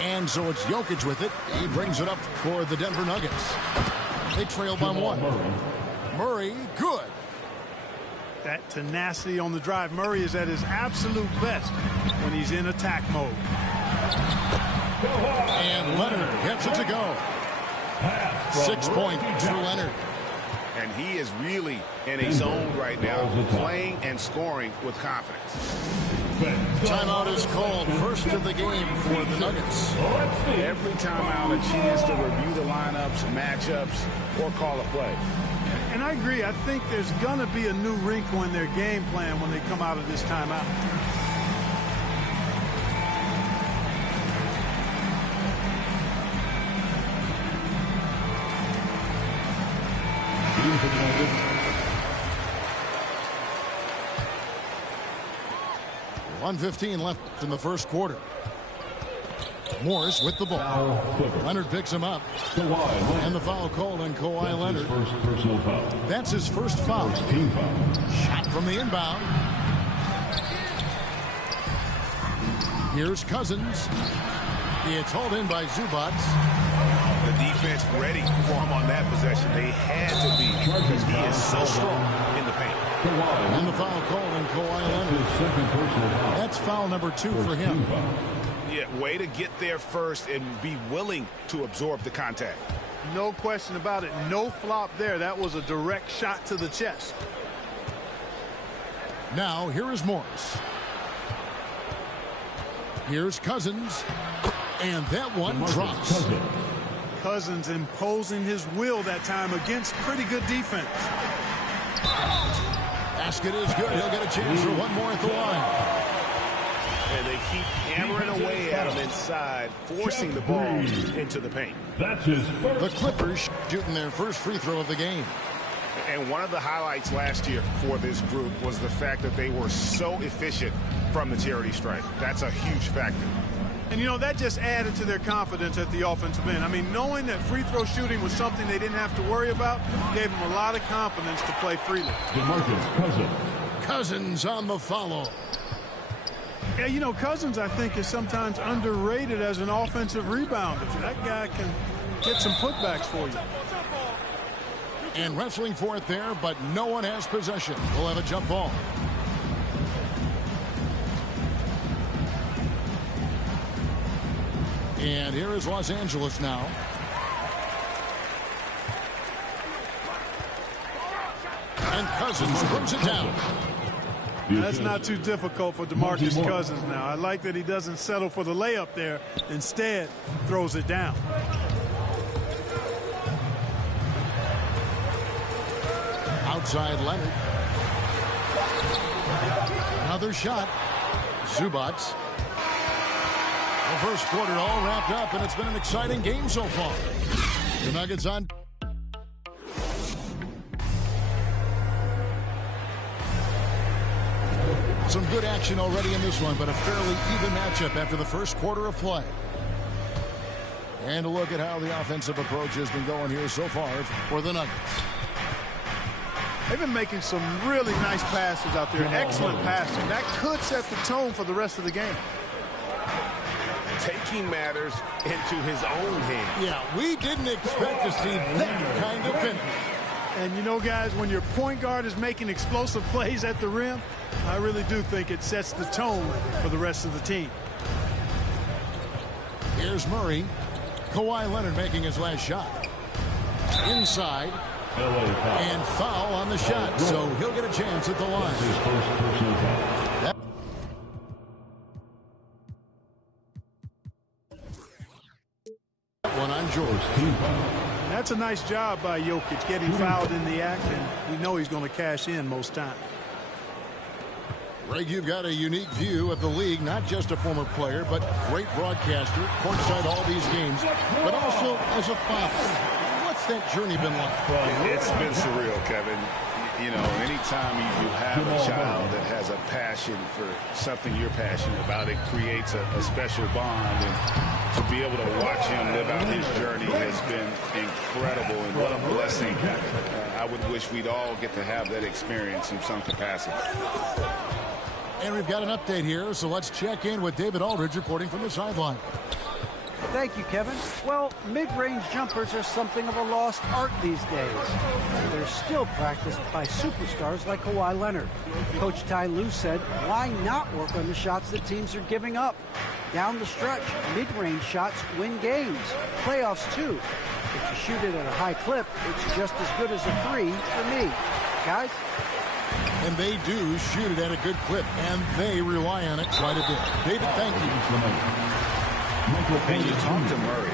And so it's Jokic with it. He brings it up for the Denver Nuggets. They trail by 1. Murray, good. That tenacity on the drive. Murray is at his absolute best when he's in attack mode. And Leonard gets it to go. 6 point to Leonard. And he is really in a zone right now, playing and scoring with confidence. Timeout is called. First of the game for the Nuggets. Every timeout, a chance to review the lineups, matchups, or call a play. And I agree. I think there's going to be a new wrinkle in their game plan when they come out of this timeout. .115 left in the first quarter. Morris with the ball. Leonard picks him up. And the foul called on Kawhi Leonard. First personal foul. That's his first foul. Team foul. Shot from the inbound. Here's Cousins. It's hauled in by Zubac. The defense ready for him on that possession. They had to be because he is so strong in the paint. And the foul call on Kawhi Leonard. That's foul number 2 for him. Yeah, way to get there first and be willing to absorb the contact. No question about it. No flop there. That was a direct shot to the chest. Now, here is Morris. Here's Cousins. And that one drops. Cousins imposing his will that time against pretty good defense. Basket is good. He'll get a chance for one more at the line. And they keep hammering away at him inside, forcing the ball into the paint. That's his first. The Clippers shooting their first free throw of the game. And one of the highlights last year for this group was the fact that they were so efficient from the charity stripe. That's a huge factor. And, you know, that just added to their confidence at the offensive end. I mean, knowing that free throw shooting was something they didn't have to worry about gave them a lot of confidence to play freely. DeMarcus Cousins. Cousins on the follow. Yeah, you know, Cousins, I think, is sometimes underrated as an offensive rebounder. That guy can get some putbacks for you. And wrestling for it there, but no one has possession. We'll have a jump ball. And here is Los Angeles now. And Cousins throws it down. That's not too difficult for DeMarcus Cousins now. I like that he doesn't settle for the layup there. Instead, throws it down. Outside Leonard. Another shot. Zubac. The first quarter all wrapped up, and it's been an exciting game so far. The Nuggets on. Some good action already in this one, but a fairly even matchup after the first quarter of play. And a look at how the offensive approach has been going here so far for the Nuggets. They've been making some really nice passes out there. Excellent passing. That could set the tone for the rest of the game. Taking matters into his own hands. Yeah, we didn't expect to see that kind of finish. And you know, guys, when your point guard is making explosive plays at the rim, I really do think it sets the tone for the rest of the team. Here's Murray. Kawhi Leonard making his last shot. Inside. And foul on the shot, so he'll get a chance at the line. One on George. That's a nice job by Jokic getting fouled in the act, and we know he's going to cash in most times. Greg, you've got a unique view of the league, not just a former player, but great broadcaster, courtside all these games, but also as a father. What's that journey been like? It's been surreal, Kevin. You know, anytime you have a child that has a passion for something you're passionate about, it creates a special bond. And to be able to watch him live out his journey has been incredible, and what a blessing. I would wish we'd all get to have that experience in some capacity. And we've got an update here, so let's check in with David Aldridge reporting from the sideline. Thank you, Kevin. Well, mid-range jumpers are something of a lost art these days. They're still practiced by superstars like Kawhi Leonard. Coach Ty Lue said, why not work on the shots that teams are giving up? Down the stretch, mid-range shots win games. Playoffs, too. If you shoot it at a high clip, it's just as good as a three for me. Guys? And they do shoot it at a good clip, and they rely on it quite a bit. David, thank you. And you talked to Murray.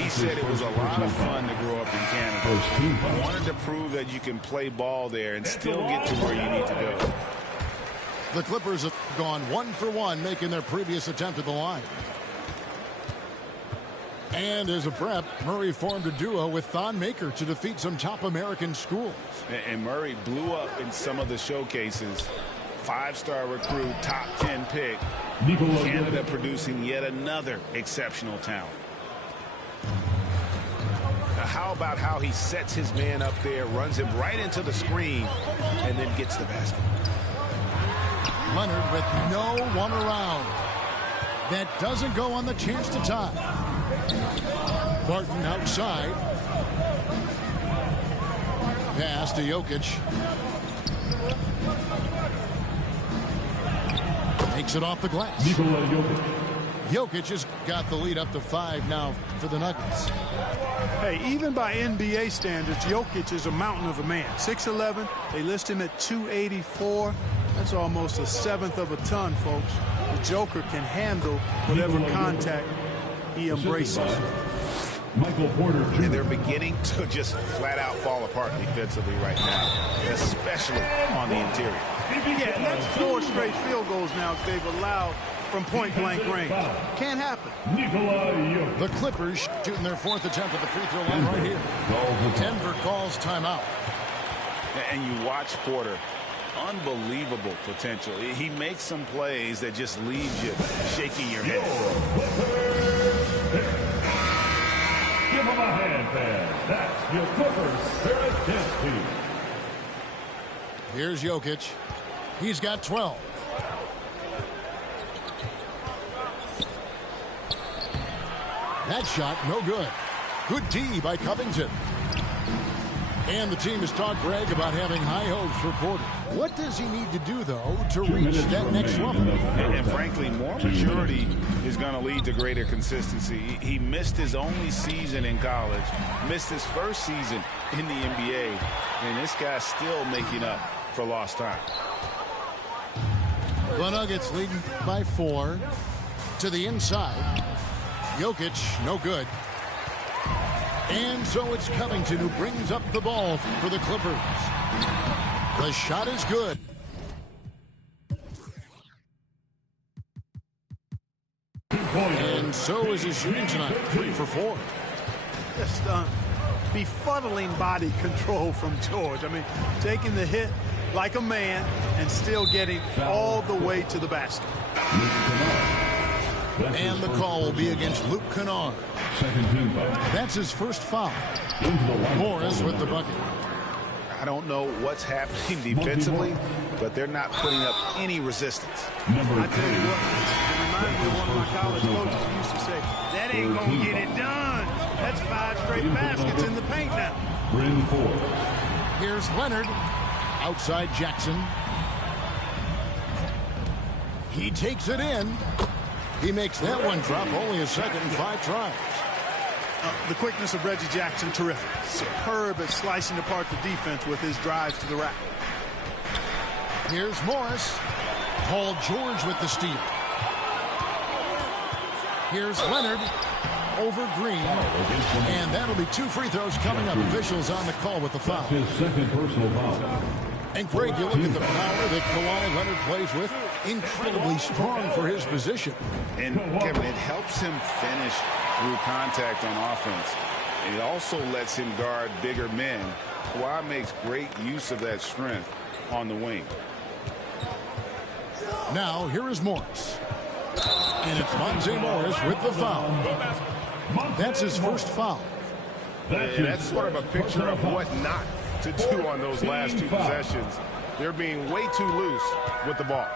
He said it was a lot of fun to grow up in Canada. He wanted to prove that you can play ball there and still get to where you need to go. The Clippers have gone 1 for 1, making their previous attempt at the line. And as a prep, Murray formed a duo with Thon Maker to defeat some top American schools. And Murray blew up in some of the showcases. 5-star recruit, top 10 pick. Canada producing yet another exceptional talent. Now, how about how he sets his man up there, runs him right into the screen, and then gets the basket. Leonard with no one around. That doesn't go on the chance to tie. Barton outside. Pass to Jokic. Takes it off the glass. Jokic has got the lead up to 5 now for the Nuggets. Hey, even by NBA standards, Jokic is a mountain of a man. 6'11", they list him at 284. That's almost a seventh of a ton, folks. The Joker can handle whatever contact he embraces. Michael Porter Jr. And they're beginning to just flat out fall apart defensively right now, especially on the interior. Yeah, and that's 4 straight field goals now they've allowed from point-blank range. Can't happen. The Clippers shooting their 4th attempt at the free throw line right here. Denver calls timeout. And you watch Porter. Unbelievable potential. He makes some plays that just leaves you shaking your head. Give him a hand, fan. That's your Clippers Spirit Dance Team. Here's Jokic. He's got 12. That shot, no good. Good D by Covington. And the team has talked Greg about having high hopes for Porter. What does he need to do, though, to reach that next level? And frankly, more maturity is going to lead to greater consistency. He missed his only season in college, missed his first season in the NBA, and this guy's still making up for lost time. The Nuggets leading by 4 to the inside. Jokic, no good. And so it's Covington who brings up the ball for the Clippers. The shot is good. And so is his shooting tonight, 3 for 4. Just befuddling body control from George. I mean, taking the hit like a man and still getting all the way to the basket. And the call will be against Luke Kennard. That's his first foul. Morris with the bucket. I don't know what's happening defensively, but they're not putting up any resistance. I tell you what, it reminds me of one of my college coaches who used to say, that ain't going to get it done. That's 5 straight baskets in the paint now. Here's Leonard. Outside Jackson. He takes it in. He makes that one drop. Only a second and 5 tries. The quickness of Reggie Jackson, terrific. Superb at slicing apart the defense with his drives to the rack. Here's Morris. Paul George with the steal. Here's Leonard over Green. And that'll be 2 free throws coming up. Officials on the call with the foul. His second personal foul. And Greg, you look at the power that Kawhi Leonard plays with. Incredibly strong for his position. And Kevin, it helps him finish through contact on offense. And it also lets him guard bigger men. Kawhi makes great use of that strength on the wing. Now here is Morris. And it's Monte Morris with the foul. That's his first foul. That's sort of a picture of what not to do on those last 2 possessions. They're being way too loose with the ball.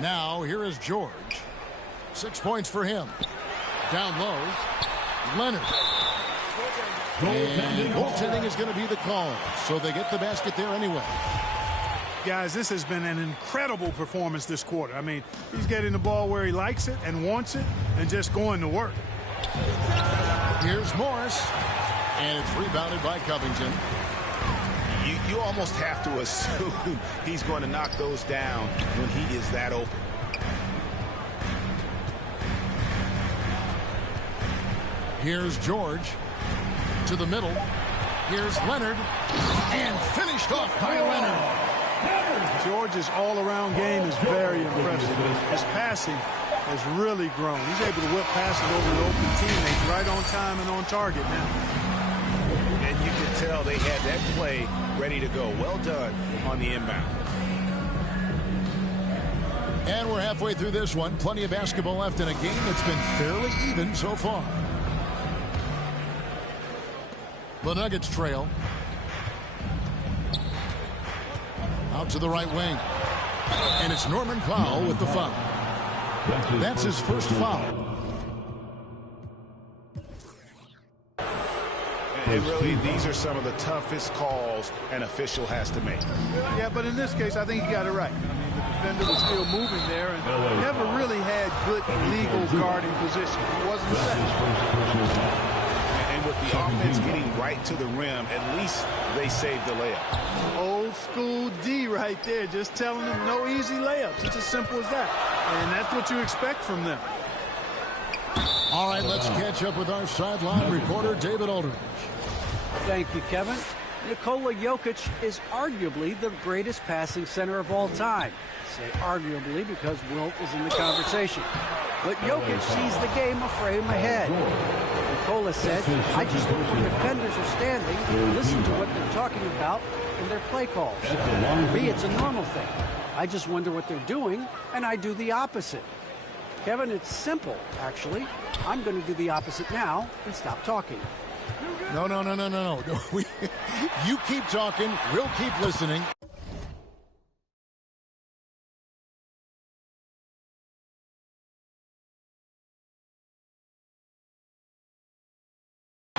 Now here is George. 6 points for him. Down low, Leonard. And goaltending is going to be the call, so they get the basket there anyway. Guys, this has been an incredible performance this quarter. I mean, he's getting the ball where he likes it and wants it and just going to work. Here's Morris, and it's rebounded by Covington. You almost have to assume he's going to knock those down when he is that open. Here's George to the middle. Here's Leonard, and finished off by Leonard. George's all-around game is very impressive. His passing has really grown. He's able to whip passes over the open teammates right on time and on target now. And you can tell they had that play ready to go. Well done on the inbound. And we're halfway through this one. Plenty of basketball left in a game that's been fairly even so far. The Nuggets trail. Out to the right wing. And it's Norman Powell with the foul. That's his first foul. And really, these are some of the toughest calls an official has to make. Yeah, but in this case, I think he got it right. I mean, the defender was still moving there and never really had good legal guarding position. He wasn't set. And with the offense getting right to the rim, at least they saved the layup. Old school D right there, just telling them no easy layups. It's as simple as that. And that's what you expect from them. All right, let's catch up with our sideline reporter, David Aldridge. Thank you, Kevin. Nikola Jokic is arguably the greatest passing center of all time. I say arguably because Wilt is in the conversation. But Jokic sees the game a frame ahead. Nikola said, I just look where defenders are standing and listen to what they're talking about in their play calls. For me, it's a normal thing. I just wonder what they're doing, and I do the opposite. Kevin, it's simple, actually. I'm going to do the opposite now and stop talking. No. You keep talking. We'll keep listening.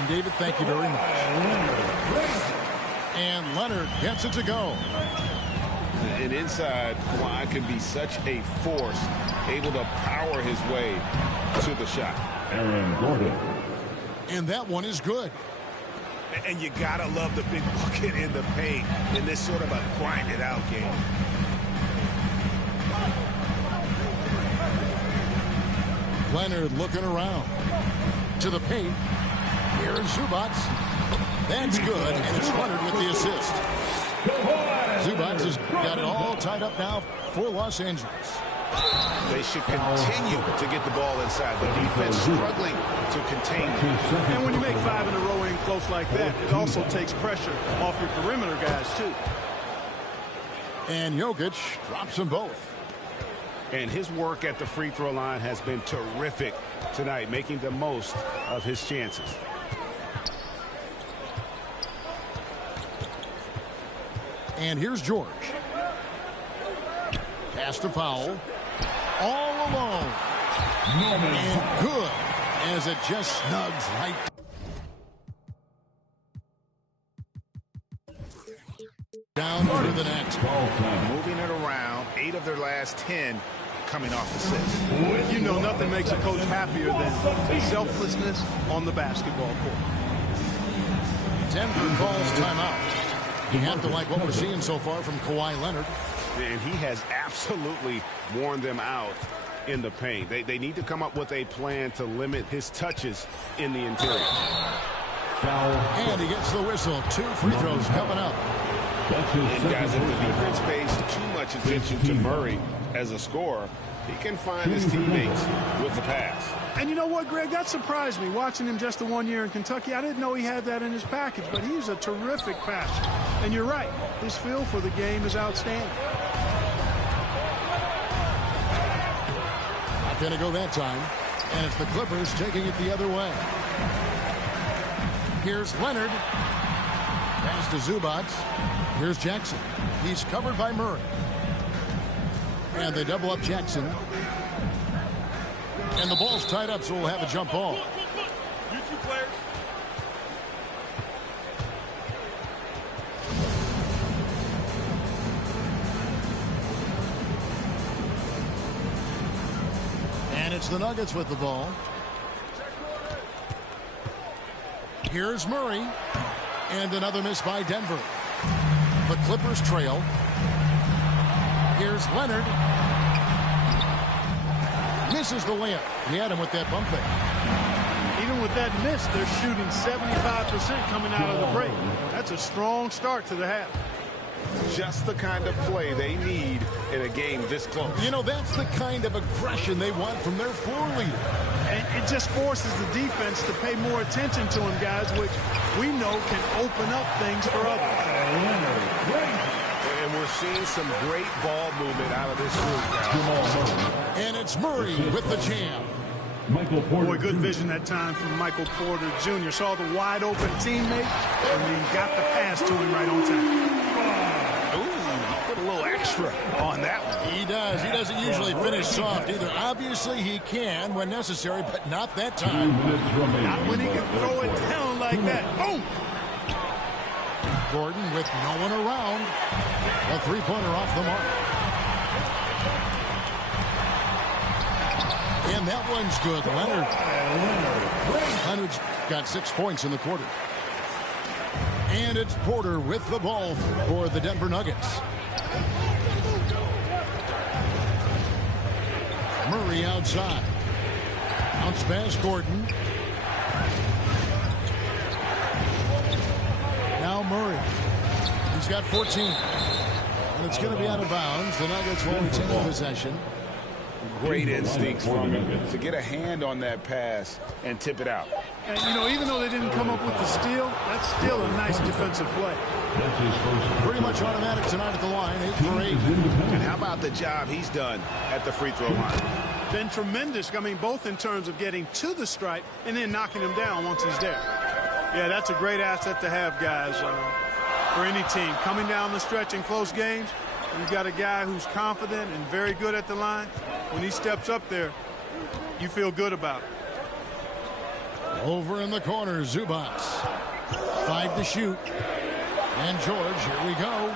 David, thank you very much. And Leonard gets it to go. And inside, Kawhi can be such a force, able to power his way to the shot. Aaron Gordon. And that one is good. And you gotta love the big bucket in the paint in this sort of a grinded out game. Leonard looking around to the paint. Here is Zubac. That's good, and it's Leonard with the assist. Zubats has got it all tied up now for Los Angeles. They should continue to get the ball inside. The defense struggling to contain it. And when you make 5 in a row in close like that, it also takes pressure off your perimeter guys, too. And Jokic drops them both. And his work at the free throw line has been terrific tonight, making the most of his chances. And here's George. Pass to Powell. All alone. And good as it just snugs right. Down to the net. Moving it around. 8 of their last 10 coming off assists. You know nothing makes a coach happier than selflessness on the basketball court. Denver calls timeout. You have to like what we're seeing so far from Kawhi Leonard. And he has absolutely worn them out in the paint. They need to come up with a plan to limit his touches in the interior. And he gets the whistle. 2 free throws coming up. And guys, if the defense pays too much attention to Murray as a scorer, he can find his teammates with the pass. And you know what, Greg? That surprised me. Watching him just the 1 year in Kentucky, I didn't know he had that in his package, but he's a terrific passer. And you're right. His feel for the game is outstanding. Not going to go that time. And it's the Clippers taking it the other way. Here's Leonard. Pass to Zubats. Here's Jackson. He's covered by Murray. And they double up Jackson. And the ball's tied up, so we'll have a jump ball. You two players. And it's the Nuggets with the ball. Here's Murray. And another miss by Denver. The Clippers trail. Here's Leonard. Misses the layup. He had him with that bump fake. Even with that miss, they're shooting 75% coming out of the break. That's a strong start to the half. Just the kind of play they need in a game this close. You know, that's the kind of aggression they want from their floor leader. And it just forces the defense to pay more attention to him, guys, which we know can open up things for others. And we're seeing some great ball movement out of this group. And it's Murray with the jam. Michael Porter. Boy, good vision that time from Michael Porter Jr. Saw the wide open teammate and then got the pass to him right on time. Ooh, put a little extra on that one. He does. He doesn't usually finish soft either. Obviously, he can when necessary, but not that time. Not when he can throw it down like that. Boom! Gordon with no one around. A three-pointer off the mark. And that one's good. Leonard's got 6 points in the quarter. And it's Porter with the ball for the Denver Nuggets. Murray outside. Bounce pass Gordon. Now Murray. He's got 14. And it's going to be out of bounds. The Nuggets will retain possession. Great instincts from him to get a hand on that pass and tip it out. And, you know, even though they didn't come up with the steal, that's still a nice defensive play. Pretty much automatic tonight at the line, 8 for 8. And how about the job he's done at the free throw line? Been tremendous, I mean, both in terms of getting to the stripe and then knocking him down once he's there. Yeah, that's a great asset to have, guys, for any team. Coming down the stretch in close games, you've got a guy who's confident and very good at the line. When he steps up there, you feel good about it. Over in the corner, Zubats. 5 to shoot. And George, here we go.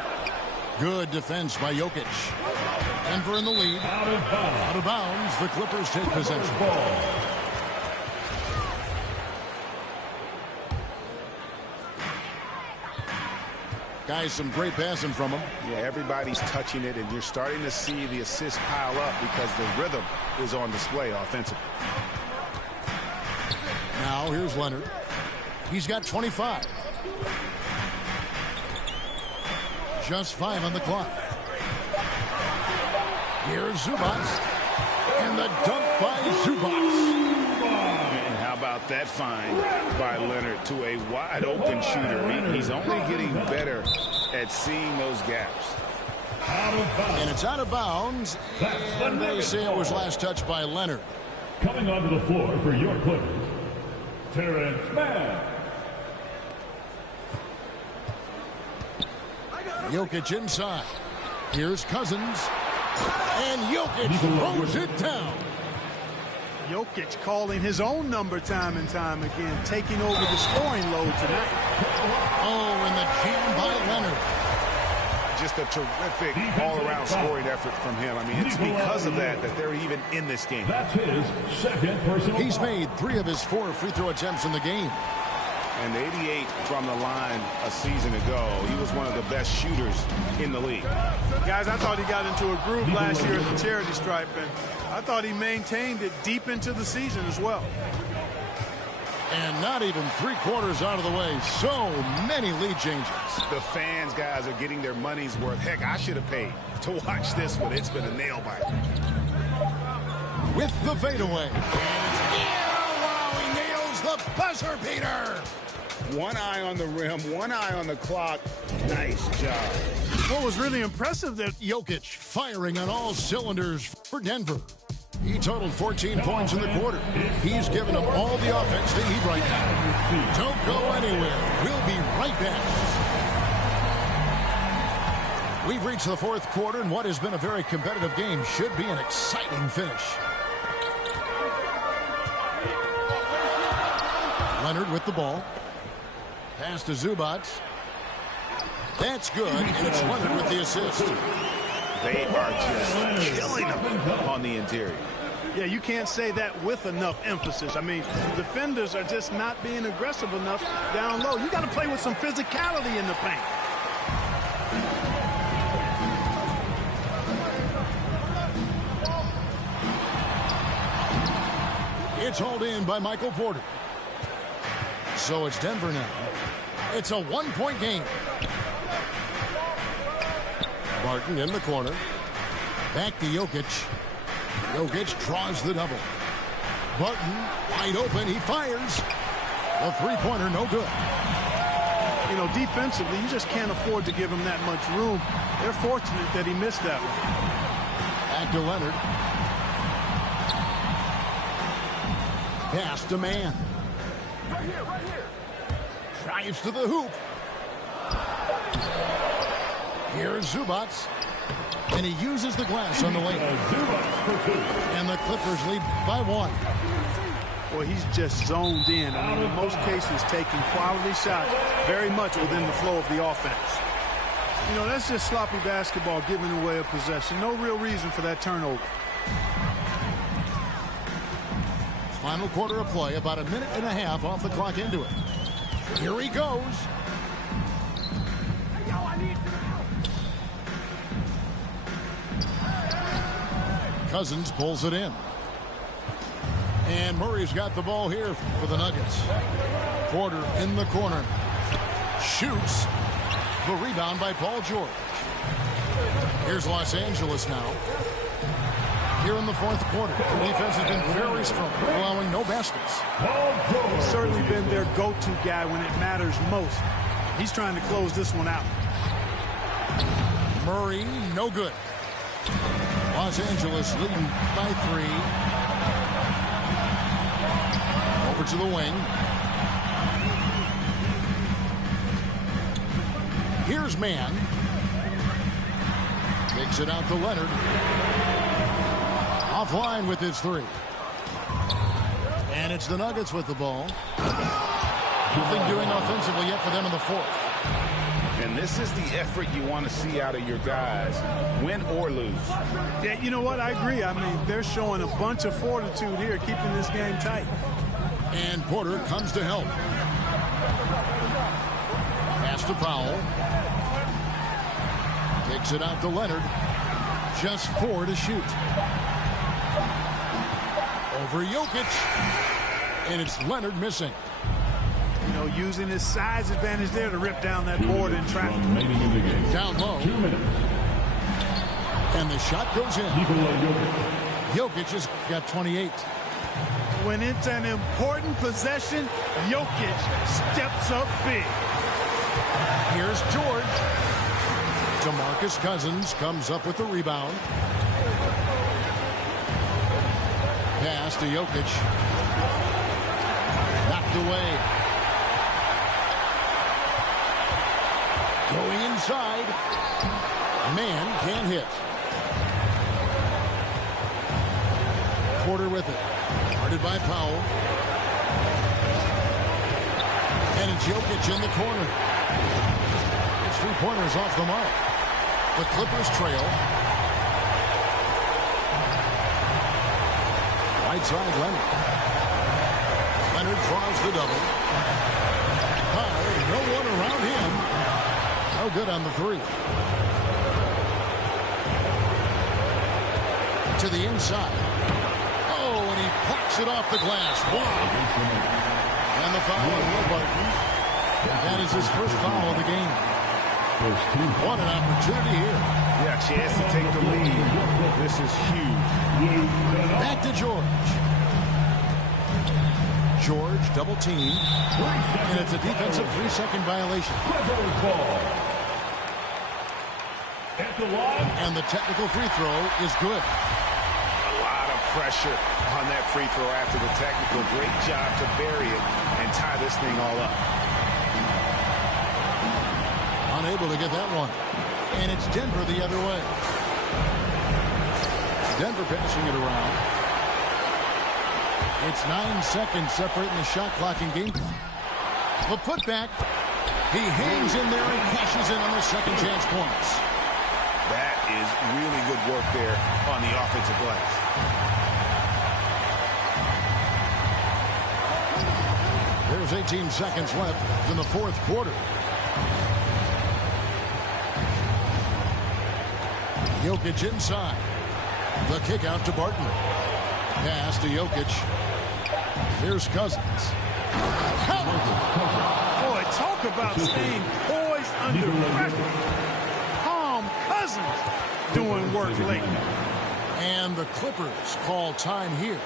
Good defense by Jokic. Denver in the lead. Out of bounds. The Clippers take possession. Guys, some great passing from him. Yeah, everybody's touching it, and you're starting to see the assists pile up because the rhythm is on display offensively. Now, here's Leonard. He's got 25. Just 5 on the clock. Here's Zubac. And the dunk by Zubac. And how about that find by Leonard to a wide open shooter? He's only getting better at seeing those gaps. And it's out of bounds. And they say it was last touched by Leonard. Coming onto the floor for your Clippers, Terrence Mann. Jokic inside. Here's Cousins. And Jokic throws it down. Jokic calling his own number time and time again, taking over the scoring load tonight. Oh, and the jam by Leonard. Just a terrific all-around scoring effort from him. I mean, it's because of that they're even in this game. That's his second personal. He's made 3 of his 4 free throw attempts in the game. And 88 from the line a season ago. He was one of the best shooters in the league. Guys, I thought he got into a groove last year at the charity stripe, and I thought he maintained it deep into the season as well. And not even 3/4 out of the way. So many lead changes. The fans, guys, are getting their money's worth. Heck, I should have paid to watch this one. It's been a nail biter. With the fadeaway. Wow, he nails the buzzer beater. One eye on the rim, one eye on the clock. Nice job. What was really impressive that Jokic firing on all cylinders for Denver. He totaled 14 points in the quarter. He's given them all the offense they need right now. Don't go anywhere. We'll be right back. We've reached the 4th quarter, and what has been a very competitive game should be an exciting finish. Leonard with the ball. Pass to Zubac. That's good, and it's Leonard with the assist. They are just killing them on the interior. Yeah, you can't say that with enough emphasis. I mean, defenders are just not being aggressive enough down low. You got to play with some physicality in the paint. It's hauled in by Michael Porter. So it's Denver now. It's a 1-point game. Barton in the corner. Back to Jokic. Jokic draws the double. Barton wide open. He fires. A 3-pointer, no good. You know, defensively, you just can't afford to give him that much room. They're fortunate that he missed that one. Back to Leonard. Pass to Mann. Right here. Drives to the hoop. Here's Zubac. And he uses the glass on the lane. And the Clippers lead by 1. Boy, he's just zoned in. I mean, in most cases, taking quality shots very much within the flow of the offense. You know, that's just sloppy basketball, giving away a possession. No real reason for that turnover. Final quarter of play, about a minute and a half off the clock into it. Here he goes. Cousins pulls it in. And Murray's got the ball here for the Nuggets. Porter in the corner. Shoots. The rebound by Paul George. Here's Los Angeles now. Here in the 4th quarter, the defense has been very strong, allowing no baskets. He's certainly been their go-to guy when it matters most. He's trying to close this one out. Murray, no good. Los Angeles leading by 3. Over to the wing. Here's Mann. Takes it out to Leonard. Offline with his 3. And it's the Nuggets with the ball. Nothing doing offensively yet for them in the 4th. And this is the effort you want to see out of your guys, win or lose. Yeah, you know what? I agree. I mean, they're showing a bunch of fortitude here, keeping this game tight. And Porter comes to help. Pass to Powell. Takes it out to Leonard. Just 4 to shoot. Over Jokic. And it's Leonard missing. You know, using his size advantage there to rip down that board in traffic. Remaining in the game. Down low. 2 minutes. And the shot goes in. Nikola Jokic. Jokic has got 28. When it's an important possession, Jokic steps up big. Here's George. DeMarcus Cousins comes up with the rebound. Pass to Jokic. Knocked away. Going inside. Man can't hit. Porter with it. Guarded by Powell. And it's Jokic in the corner. His three-pointers off the mark. The Clippers trail. Right side, Leonard. Leonard draws the double. High, no one around him. No good on the three. To the inside. Oh, and he plucks it off the glass. Wow. And the foul on Will Barton. That is his first foul of the game. What an opportunity here. Yeah, chance to take the lead. This is huge. Back to George. George double teamed. And it's a defensive 3-second violation. And the technical free throw is good. A lot of pressure on that free throw after the technical. Great job to bury it and tie this thing all up. Unable to get that one. And it's Denver the other way. Denver passing it around. It's 9 seconds separating the shot clock and game clock. The putback. He hangs in there and cashes in on the second chance points. That is really good work there on the offensive glass. There's 18 seconds left in the fourth quarter. Jokic inside. The kick out to Barton. Pass to Jokic. Here's Cousins. Boy, talk about staying poised under pressure. Calm Cousins doing work late. And the Clippers call time here.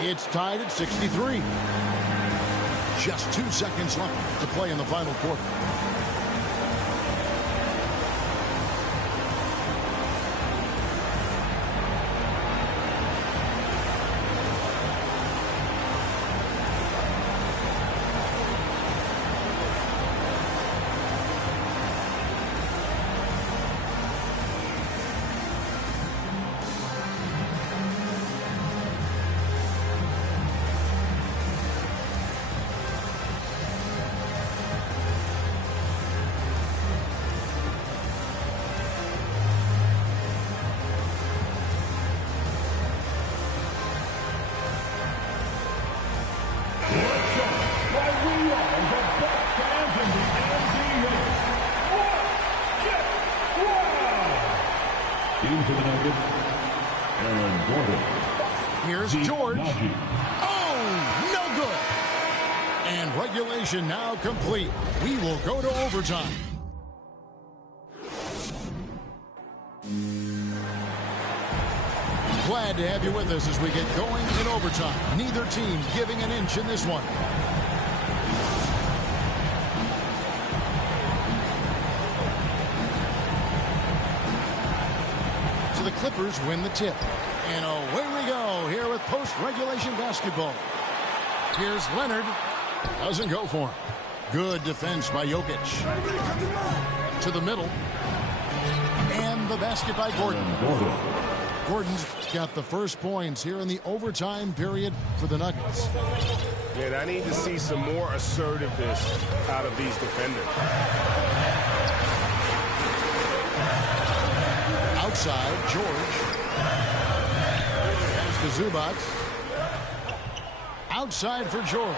It's tied at 63. Just 2 seconds left to play in the final quarter. Into the Nuggets, Aaron Gordon. Here's George. Oh, no good. And regulation now complete. We will go to overtime. Glad to have you with us as we get going in overtime. Neither team giving an inch in this one. So the Clippers win the tip. And away we go here with post-regulation basketball. Here's Leonard. Doesn't go for him. Good defense by Jokic. To the middle. And the basket by Gordon. Gordon's got the first points here in the overtime period for the Nuggets. Man, I need to see some more assertiveness out of these defenders. Outside, George. Pass to Zubac. Outside for George.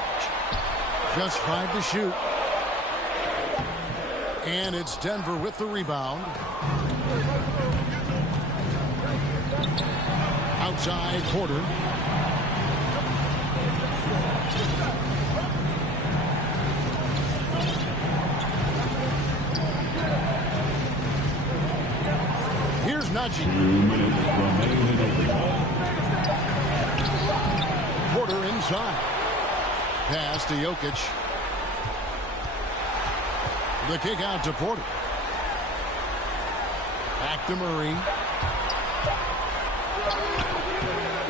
Just 5 to shoot. And it's Denver with the rebound. Outside, Porter. Nnaji. 2 minutes remaining. Porter inside. Pass to Jokic. The kick out to Porter. Back to Murray.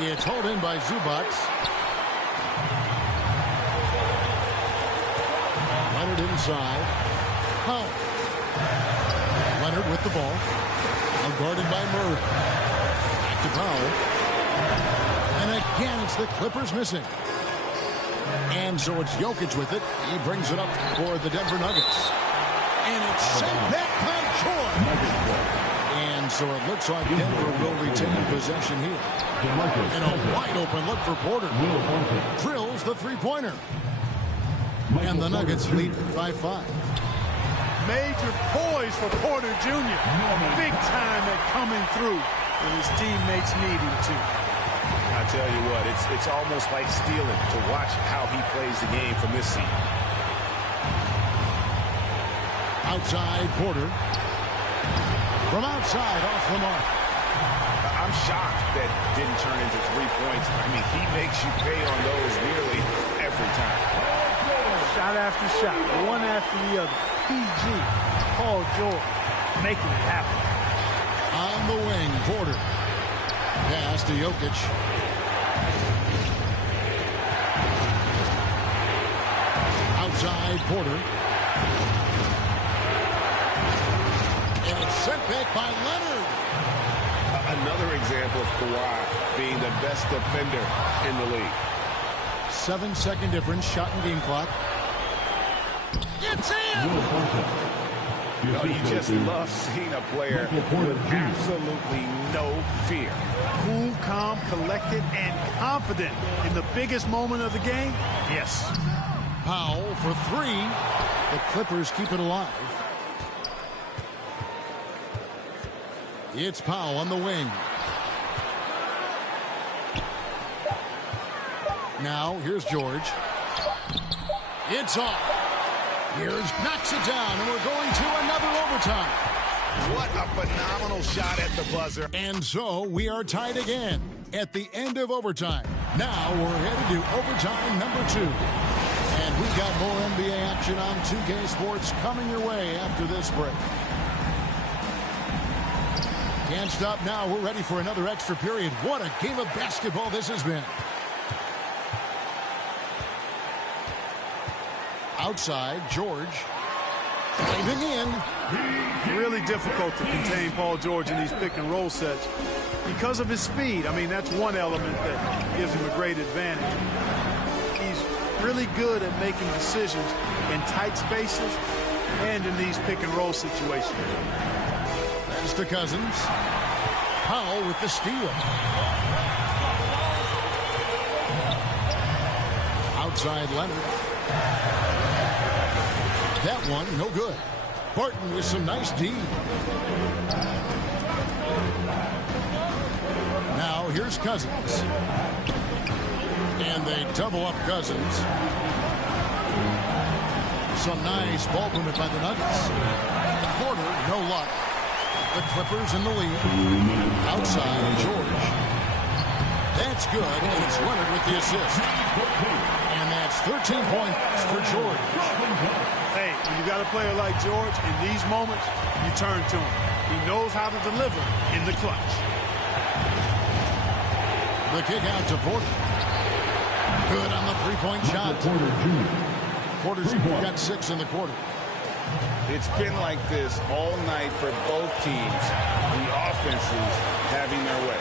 It's hauled in by Zubac. Leonard inside. Oh. Leonard with the ball. Now guarded by Murray. Back to Powell. And again, it's the Clippers missing. And so it's Jokic with it. He brings it up for the Denver Nuggets. And it's sent back by Jordan. And so it looks like Denver will retain possession here. And a wide open look for Porter. Drills the three-pointer. And the Nuggets lead by 5. Major poise for Porter Jr. Big time at coming through when his teammates need him to. I tell you what, it's almost like stealing to watch how he plays the game from this seat. Outside Porter. From outside, off the mark. I'm shocked that didn't turn into 3 points. I mean, he makes you pay on those nearly every time. Shot after shot, one after the other. PG, Paul George, making it happen. On the wing, Porter. Pass to Jokic. Outside Porter. And it's sent back by Leonard. Another example of Kawhi being the best defender in the league. 7-second difference, shot and game clock. It's in! You just love seeing a player with absolutely no fear. Cool, calm, collected, and confident in the biggest moment of the game. Yes. Powell for 3. The Clippers keep it alive. It's Powell on the wing. Now, here's George. It's off. Here's knocks it down, and we're going to another overtime. What a phenomenal shot at the buzzer. And so we are tied again at the end of overtime. Now we're headed to overtime number 2. And we've got more NBA action on 2K Sports coming your way after this break. Can't stop now. We're ready for another extra period. What a game of basketball this has been. Outside, George. Driving in. Really difficult to contain Paul George in these pick and roll sets because of his speed. I mean, that's one element that gives him a great advantage. He's really good at making decisions in tight spaces and in these pick and roll situations. That's to Cousins. Powell with the steal. Outside Leonard. That one, no good. Barton with some nice D. Now here's Cousins. And they double up Cousins. Some nice ball movement by the Nuggets. Porter, no luck. The Clippers in the lead. Outside, George. That's good, and it's Leonard with the assist. And that's 13 points for George. Hey, when you got a player like George, in these moments, you turn to him. He knows how to deliver in the clutch. The kick out to Porter. Good on the three-point shot. Porter's got 6 in the quarter. It's been like this all night for both teams. The offenses having their way.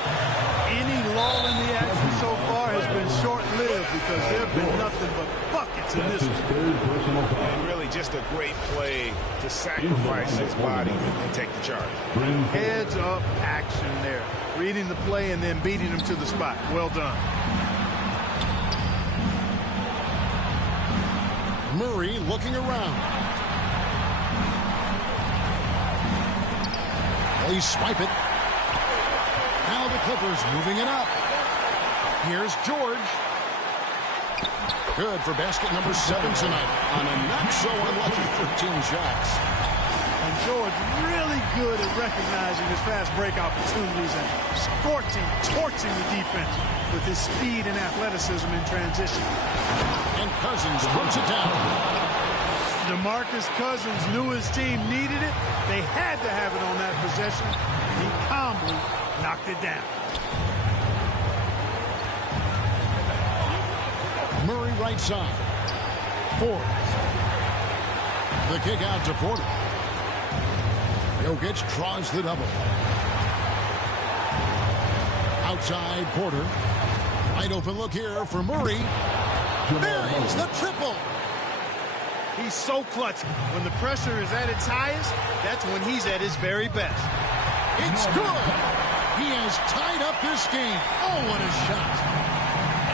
Any lull in the action so far has been short-lived because there have been nothing but buckets in this one. And really just a great play to sacrifice his body and take the charge. Heads-up action there. Reading the play and then beating him to the spot. Well done. Murray looking around. They swipe it. Now the Clippers moving it up. Here's George. Good for basket number 7 tonight on a not-so-unlucky 13 shots. And George really good at recognizing his fast break opportunities and torching the defense with his speed and athleticism in transition. And Cousins puts it down. DeMarcus Cousins knew his team needed it. They had to have it on that possession. He calmly knocked it down. Murray right side. Ford. The kick out to Porter. Jokic draws the double. Outside Porter. Wide open look here for Murray. Buries the triple. He's so clutch. When the pressure is at its highest, that's when he's at his very best. It's good. He has tied up this game. Oh, what a shot.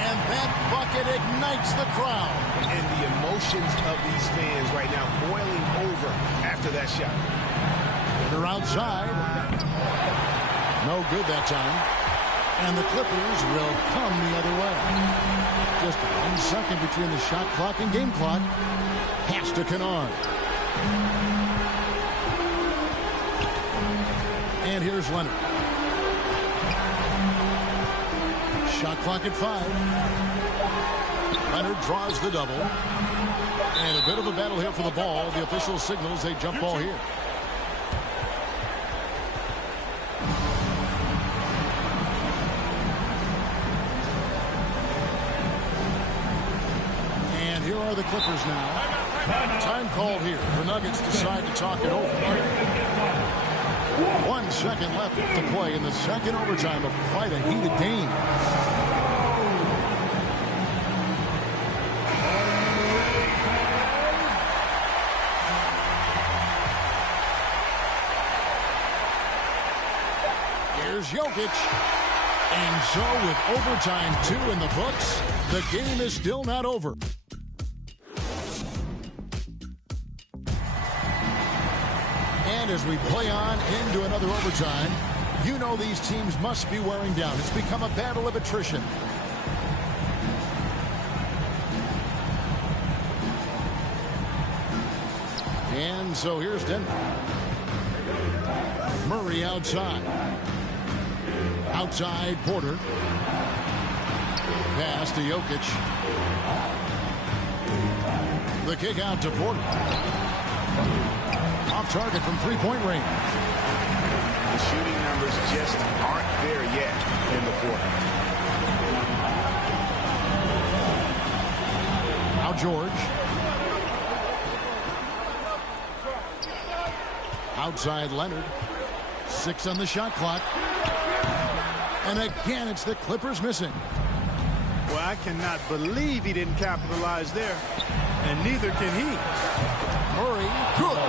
And that bucket ignites the crowd. And the emotions of these fans right now boiling over after that shot. They're outside. No good that time. And the Clippers will come the other way. Just 1 second between the shot clock and game clock. Pass to Kennard. And here's Leonard. Shot clock at 5. Leonard draws the double. And a bit of a battle here for the ball. The official signals a jump ball here. And here are the Clippers now. Time called here. The Nuggets decide to talk it over. 1 second left to play in the second overtime of quite a heated game. Here's Jokic. And so with overtime 2 in the books, the game is still not over. And as we play on into another overtime, you know these teams must be wearing down. It's become a battle of attrition. And so here's Denver. Murray outside. Outside Porter. Pass to Jokic. The kick out to Porter. Off target from three-point range. The shooting numbers just aren't there yet in the quarter. Now George. Outside Leonard. 6 on the shot clock. And again, it's the Clippers missing. Well, I cannot believe he didn't capitalize there. And neither can he. Murray, good.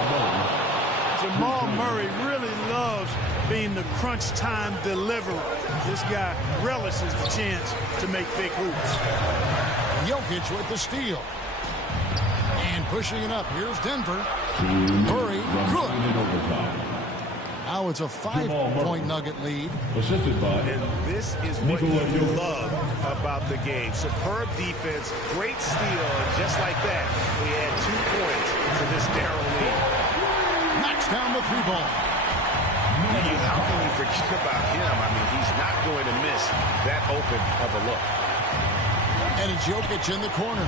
Jamal Murray really loves being the crunch time deliverer. This guy relishes the chance to make big hoops. Jokic with the steal. And pushing it up. Here's Denver. Murray, good. Now it's a 5-point Nugget lead. Assisted by. And this is what you love about the game. Superb defense, great steal, and just like that, we add 2 points to this narrow lead. Knocks down the 3-ball. How can you forget about him? I mean, he's not going to miss that open of a look. And it's Jokic in the corner.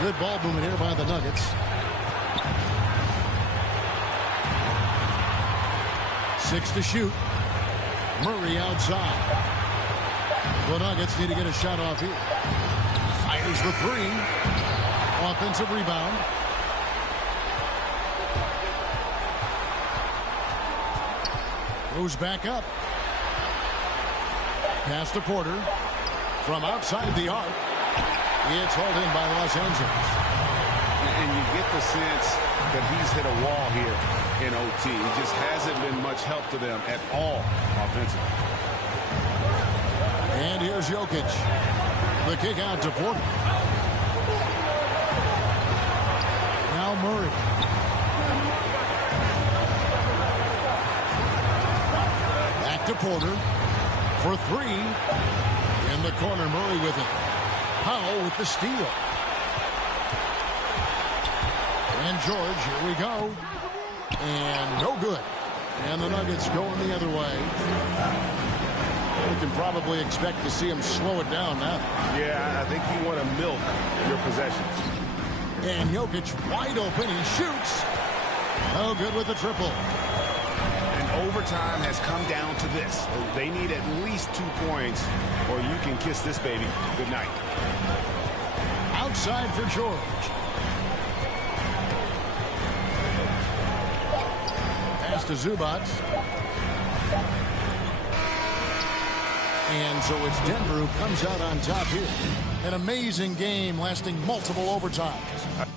Good ball movement here by the Nuggets. 6 to shoot. Murray outside. The Nuggets need to get a shot off here. Fires the 3. Offensive rebound. Goes back up. Pass to Porter. From outside the arc. It's hauled in by Los Angeles. And you get the sense that he's hit a wall here in OT. He just hasn't been much help to them at all offensively. And here's Jokic. The kick out to Porter. Now Murray. Back to Porter for 3. In the corner, Murray with it. Powell with the steal. And George, here we go. And no good. And the Nuggets going the other way. We can probably expect to see him slow it down now. Yeah, I think you want to milk your possessions. And Jokic wide open. He shoots. No good with the triple. And overtime has come down to this. They need at least 2 points, or you can kiss this baby good night. Outside for George. Pass to Zubac. And so it's Denver who comes out on top here. An amazing game lasting multiple overtimes.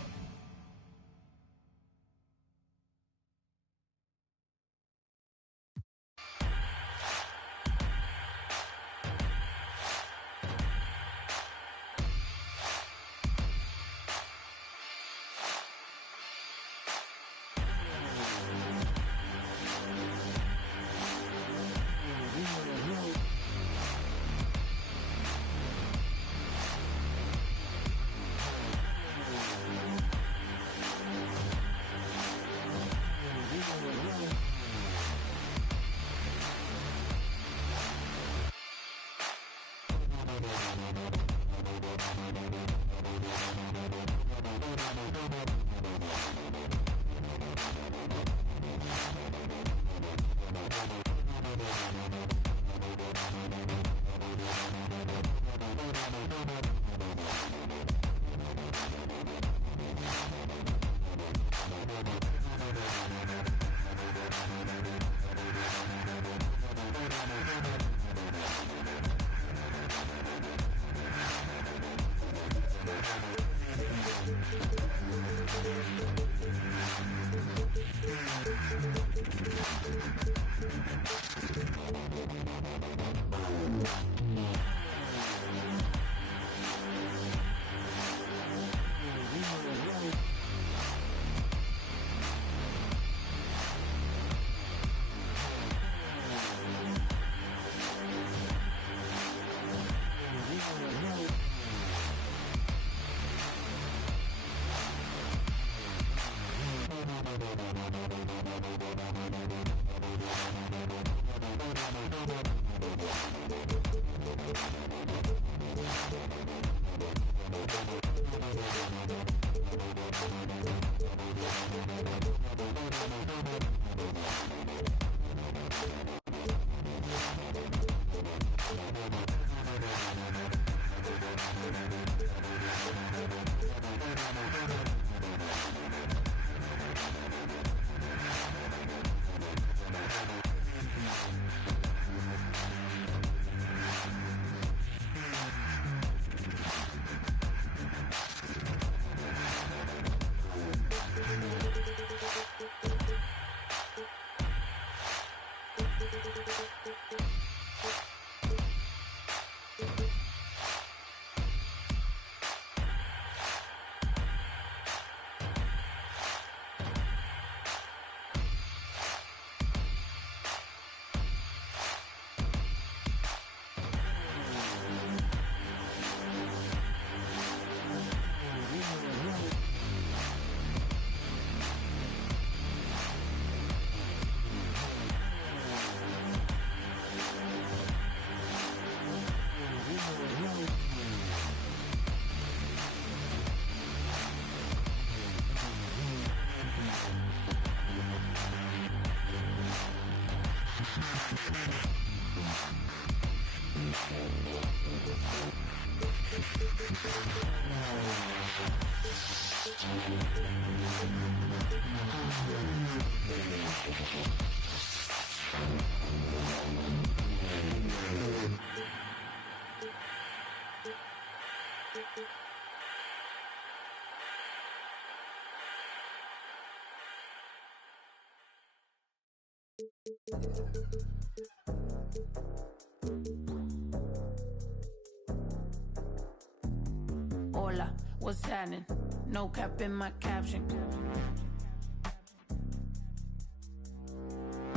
Hola, what's happening? No cap in my caption.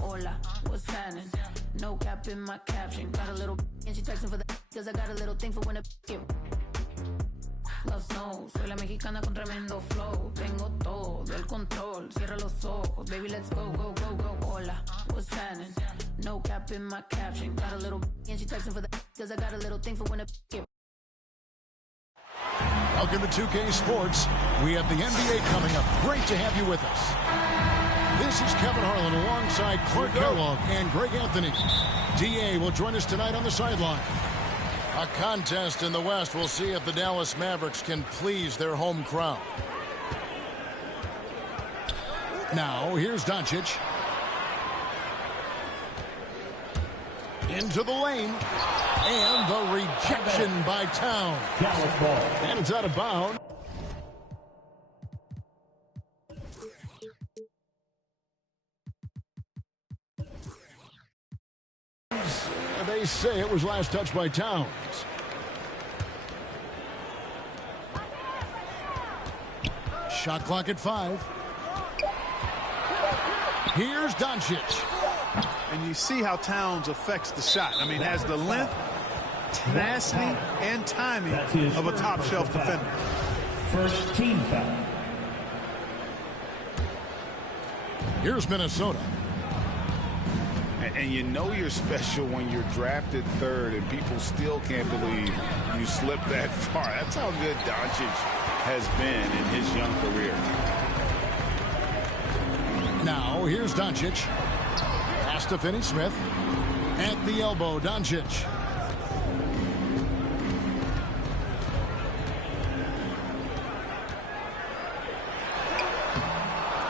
Hola, what's happening? No cap in my caption. Got a little and she texting for the cause I got a little thing for when a get. Love snow, soy la mexicana con tremendo flow. Tengo todo el control, cierra los ojos. Baby, let's go, go, go, go. Hola, what's happening? No cap in my caption. Got a little and she texting for the cause I got a little thing for when it get. Welcome to 2K Sports. We have the NBA coming up. Great to have you with us. This is Kevin Harlan alongside Clark Kellogg and Greg Anthony. DA will join us tonight on the sideline. A contest in the West. We'll see if the Dallas Mavericks can please their home crowd. Now, here's Doncic. Into the lane. And the rejection by Town. And it's out of bounds. They say it was last touched by Towns. Shot clock at 5. Here's Doncic. And you see how Towns affects the shot. I mean, has the length, tenacity, and timing of a top-shelf defender. First team foul. Here's Minnesota. And you know you're special when you're drafted 3rd and people still can't believe you slipped that far. That's how good Doncic has been in his young career. Now, here's Doncic. Pass to Finney-Smith. At the elbow, Doncic.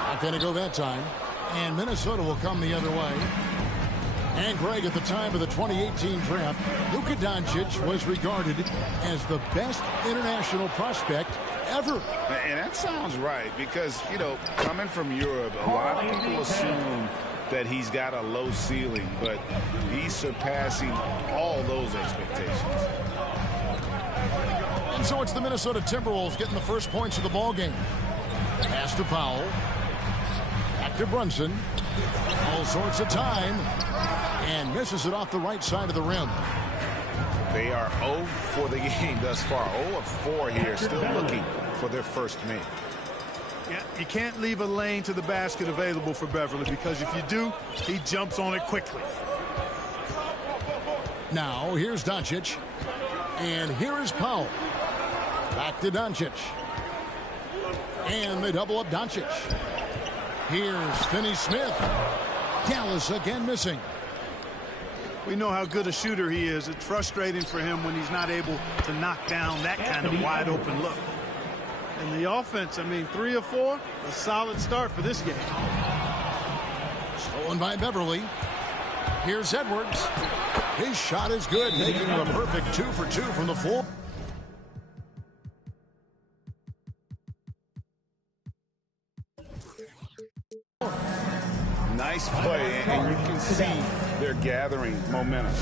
Not going to go that time. And Minnesota will come the other way. And Greg, at the time of the 2018 draft, Luka Doncic was regarded as the best international prospect ever. And that sounds right because, you know, coming from Europe, a lot of people assume that he's got a low ceiling, but he's surpassing all those expectations. And so it's the Minnesota Timberwolves getting the first points of the ball game. Pass to Powell. Back to Brunson. All sorts of time. And misses it off the right side of the rim. They are 0 for the game thus far. 0 of 4 here, still looking for their first make. Yeah, you can't leave a lane to the basket available for Beverly because if you do, he jumps on it quickly. Now, here's Doncic. And here is Powell. Back to Doncic. And they double up Doncic. Here's Finney-Smith. Dallas again missing. We know how good a shooter he is. It's frustrating for him when he's not able to knock down that kind of wide open look. And the offense, I mean, 3 of 4, a solid start for this game. Stolen by Beverly. Here's Edwards. His shot is good, making it a perfect 2 for 2 from the floor. Nice play, and you can see they're gathering momentum.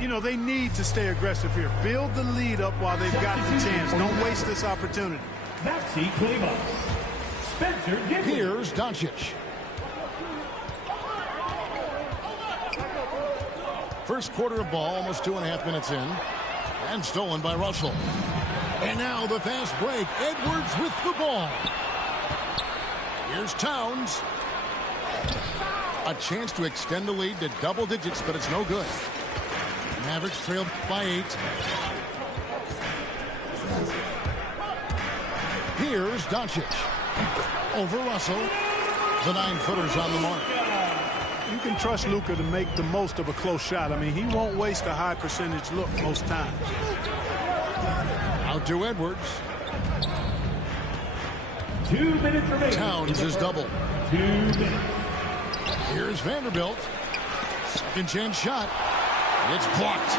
You know, they need to stay aggressive here. Build the lead up while they've got the chance. Don't waste this opportunity. Maxi Kleber. Spencer Dinwiddie. Here's Doncic. First quarter of ball, almost 2.5 minutes in. And stolen by Russell. And now the fast break. Edwards with the ball. Here's Towns. A chance to extend the lead to double digits, but it's no good. Mavericks trailed by 8. Here's Doncic. Over Russell. The 9-footer's on the mark. You can trust Luka to make the most of a close shot. I mean, he won't waste a high percentage look most times. Out to Edwards. 2 minutes remaining. Towns is double. 2 minutes. Here's Vanderbilt. Second chance shot. It's blocked.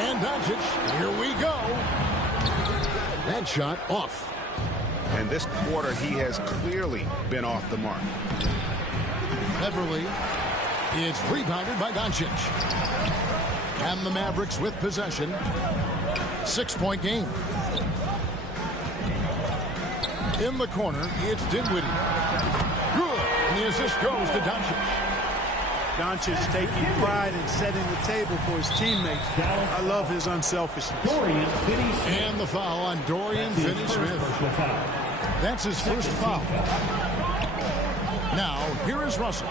And Doncic, here we go. That shot off. And this quarter, he has clearly been off the mark. Beverly. It's rebounded by Doncic. And the Mavericks with possession. 6-point game. In the corner, it's Dinwiddie. Good. And the assist goes to Doncic. Doncic taking pride in setting the table for his teammates. I love his unselfishness. And the foul on Dorian Finney-Smith. That's his first foul. Now, here is Russell.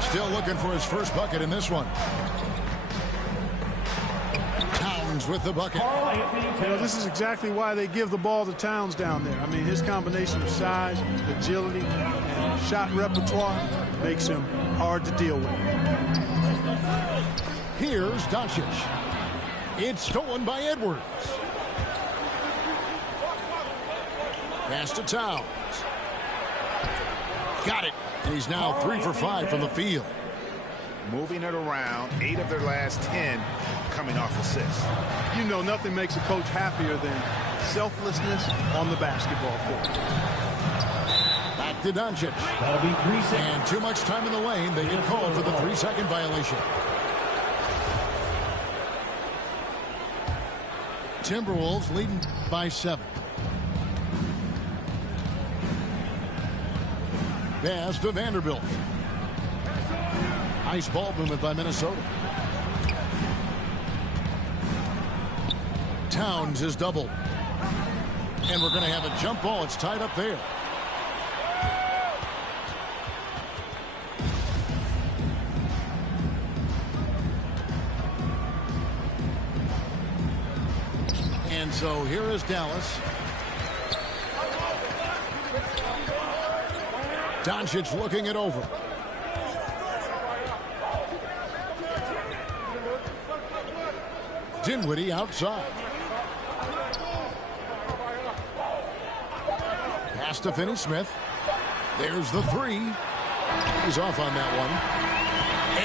Still looking for his first bucket in this one. Towns with the bucket. You know, this is exactly why they give the ball to Towns down there. I mean, his combination of size, agility, and shot repertoire makes him hard to deal with. Here's Doncic. It's stolen by Edwards. Pass to Towns. Got it. And he's now 3 for 5 from the field. Moving it around, 8 of their last 10 coming off assists. You know, nothing makes a coach happier than selflessness on the basketball court. Back to Doncic. That'll be 3 seconds. And too much time in the lane. They get called for the 3-second violation. Timberwolves leading by 7. Pass to Vanderbilt. Nice ball movement by Minnesota. Towns is doubled. And we're going to have a jump ball. It's tied up there. And so here is Dallas. Doncic looking it over. Dinwiddie outside. Pass to Finney-Smith. There's the 3. He's off on that one.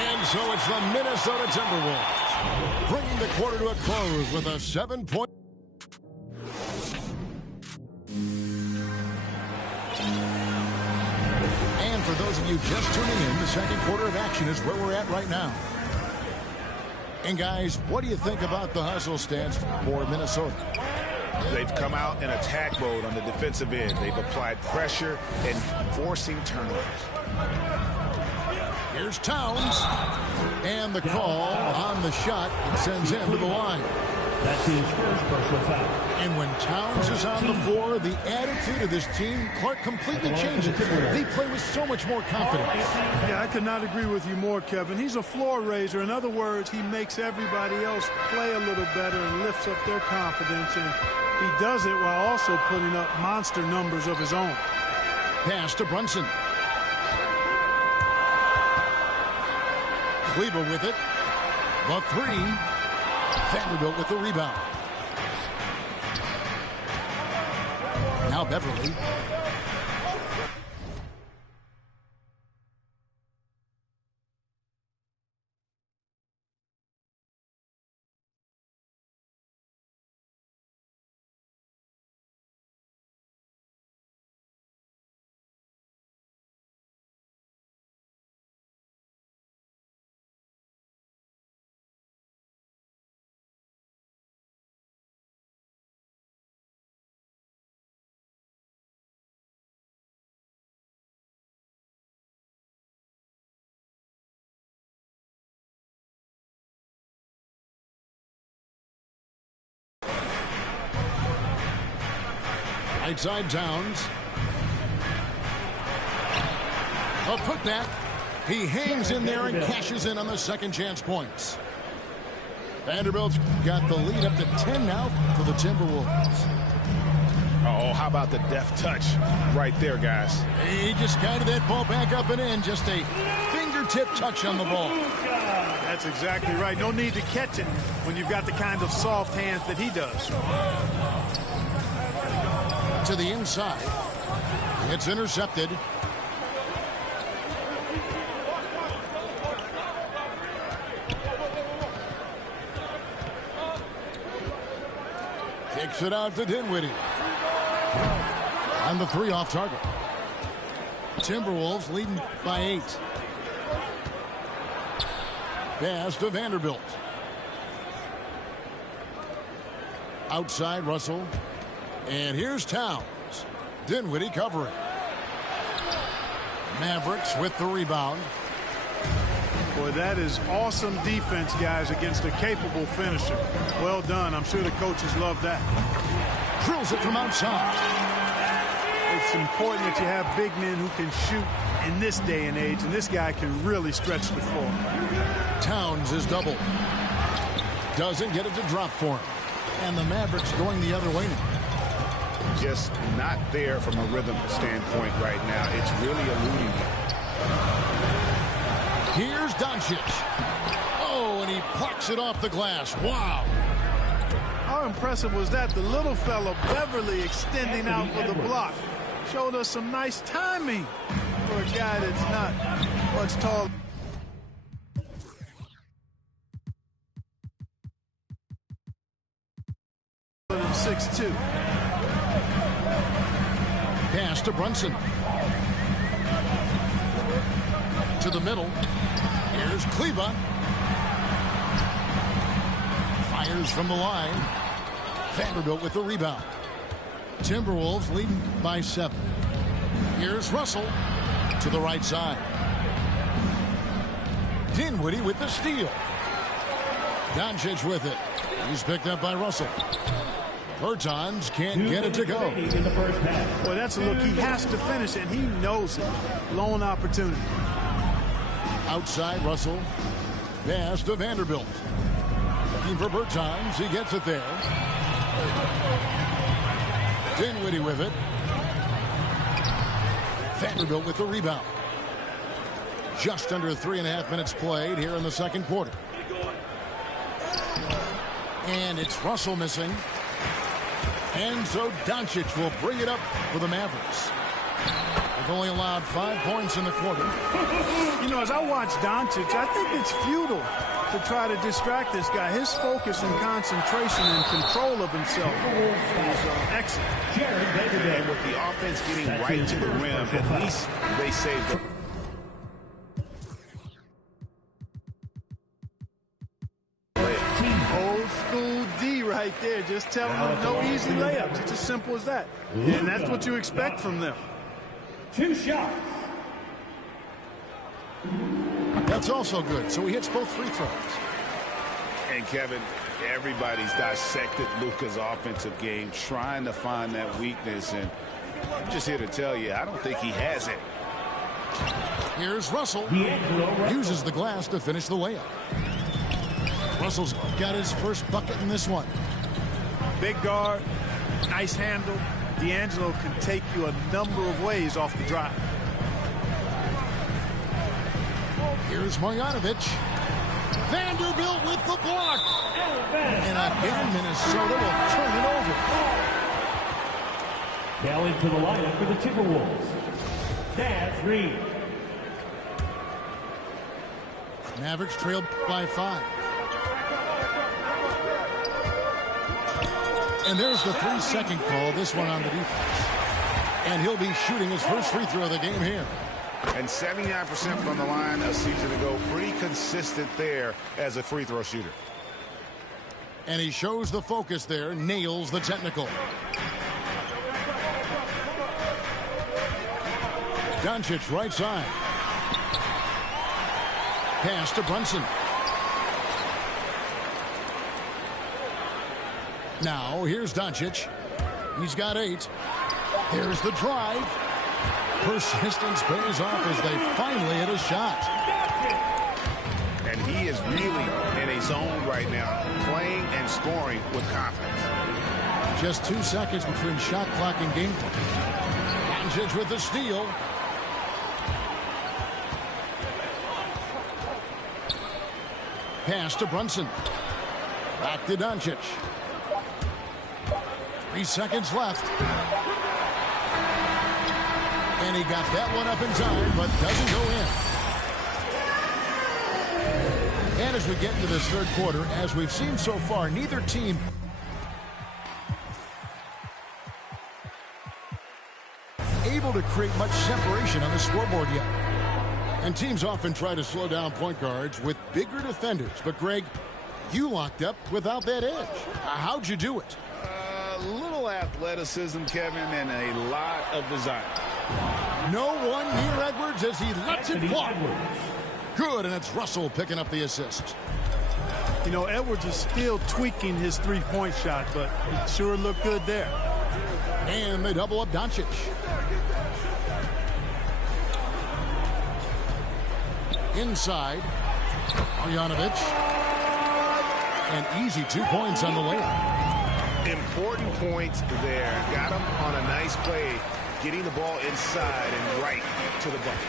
And so it's the Minnesota Timberwolves bringing the quarter to a close with a 7-point. And for those of you just tuning in, the second quarter of action is where we're at right now. And guys, what do you think about the hustle stance for Minnesota? They've come out in attack mode on the defensive end. They've applied pressure and forcing turnovers. Here's Towns. And the call on the shot. It sends him to the line. That's his first personal foul. And when Towns is on the floor, the attitude of this team, Clark, completely changes. They play with so much more confidence. Yeah, I could not agree with you more, Kevin. He's a floor raiser. In other words, he makes everybody else play a little better and lifts up their confidence. And he does it while also putting up monster numbers of his own. Pass to Brunson. Kleber with it. The 3. Vanderbilt with the rebound. Now Beverly. Right side Towns. A putback. He hangs in there and cashes in on the second chance points. Vanderbilt's got the lead up to 10 now for the Timberwolves. Oh, how about the deft touch right there, guys? He just guided that ball back up and in. Just a fingertip touch on the ball. That's exactly right. No need to catch it when you've got the kind of soft hands that he does. To the inside. It's intercepted. Kicks it out to Dinwiddie. On the 3 off target. Timberwolves leading by 8. Pass to Vanderbilt. Outside Russell. And here's Towns. Dinwiddie covering. Mavericks with the rebound. Boy, that is awesome defense, guys, against a capable finisher. Well done. I'm sure the coaches love that. Drills it from outside. It's important that you have big men who can shoot in this day and age, and this guy can really stretch the floor. Towns is doubled. Doesn't get it to drop for him. And the Mavericks going the other way now. Just not there from a rhythm standpoint right now. It's really eluding him. Here's Doncic. Oh, and he plucks it off the glass. Wow. How impressive was that? The little fella, Beverly, extending out for the block. Showed us some nice timing for a guy that's not much taller than 6'2". Pass to Brunson. To the middle. Here's Kleba. Fires from the line. Vanderbilt with the rebound. Timberwolves leading by 7. Here's Russell to the right side. Dinwiddie with the steal. Doncic with it. He's picked up by Russell. Bertans can't get it to go. Well, that's a look. He has to finish it, and he knows it. Lone opportunity. Outside Russell. Pass to Vanderbilt. Looking for Bertans. He gets it there. Dinwiddie with it. Vanderbilt with the rebound. Just under 3.5 minutes played here in the second quarter. And it's Russell missing. And so Doncic will bring it up for the Mavericks. They've only allowed 5 points in the quarter. You know, as I watch Doncic, I think it's futile to try to distract this guy. His focus and concentration and control of himself is excellent. And with the offense getting right to the rim, at least they saved the... Old school D right there. Just telling them no easy layups. It's as simple as that. And that's what you expect from them. 2 shots. That's also good. So he hits both free throws. And Kevin, everybody's dissected Luka's offensive game, trying to find that weakness. And I'm just here to tell you, I don't think he has it. Here's Russell. Uses the glass to finish the layup. Russell's got his first bucket in this one. Big guard, nice handle. D'Angelo can take you a number of ways off the drive. Here's Marjanovic. Vanderbilt with the block. And again, Minnesota will turn it over. Now into the lineup for the Timberwolves, Naz Reid. Mavericks trailed by 5. And there's the 3-second call, this one on the defense. And he'll be shooting his first free throw of the game here. And 79% from the line a season ago. Pretty consistent there as a free throw shooter. And he shows the focus there, nails the technical. Doncic right side. Pass to Brunson. Now, here's Doncic. He's got 8. There's the drive. Persistence pays off as they finally hit a shot. And he is really in a zone right now, playing and scoring with confidence. Just 2 seconds between shot clock and game clock. Doncic with the steal. Pass to Brunson. Back to Doncic. 3 seconds left. And he got that one up in time, but doesn't go in. And as we get into this third quarter, as we've seen so far, neither team able to create much separation on the scoreboard yet. And teams often try to slow down point guards with bigger defenders. But, Greg, you locked up without that edge. How'd you do it? A little athleticism, Kevin, and a lot of design. No one near Edwards as he lets it fly. Good, and it's Russell picking up the assist. You know, Edwards is still tweaking his three-point shot, but it sure looked good there. And they double up Doncic. Inside, Marjanovic. And easy 2 points on the layup. Important points there. Got him on a nice play, getting the ball inside and right to the bucket.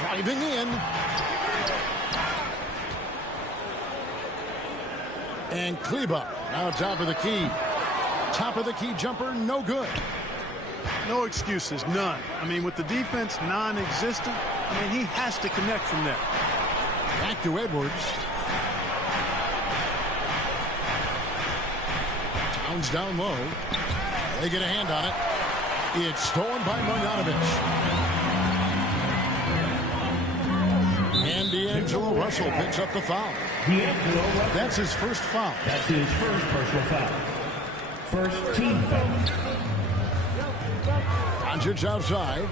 Driving in. And Kleber now top of the key. Top of the key jumper, no good. No excuses, none. I mean, with the defense non-existent, I mean, he has to connect from there. Back to Edwards. Towns down low. They get a hand on it. It's stolen by Marjanovic. And D'Angelo Russell picks up the foul. That's his first foul. That's his first personal foul. First team foul. Doncic outside.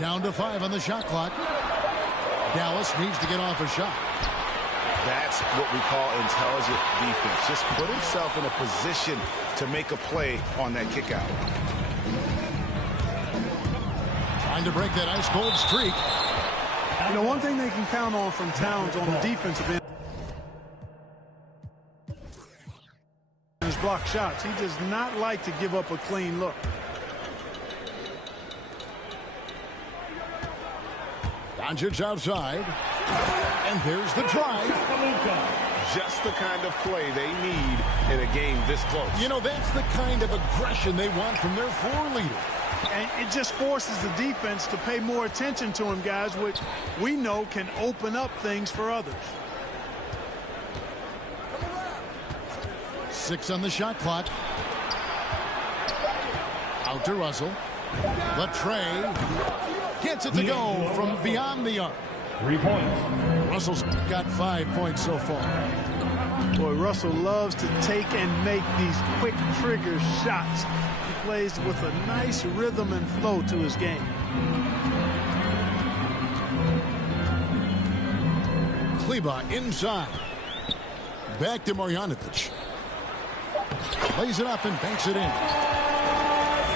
Down to 5 on the shot clock. Dallas needs to get off a shot. That's what we call intelligent defense. Just put himself in a position to make a play on that kick out. Trying to break that ice-cold streak. You know, one thing they can count on from Towns on the defensive end is block shots. He does not like to give up a clean look. Doncic outside. And there's the drive. Just the kind of play they need in a game this close. You know, that's the kind of aggression they want from their floor leader. And it just forces the defense to pay more attention to him, guys, which we know can open up things for others. 6 on the shot clock. Out to Russell. Latrey gets it to go from beyond the arc. 3 points. Russell's got 5 points so far. Boy, Russell loves to take and make these quick trigger shots. He plays with a nice rhythm and flow to his game. Kleber inside. Back to Marjanovic. Lays it up and banks it in.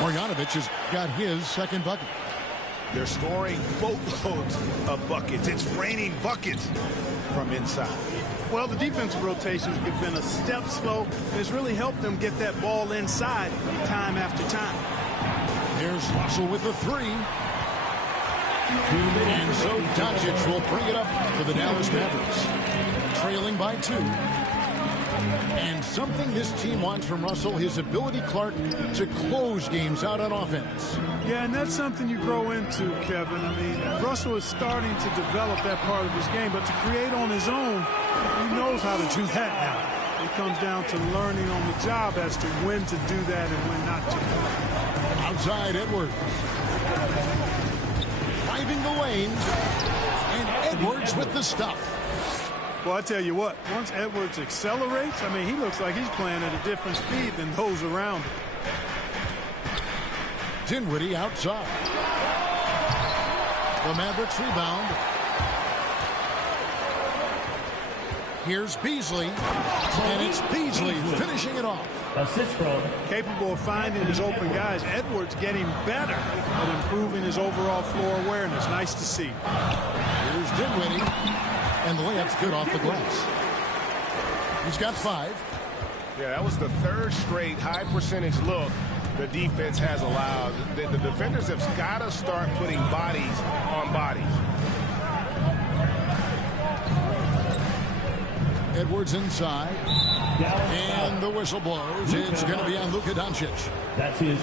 Marjanovic has got his second bucket. They're scoring boatloads of buckets. It's raining buckets from inside. Well, the defensive rotations have been a step slow, and it's really helped them get that ball inside time after time. Here's Russell with the 3. And so Doncic will bring it up for the Dallas Mavericks. Trailing by 2. And something this team wants from Russell, his ability, Clark, to close games out on offense. Yeah, and that's something you grow into, Kevin. I mean, Russell is starting to develop that part of his game, but to create on his own, he knows how to do that now. It comes down to learning on the job as to when to do that and when not to. Outside Edwards. Driving the lane. And Edwards with the stuff. Well, I tell you what, once Edwards accelerates, I mean, he looks like he's playing at a different speed than those around him. Dinwiddie outside. The Mavericks rebound. Here's Beasley. And it's Beasley finishing it off. Assist from. Capable of finding his open guys. Edwards getting better at improving his overall floor awareness. Nice to see. Here's Dinwiddie. And the layup's good off the glass. He's got 5. Yeah, that was the 3rd straight high percentage look the defense has allowed. The defenders have got to start putting bodies on bodies. Edwards inside. And the whistle blows. It's going to be on Luka Doncic. That's his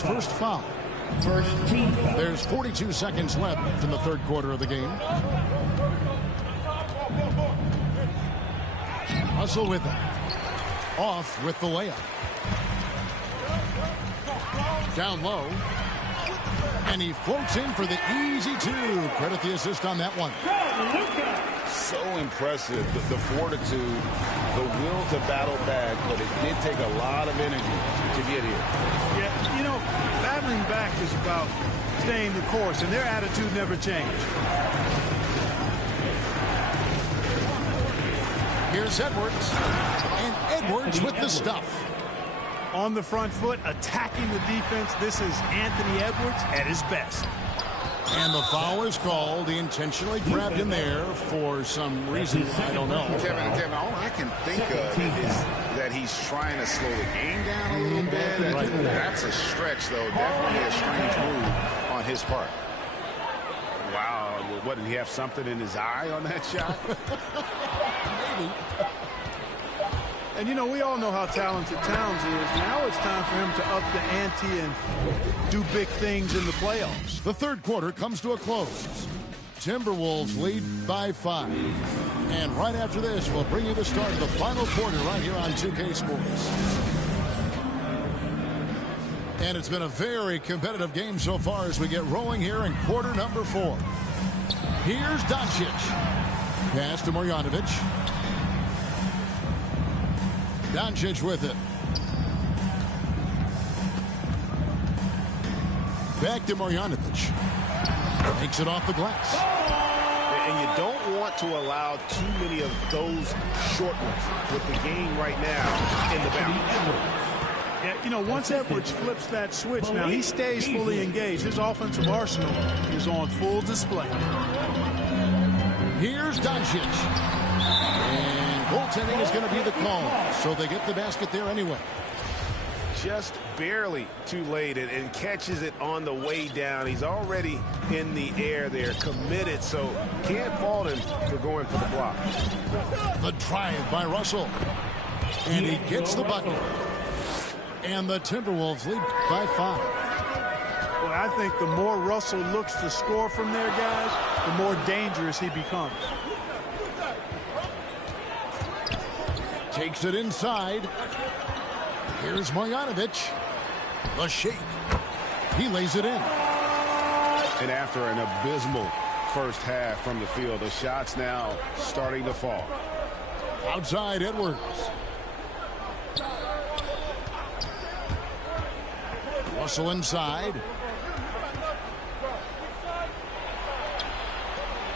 first foul. First team foul. There's 42 seconds left in the 3rd quarter of the game. Russell with it. Off with the layup. Down low. And he floats in for the easy two. Credit the assist on that one. So impressive, the fortitude, the will to battle back, but it did take a lot of energy to get here. Yeah, you know, battling back is about staying the course, and their attitude never changed. Here's Edwards, and Edwards with the stuff. On the front foot, attacking the defense. This is Anthony Edwards at his best. And the foul is called. He intentionally grabbed him there for some reason. I don't know. Kevin, all I can think of is that he's trying to slow the game down a little bit. Right. That's a stretch, though. Definitely a strange move on his part. Wow. What, did he have something in his eye on that shot? Maybe. And, you know, we all know how talented Towns is. Now it's time for him to up the ante and do big things in the playoffs. The third quarter comes to a close. Timberwolves lead by 5. And right after this, we'll bring you the start of the final quarter right here on 2K Sports. And it's been a very competitive game so far as we get rolling here in quarter number 4. Here's Doncic. Pass to Marjanovic. Doncic with it. Back to Marjanovic. Takes it off the glass. And you don't want to allow too many of those short ones with the game right now in the balance. Yeah, you know, once Edwards flips that switch, now he stays fully engaged. His offensive arsenal is on full display. Here's Doncic. And goaltending is going to be the call. So they get the basket there anyway. Just barely too late and catches it on the way down. He's already in the air there, committed, so can't fault him for going for the block. The drive by Russell. And he gets the bucket. And the Timberwolves lead by 5. Well, I think the more Russell looks to score from there, guys, the more dangerous he becomes. Takes it inside. Here's Marjanovic. The shake. He lays it in. And after an abysmal first half from the field, the shots now starting to fall. Outside Edwards. Russell inside.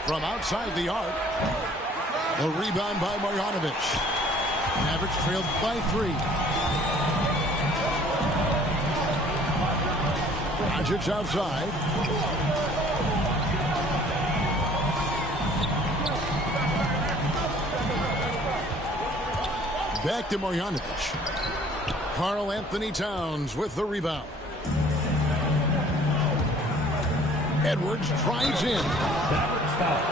From outside the arc. The rebound by Marjanovic. Mavericks trailed by 3. Doncic outside. Back to Marjanovic. Karl Anthony Towns with the rebound. Edwards drives in.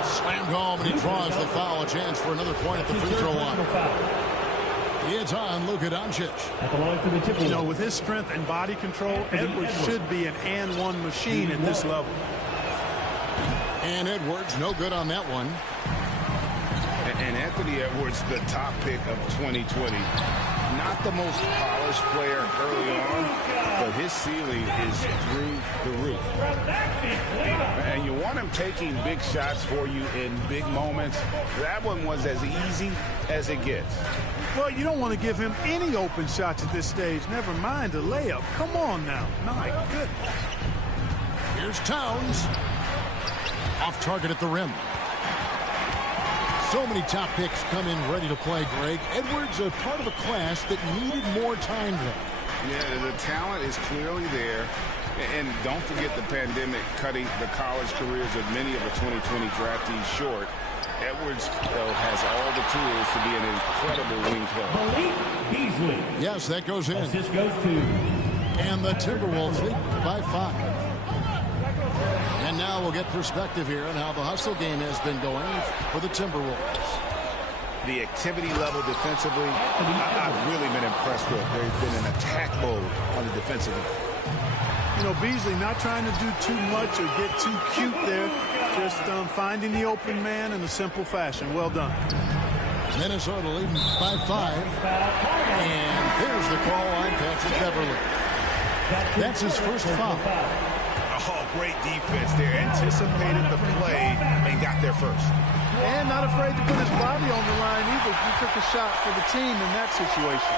Slammed home, and he draws the foul. A chance for another point at the free throw line. It's on Luka Doncic. You know, with his strength and body control, Edwards should be an and-one machine at this level. And Edwards, no good on that one. And Anthony Edwards, the top pick of 2020. Not the most polished player early on, but his ceiling is through the roof. And you want him taking big shots for you in big moments. That one was as easy as it gets. Well, you don't want to give him any open shots at this stage. Never mind a layup. Come on now. My goodness. Here's Towns. Off target at the rim. So many top picks come in ready to play, Greg. Edwards a part of a class that needed more time though. Yeah, the talent is clearly there. And don't forget the pandemic cutting the college careers of many of the 2020 draftees short. Edwards, though, has all the tools to be an incredible wing player. Yes, that goes in. Assist goes to. And the Timberwolves lead by 5. And now we'll get perspective here on how the hustle game has been going for the Timberwolves. The activity level defensively, I've really been impressed with. They've been in attack mode on the defensive end. You know, Beasley not trying to do too much or get too cute there. Just finding the open man in a simple fashion. Well done. Minnesota leading by 5. And there's the call on Patrick Beverley. That's his first foul. Oh, great defense there. Anticipated the play and got there first. And not afraid to put his body on the line either. He took a shot for the team in that situation.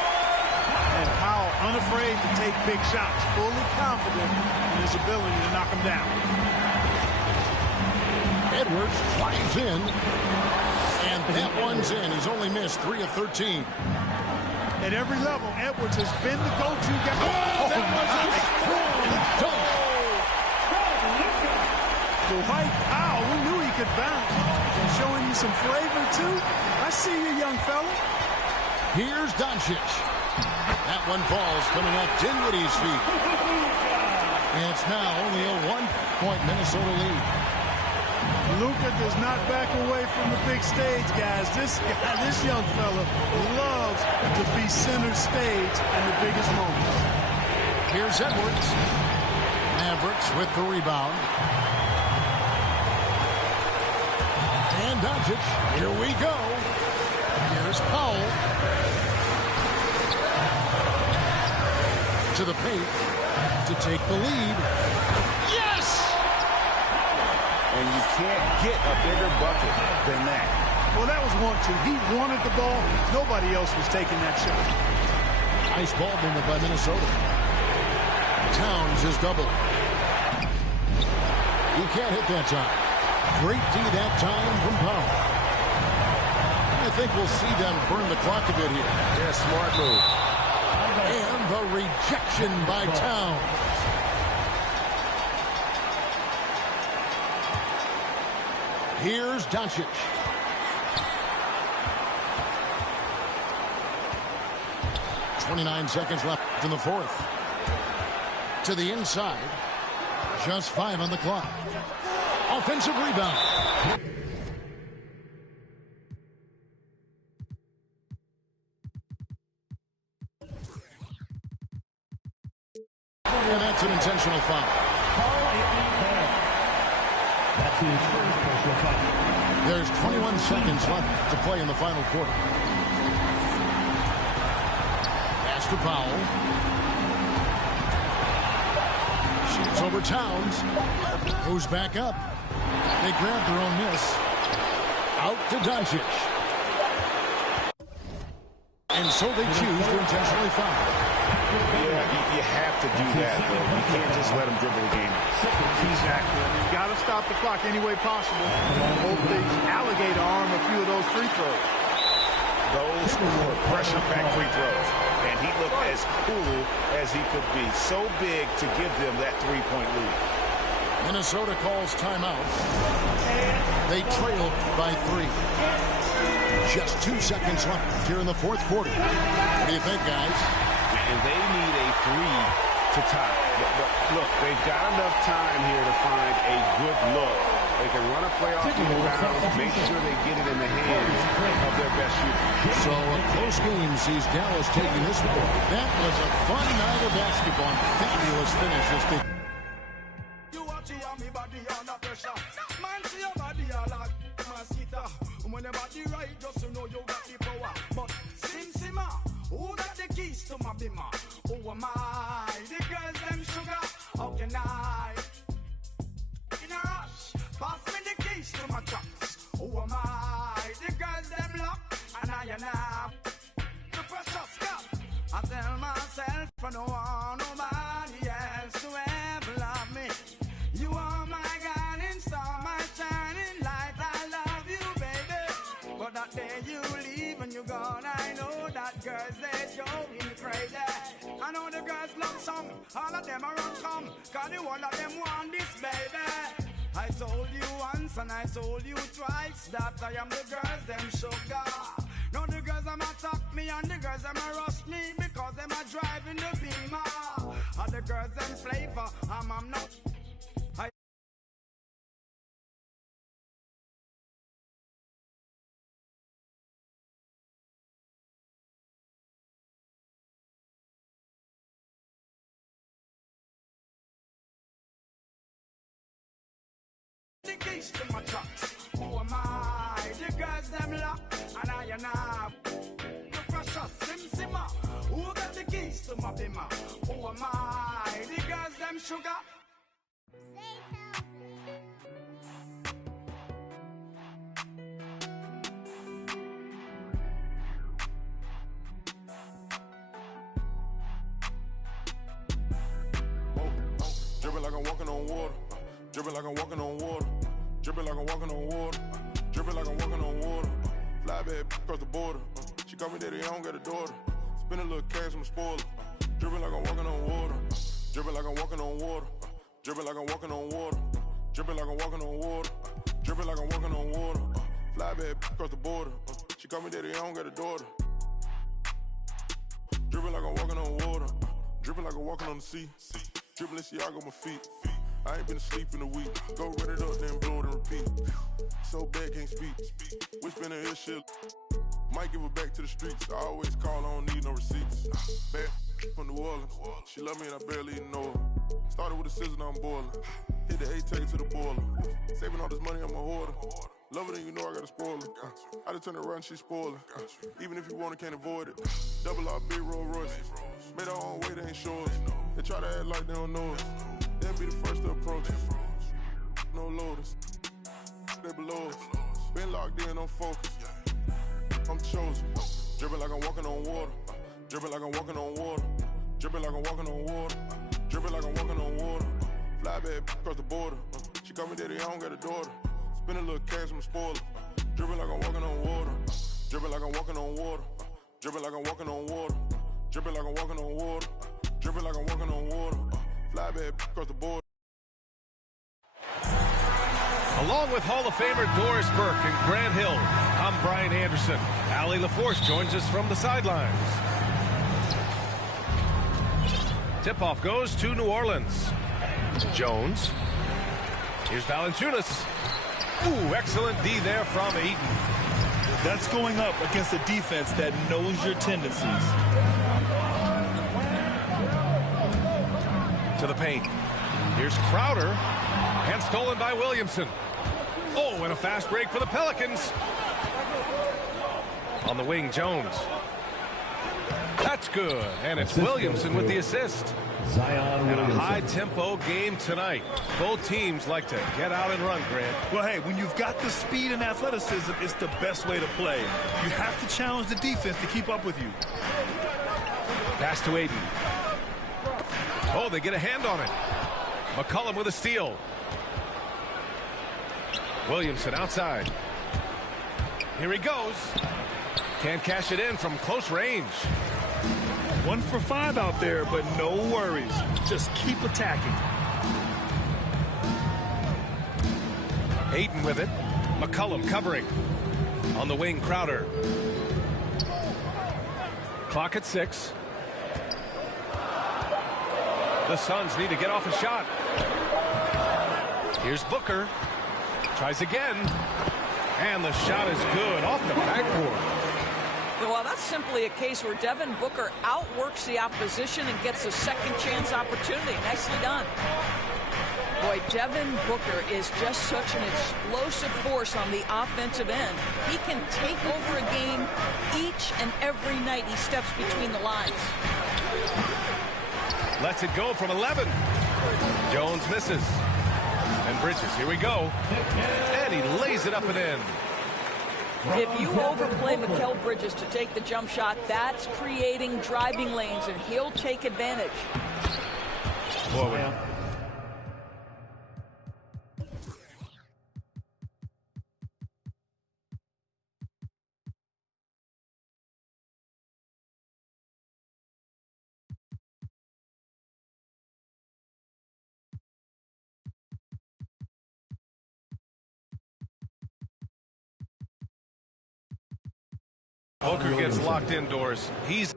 And Powell unafraid to take big shots, fully confident in his ability to knock them down. Edwards flies in, and that one's in. He's only missed 3 of 13. At every level, Edwards has been the go-to guy. Oh, that was a strong dunk. Dwight Powell, we knew he could bounce. Showing you some flavor, too. I see you, young fella. Here's Doncic. That one falls, coming up Dinwiddie's feet. And it's now only a 1-point Minnesota lead. Luka does not back away from the big stage, guys. This young fella loves to be center stage in the biggest moments. Here's Edwards. Mavericks with the rebound. And Doncic. Here we go. Here's Powell. To the paint to take the lead. Yes! And you can't get a bigger bucket than that. Well, that was 1-2. He wanted the ball. Nobody else was taking that shot. Nice ball movement by Minnesota. Towns is double. He can't hit that time. Great D that time from Powell. I think we'll see them burn the clock a bit here. Yeah, smart move. And the rejection by Towns. Here's Doncic. .29 seconds left in the fourth. To the inside. Just 5 on the clock. Offensive rebound. And that's an intentional foul. That's his first personal foul. There's 21 seconds left to play in the final quarter. Pass to Powell. Shoots over Towns. Goes back up. They grab their own miss. Out to Doncic. And so they choose to intentionally foul. Yeah, you have to do that, though. You can't just let them dribble the game. Exactly. You got to stop the clock any way possible. Hope the alligator arm a few of those free throws. Those were pressure-packed free throws. And he looked as cool as he could be. So big to give them that three-point lead. Minnesota calls timeout. They trail by 3. Just 2 seconds left here in the fourth quarter. What do you think, guys? And they need a 3 to tie. But look, they've got enough time here to find a good look. They can run a play off the inbound, make sure they get it in the hands of their best shooter. So a close game sees Dallas taking this one. That was a fun night of basketball. Fabulous finishes. You watch it on me body under pressure. Man, see your body a lot. Mosquito. When your body right, just to know you got the power. But Simma, who got the keys to my bimmer? Who am I? The girls them sugar. How can I? In a rush, pass me the keys to my trucks. Who am I? The girls them lock, and I the precious cup. I tell myself I don't want nobody else to ever love me. You are my guiding star, my shining light. I love you, baby. But that day you leave and you're gone, I know that girls they going crazy. I know the girls love some, all of them are on come, cause the one of them want this, baby. I told you once and I told you twice that I am the girls them sugar. Now the girls them attack me and the girls them rush me because them are driving the beamer. And the girls them flavor, I'm not. The keys to my trucks. Who am I? The girls them lock, and I the precious Simma. Who got the keys to my bimmer? Who am I? The girls them sugar. Dripping like I'm walking on water. Dripping like I'm walking on water. Dripping like I'm walking on water. Dripping like I'm walking on water. Fly bad across the border. She call me daddy, I don't got a daughter. Spend a little cash, I'm a spoiler. Dripping like I'm walking on water. Dripping like I'm walking on water. Dripping like I'm walking on water. Dripping like I'm walking on water. Dripping like I'm walking on water. Fly bad across the border. She call me daddy, I don't got a daughter. Dripping like I'm walking on water. Dripping like I'm walking on the sea. Dripping Balenciaga on my feet. I ain't been asleep in a week. Go run it up, then blow it and repeat. So bad, can't speak. Whispering in his shit. Might give her back to the streets. I always call, I don't need no receipts. Bad from New Orleans. She love me and I barely even know her. Started with a scissors, now I'm boiling. Hit the A, take it to the boiler. Saving all this money, I'm a hoarder. Love it and you know I got a spoiler. I just turn it around, she's spoiling. Even if you want it, can't avoid it. Double R, big Rolls Royce. Made our own way, they ain't sure. They try to act like they don't know us. They'll be the first to approach us. No loaders. They below us. Been locked in, I'm focused. I'm chosen. Dripping like I'm walking on water. Dripping like I'm walking on water. Dripping like I'm walking on water. Dripping like I'm walking on water. Fly bad across the border. She call me daddy, I don't got a daughter. Spend a little cash, I'm a spoiler. Dripping like I'm walking on water. Dripping like I'm walking on water. Dripping like I'm walking on water. Dripping like I'm walking on water. Dripping like I'm walking on water. Fly bad across the border. Along with Hall of Famer Doris Burke and Grant Hill, I'm Brian Anderson. Allie LaForce joins us from the sidelines. Tip-off goes to New Orleans. Jones. Here's Valanciunas. Ooh, excellent D there from Ayton. That's going up against a defense that knows your tendencies. To the paint. Here's Crowder. And stolen by Williamson. Oh, and a fast break for the Pelicans. On the wing, Jones. That's good. And it's Williamson with the assist. And a high-tempo game tonight. Both teams like to get out and run, Grant. Well, hey, when you've got the speed and athleticism, it's the best way to play. You have to challenge the defense to keep up with you. Pass to Ayton. Oh, they get a hand on it. McCollum with a steal. Williamson outside. Here he goes. Can't cash it in from close range. 1 for 5 out there, but no worries. Just keep attacking. Ayton with it. McCollum covering. On the wing, Crowder. Clock at 6. The Suns need to get off a shot. Here's Booker. Tries again. And the shot is good off the backboard. Well, that's simply a case where Devin Booker outworks the opposition and gets a second chance opportunity. Nicely done. Boy, Devin Booker is just such an explosive force on the offensive end. He can take over a game each and every night he steps between the lines. Lets it go from 11. Jones misses. And Bridges, here we go. And he lays it up and in. If you overplay Mikal Bridges to take the jump shot, that's creating driving lanes, and he'll take advantage. Forward. Booker gets locked indoors. He's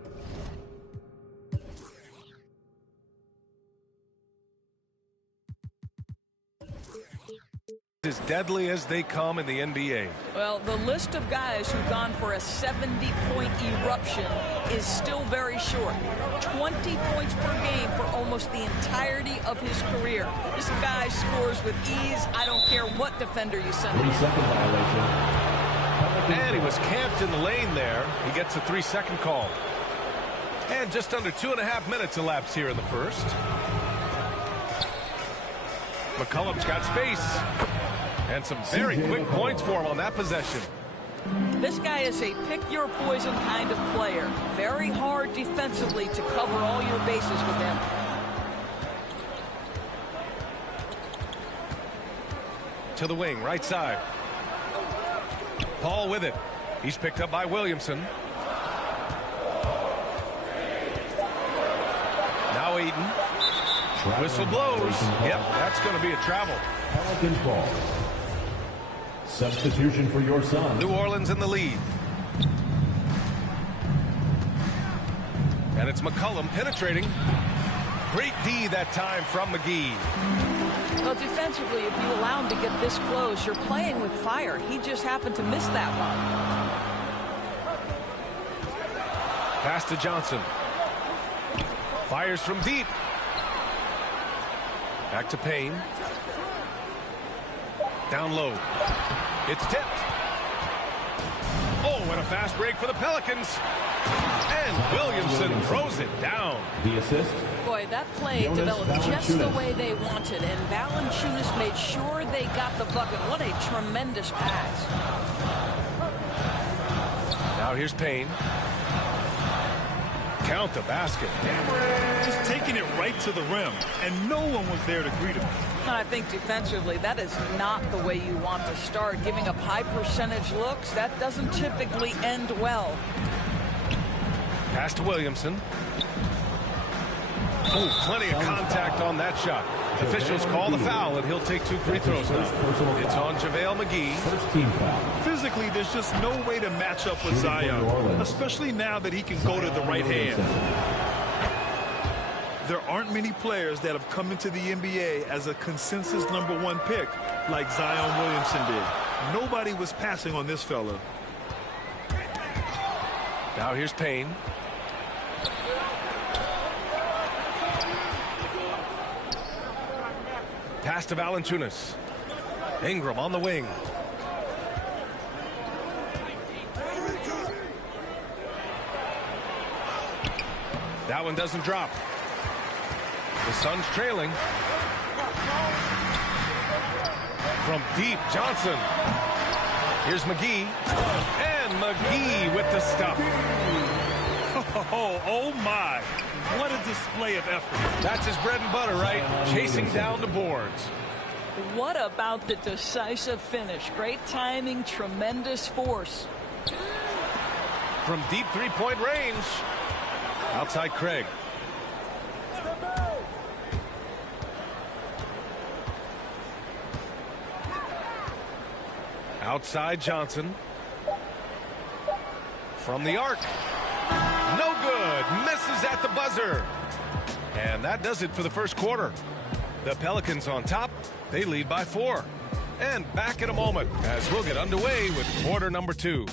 as deadly as they come in the NBA. Well, the list of guys who've gone for a 70-point eruption is still very short. 20 points per game for almost the entirety of his career. This guy scores with ease. I don't care what defender you send him. 3-second violation. And he was camped in the lane there. He gets a 3-second call. And just under 2.5 minutes elapsed here in the first. McCollum's got space. And some very quick points for him on that possession. This guy is a pick-your-poison kind of player. Very hard defensively to cover all your bases with him. to the wing, right side. Paul with it. He's picked up by Williamson. Now Eaton. Whistle blows. Yep, that's going to be a travel. Pelicans ball. Substitution for your son. New Orleans in the lead. And it's McCollum penetrating. Great D that time from McGee. Well, defensively, if you allow him to get this close, you're playing with fire. He just happened to miss that one. Pass to Johnson. Fires from deep. Back to Payne. Down low. It's tipped. Oh, and a fast break for the Pelicans. And Williamson throws it down. The assist. Boy, that play developed just the way they wanted, and Valanciunas made sure they got the bucket. What a tremendous pass. Now here's Payne. Count the basket. Just taking it right to the rim, and no one was there to greet him. I think defensively, that is not the way you want to start. Giving up high percentage looks, that doesn't typically end well. Pass to Williamson. Oh, plenty of contact on that shot. Officials call the foul, and he'll take 2 free throws now. It's on JaVale McGee. First team foul. Physically, there's just no way to match up with Zion, especially now that he can go to the right hand. There aren't many players that have come into the NBA as a consensus #1 pick like Zion Williamson did. Nobody was passing on this fella. Now here's Payne. Pass to Valanciunas. Ingram on the wing. That one doesn't drop. The Suns trailing. From deep, Johnson. Here's McGee. And McGee with the stuff. Oh my. What a display of effort. That's his bread and butter, right? Chasing down the boards. What about the decisive finish? Great timing, tremendous force. From deep three-point range. Outside Craig. Outside Johnson. From the arc. No good. Misses at the buzzer. And that does it for the first quarter. The Pelicans on top. They lead by 4. And back in a moment as we'll get underway with quarter number 2.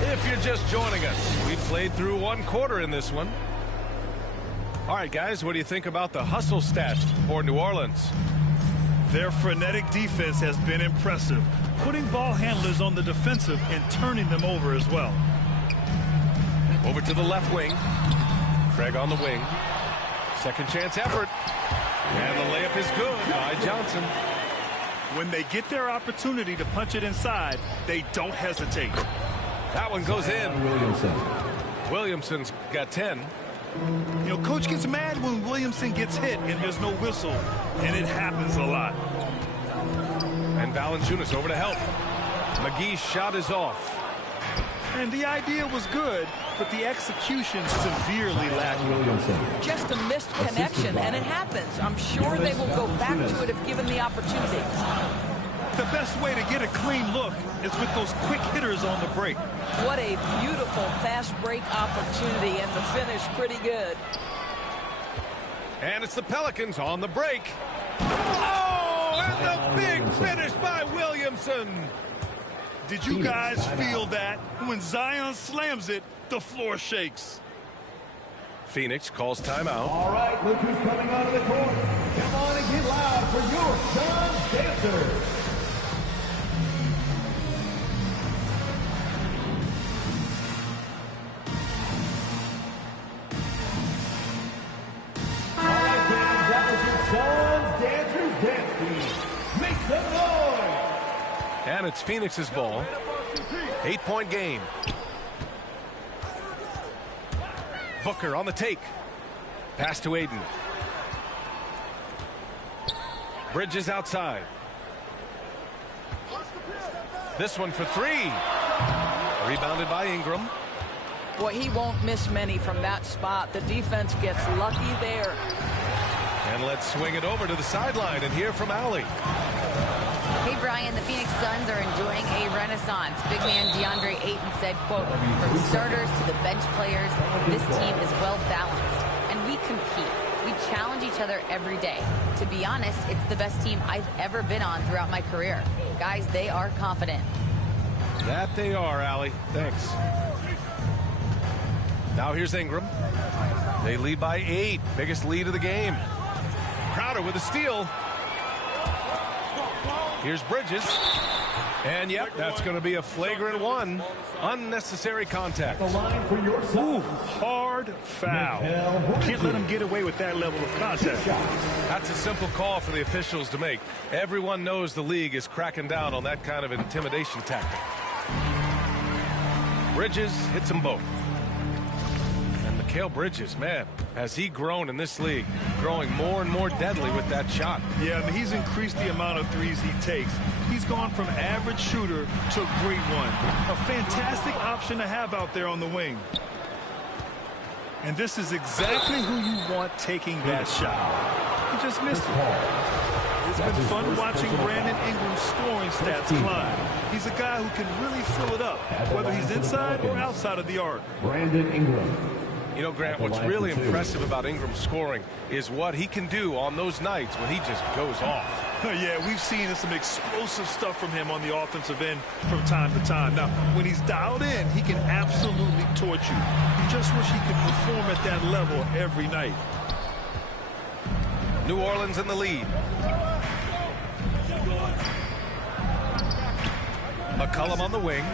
If you're just joining us, we played through 1 quarter in this one. All right, guys, what do you think about the hustle stats for New Orleans? Their frenetic defense has been impressive, putting ball handlers on the defensive and turning them over as well. Over to the left wing. Craig on the wing. Second chance effort. And the layup is good by Johnson. When they get their opportunity to punch it inside, they don't hesitate. That one goes in. Williamson's got 10. You know, coach gets mad when Williamson gets hit and there's no whistle, and it happens a lot. And Valanciunas over to help. McGee's shot is off. And the idea was good, but the execution severely lacking. Just a missed connection, and it happens. I'm sure they will go back to it if given the opportunity. The best way to get a clean look is with those quick hitters on the break. What a beautiful fast break opportunity, and the finish pretty good. And it's the Pelicans on the break. Oh, and the big finish by Williamson. Did you guys feel that? When Zion slams it, the floor shakes. Phoenix calls timeout. All right, look who's coming out of the court. Come on and get loud for your Suns dancers. All right, fans, that was your Suns dancers dance team. Make some noise. And it's Phoenix's ball. 8-point game. Booker on the take. Pass to Aiden. Bridges outside. This one for three. Rebounded by Ingram. Boy, he won't miss many from that spot. The defense gets lucky there. And let's swing it over to the sideline and hear from Allie. Hey, Brian, the Phoenix Suns are enjoying a renaissance. Big man DeAndre Ayton said, quote, from starters to the bench players, this team is well balanced, and we compete. We challenge each other every day. To be honest, it's the best team I've ever been on throughout my career. Guys, they are confident. That they are, Allie. Thanks. Now here's Ingram. They lead by 8. Biggest lead of the game. Crowder with a steal. Here's Bridges. And, yep, that's going to be a flagrant one. Unnecessary contact. Ooh, hard foul. Can't let him get away with that level of contact. That's a simple call for the officials to make. Everyone knows the league is cracking down on that kind of intimidation tactic. Bridges hits them both. And Mikal Bridges, man, has he grown in this league, growing more and more deadly with that shot. Yeah, I mean, he's increased the amount of threes he takes. He's gone from average shooter to great one. A fantastic option to have out there on the wing. And this is exactly who you want taking that shot. He just missed it. It's been fun watching Brandon Ingram's scoring stats climb. He's a guy who can really fill it up, whether he's inside or outside of the arc. Brandon Ingram. You know, Grant, what's really impressive about Ingram's scoring is what he can do on those nights when he just goes off. Yeah, we've seen some explosive stuff from him on the offensive end from time to time. Now, when he's dialed in, he can absolutely torch you. You just wish he could perform at that level every night. New Orleans in the lead. McCollum on the wing.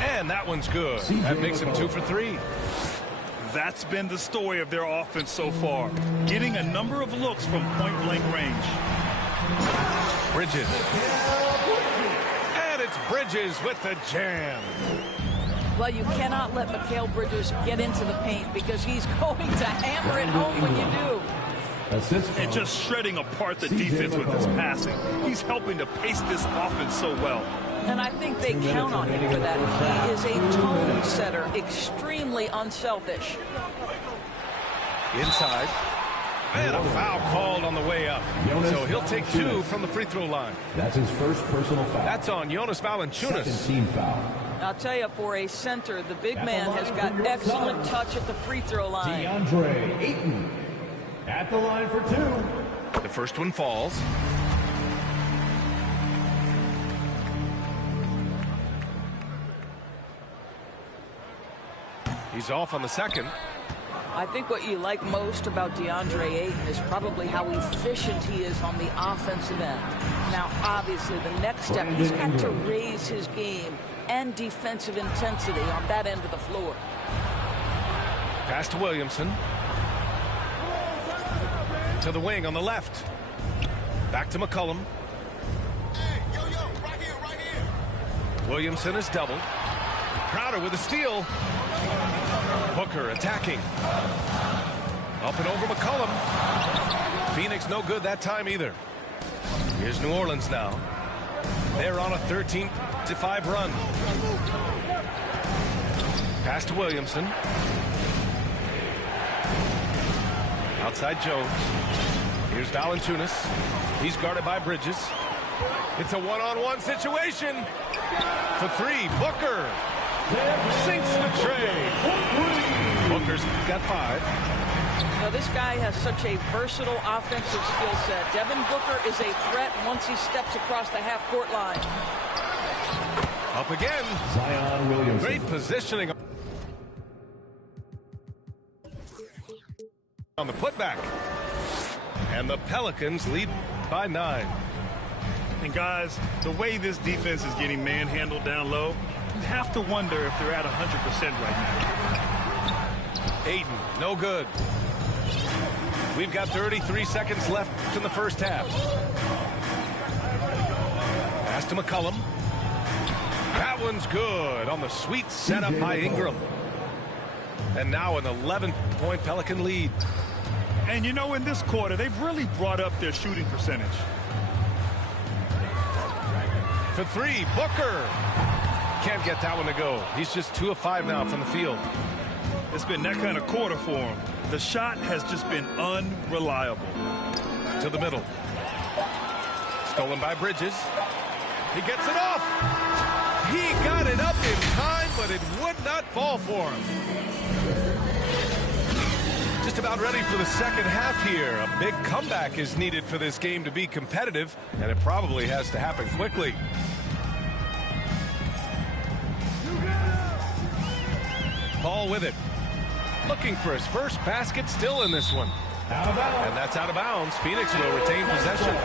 And that one's good. That makes him 2 for 3. That's been the story of their offense so far. Getting a number of looks from point-blank range. Bridges. And it's Bridges with the jam. Well, you cannot let Mikal Bridges get into the paint because he's going to hammer it home when you do. And just shredding apart the defense with his passing. He's helping to pace this offense so well. And I think they count on him for that. He is a tone setter, extremely unselfish. Inside. And a foul called on the way up. So he'll take 2 from the free throw line. That's his first personal foul. That's on Jonas Valanciunas. Second team foul. I'll tell you, for a center, the big man has got excellent touch at the free throw line. DeAndre Ayton at the line for 2. The first one falls. He's off on the second. I think what you like most about DeAndre Ayton is probably how efficient he is on the offensive end. Now, obviously, the next step, he's got to raise his game and defensive intensity on that end of the floor. Pass to Williamson. To the wing on the left. Back to McCollum. Williamson is doubled. Crowder with a steal. Booker attacking. Up and over McCollum. Phoenix no good that time either. Here's New Orleans now. They're on a 13-5 run. Pass to Williamson. Outside Jones. Here's Valanciunas. He's guarded by Bridges. It's a one-on-one situation. For 3, Booker sinks the tray. Booker's got 5. Now, this guy has such a versatile offensive skill set. Devin Booker is a threat once he steps across the half-court line. Up again. Zion Williamson. Great positioning on the putback. And the Pelicans lead by 9. And guys, the way this defense is getting manhandled down low, you have to wonder if they're at 100% right now. Ayton, no good. We've got 33 seconds left in the first half. Pass to McCollum. That That one's good on the sweet setup by Ingram. And now an 11-point Pelican lead. And you know, in this quarter, they've really brought up their shooting percentage. For three, Booker. Can't get that one to go. He's just 2 of 5 now from the field. It's been that kind of quarter for him. The shot has just been unreliable. To the middle. Stolen by Bridges. He gets it off. He got it up in time, but it would not fall for him. Just about ready for the second half here. A big comeback is needed for this game to be competitive, and it probably has to happen quickly. Paul with it. Looking for his first basket, still in this one. And that's out of bounds. Phoenix will retain possession.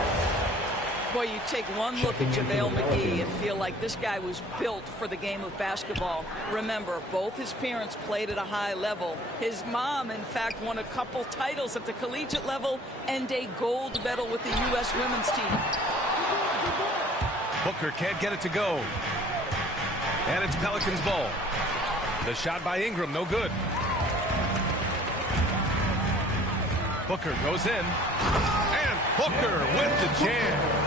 Boy, you take one look at JaVale McGee and feel like this guy was built for the game of basketball. Remember, both his parents played at a high level. His mom, in fact, won a couple titles at the collegiate level and a gold medal with the U.S. women's team. Booker can't get it to go. And it's Pelicans ball. The shot by Ingram, no good. Booker goes in. And Booker with the jam.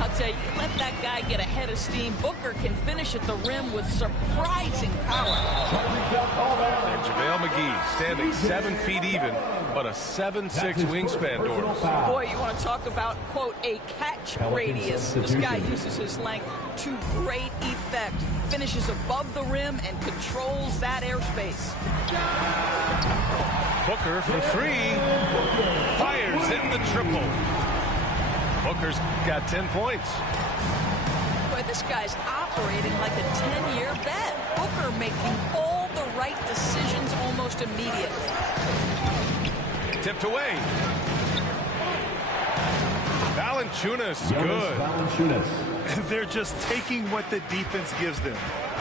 I'll tell you, let that guy get a head of steam. Booker can finish at the rim with surprising power. And JaVale McGee standing 7 feet even, but a 7'6" wingspan, Doris. Boy, you want to talk about, quote, a catch radius. This guy uses his length to great effect. Finishes above the rim and controls that airspace. Booker for three. Fires in the triple. Booker's got 10 points. Boy, this guy's operating like a 10-year vet. Booker making all the right decisions almost immediately. Tipped away. Valanciunas, good. They're just taking what the defense gives them.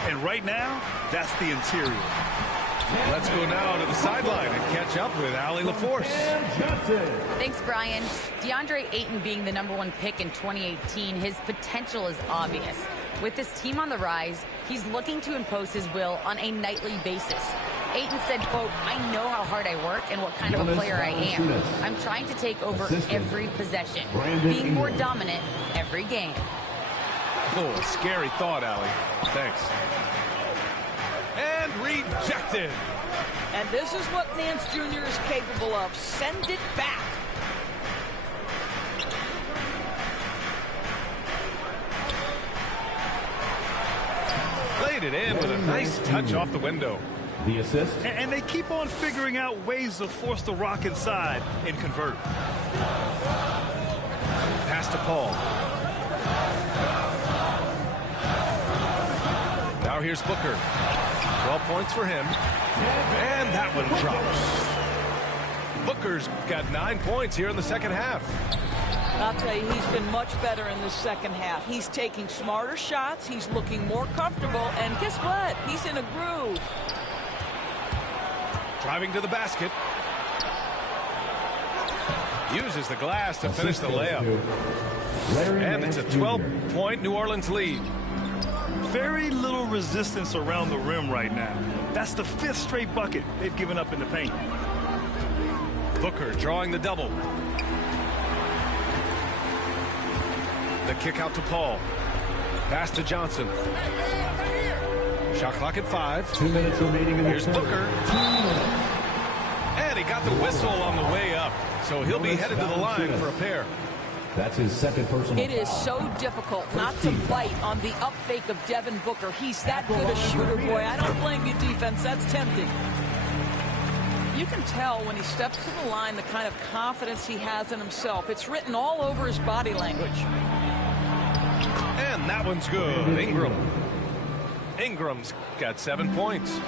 And right now, that's the interior. Let's go now to the sideline and catch up with Allie LaForce. Thanks, Brian. DeAndre Ayton being the #1 pick in 2018, his potential is obvious. With this team on the rise, he's looking to impose his will on a nightly basis. Ayton said, quote, "I know how hard I work and what kind of a player I am. I'm trying to take over every possession, being more dominant every game." Oh, scary thought, Allie. Thanks. And rejected. And this is what Nance Jr. is capable of. Send it back. Played it in with a nice touch off the window. The assist. And they keep on figuring out ways to force the rock inside and convert. Pass to Paul. Now here's Booker. 12 points for him. And that one drops. Booker's got 9 points here in the second half. I'll tell you, he's been much better in the second half. He's taking smarter shots. He's looking more comfortable. And guess what? He's in a groove. Driving to the basket. Uses the glass to finish the layup. And it's a 12-point New Orleans lead. Very little resistance around the rim right now. That's the 5th straight bucket they've given up in the paint. Booker drawing the double. The kick out to Paul. Pass to Johnson. Shot clock at 5. 2 minutes remaining in the Here's Booker. And he got the whistle on the way up. So he'll be headed to the line for a pair. That's his second personal It is so difficult not to bite on the up fake of Devin Booker. He's that good a shooter, boy. I don't blame you, defense. That's tempting. You can tell when he steps to the line the kind of confidence he has in himself. It's written all over his body language. And that one's good. Ingram's got 7 points.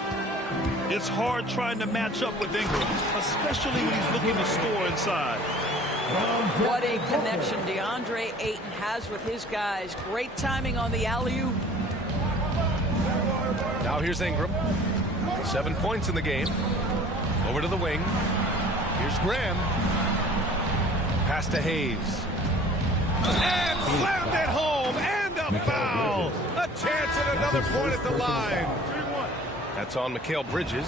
It's hard trying to match up with Ingram, especially when he's looking to score inside. What a connection DeAndre Ayton has with his guys. Great timing on the alley-oop. Now here's Ingram. 7 points in the game. Over to the wing. Here's Graham. Pass to Hayes. And slammed it home. And a foul. A chance at another point at the line. That's on Mikal Bridges.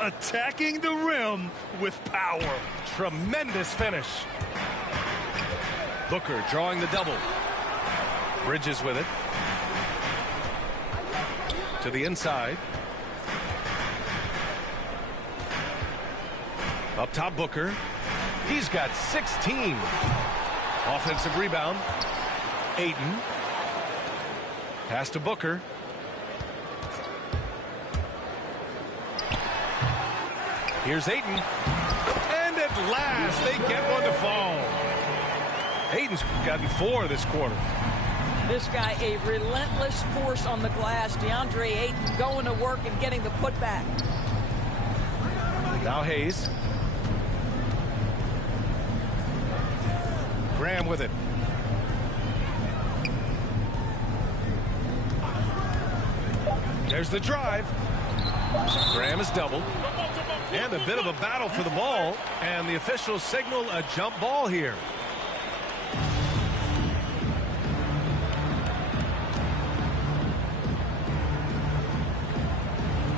Attacking the rim with power. Tremendous finish. Booker drawing the double. Bridges with it. To the inside. Up top, Booker. He's got 16. Offensive rebound. Ayton. Pass to Booker. Here's Ayton. And at last, they get one to fall. Ayton's gotten 4 this quarter. This guy, a relentless force on the glass. DeAndre Ayton going to work and getting the putback. Now Hayes. Graham with it. There's the drive. Graham is doubled. And a bit of a battle for the ball. And the officials signal a jump ball here.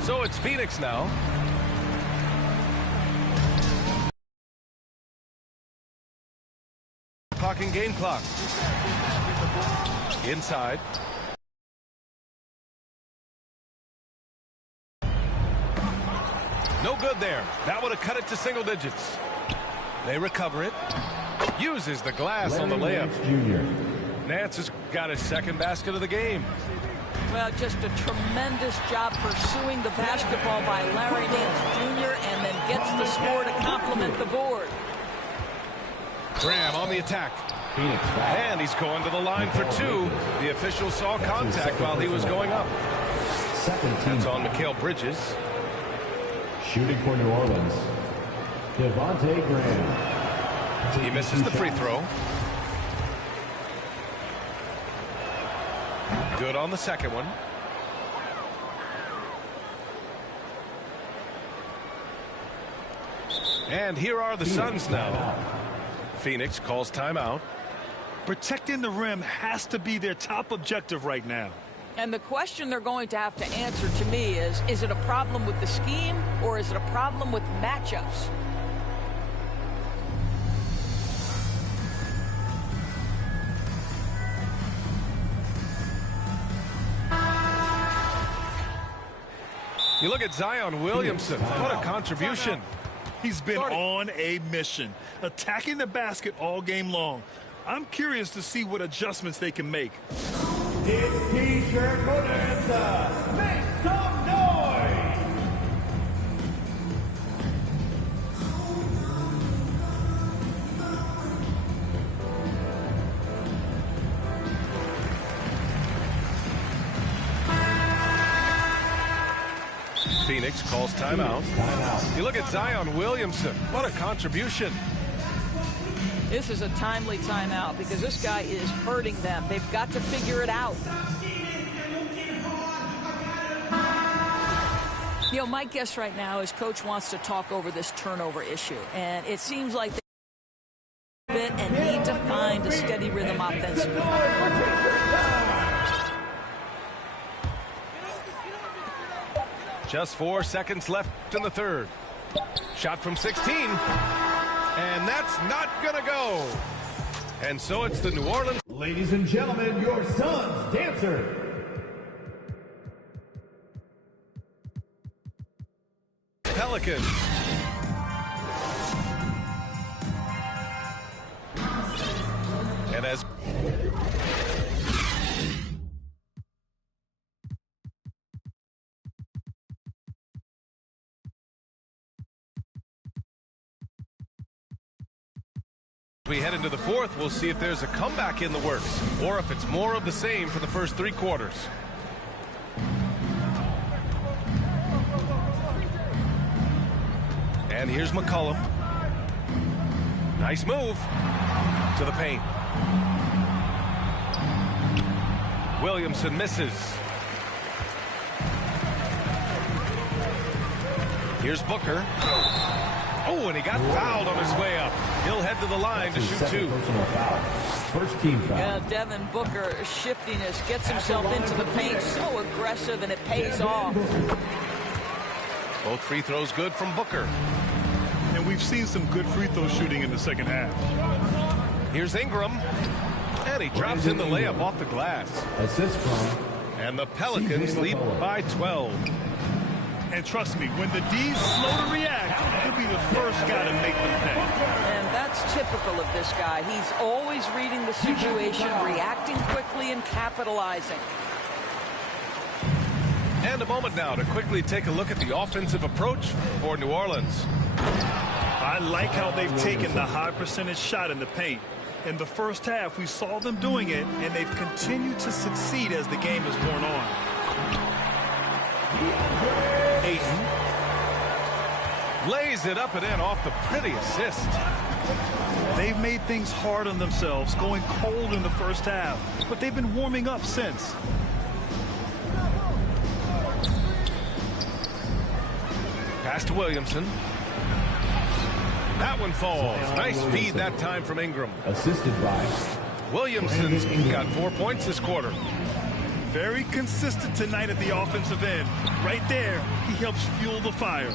So it's Phoenix now. Clocking game clock. Inside. No good there. That would have cut it to single digits. They recover it. Uses the glass on the layup. Nance has got his second basket of the game. Well, just a tremendous job pursuing the basketball by Larry Nance Jr. and then gets the score to complement the board. Graham on the attack. And he's going to the line for 2. The official saw contact while he was going up. That's on Mikal Bridges. Shooting for New Orleans, Devontae Graham. He misses the free throw. Good on the second one. And here are the Suns now. Phoenix calls timeout. Protecting the rim has to be their top objective right now. And the question they're going to have to answer to me is it a problem with the scheme or is it a problem with matchups? You look at Zion Williamson. What a contribution. He's been on a mission, attacking the basket all game long. I'm curious to see what adjustments they can make. It's T-shirt bonanza. Make some noise. Phoenix calls timeout. You look at Zion Williamson. What a contribution. This is a timely timeout because this guy is hurting them. They've got to figure it out. You know, my guess right now is Coach wants to talk over this turnover issue. And it seems like they need to find a steady rhythm offensively. Just 4 seconds left in the third. Shot from 16. And that's not going to go. And so it's the New Orleans. Ladies and gentlemen, your Suns dancer. Pelicans. And as we head into the fourth, we'll see if there's a comeback in the works or if it's more of the same for the first 3 quarters. And here's McCollum. Nice move to the paint. Williamson misses. Here's Booker. Oh, and he got fouled on his way up. He'll head to the line to shoot 2. Personal foul. First team foul. Yeah, Devin Booker, shiftiness, gets himself into the paint, so aggressive, and it pays off. Both free throws good from Booker. And we've seen some good free throw shooting in the second half. Here's Ingram. And he drops in the layup off the glass. Assist from. And the Pelicans lead by 12. And trust me, when the D's slow to react, he'll be the first guy to make them pay. And that's typical of this guy. He's always reading the situation, reacting quickly, and capitalizing. And a moment now to quickly take a look at the offensive approach for New Orleans. I like how they've taken the high percentage shot in the paint. In the first half, we saw them doing it, and they've continued to succeed as the game has worn on. Ayton lays it up and in off the pretty assist. They've made things hard on themselves, going cold in the first half, but they've been warming up since. Pass to Williamson. That one falls. Nice feed that time from Ingram. Assisted by. Williamson's got 4 points this quarter. Very consistent tonight at the offensive end. Right there, he helps fuel the fire.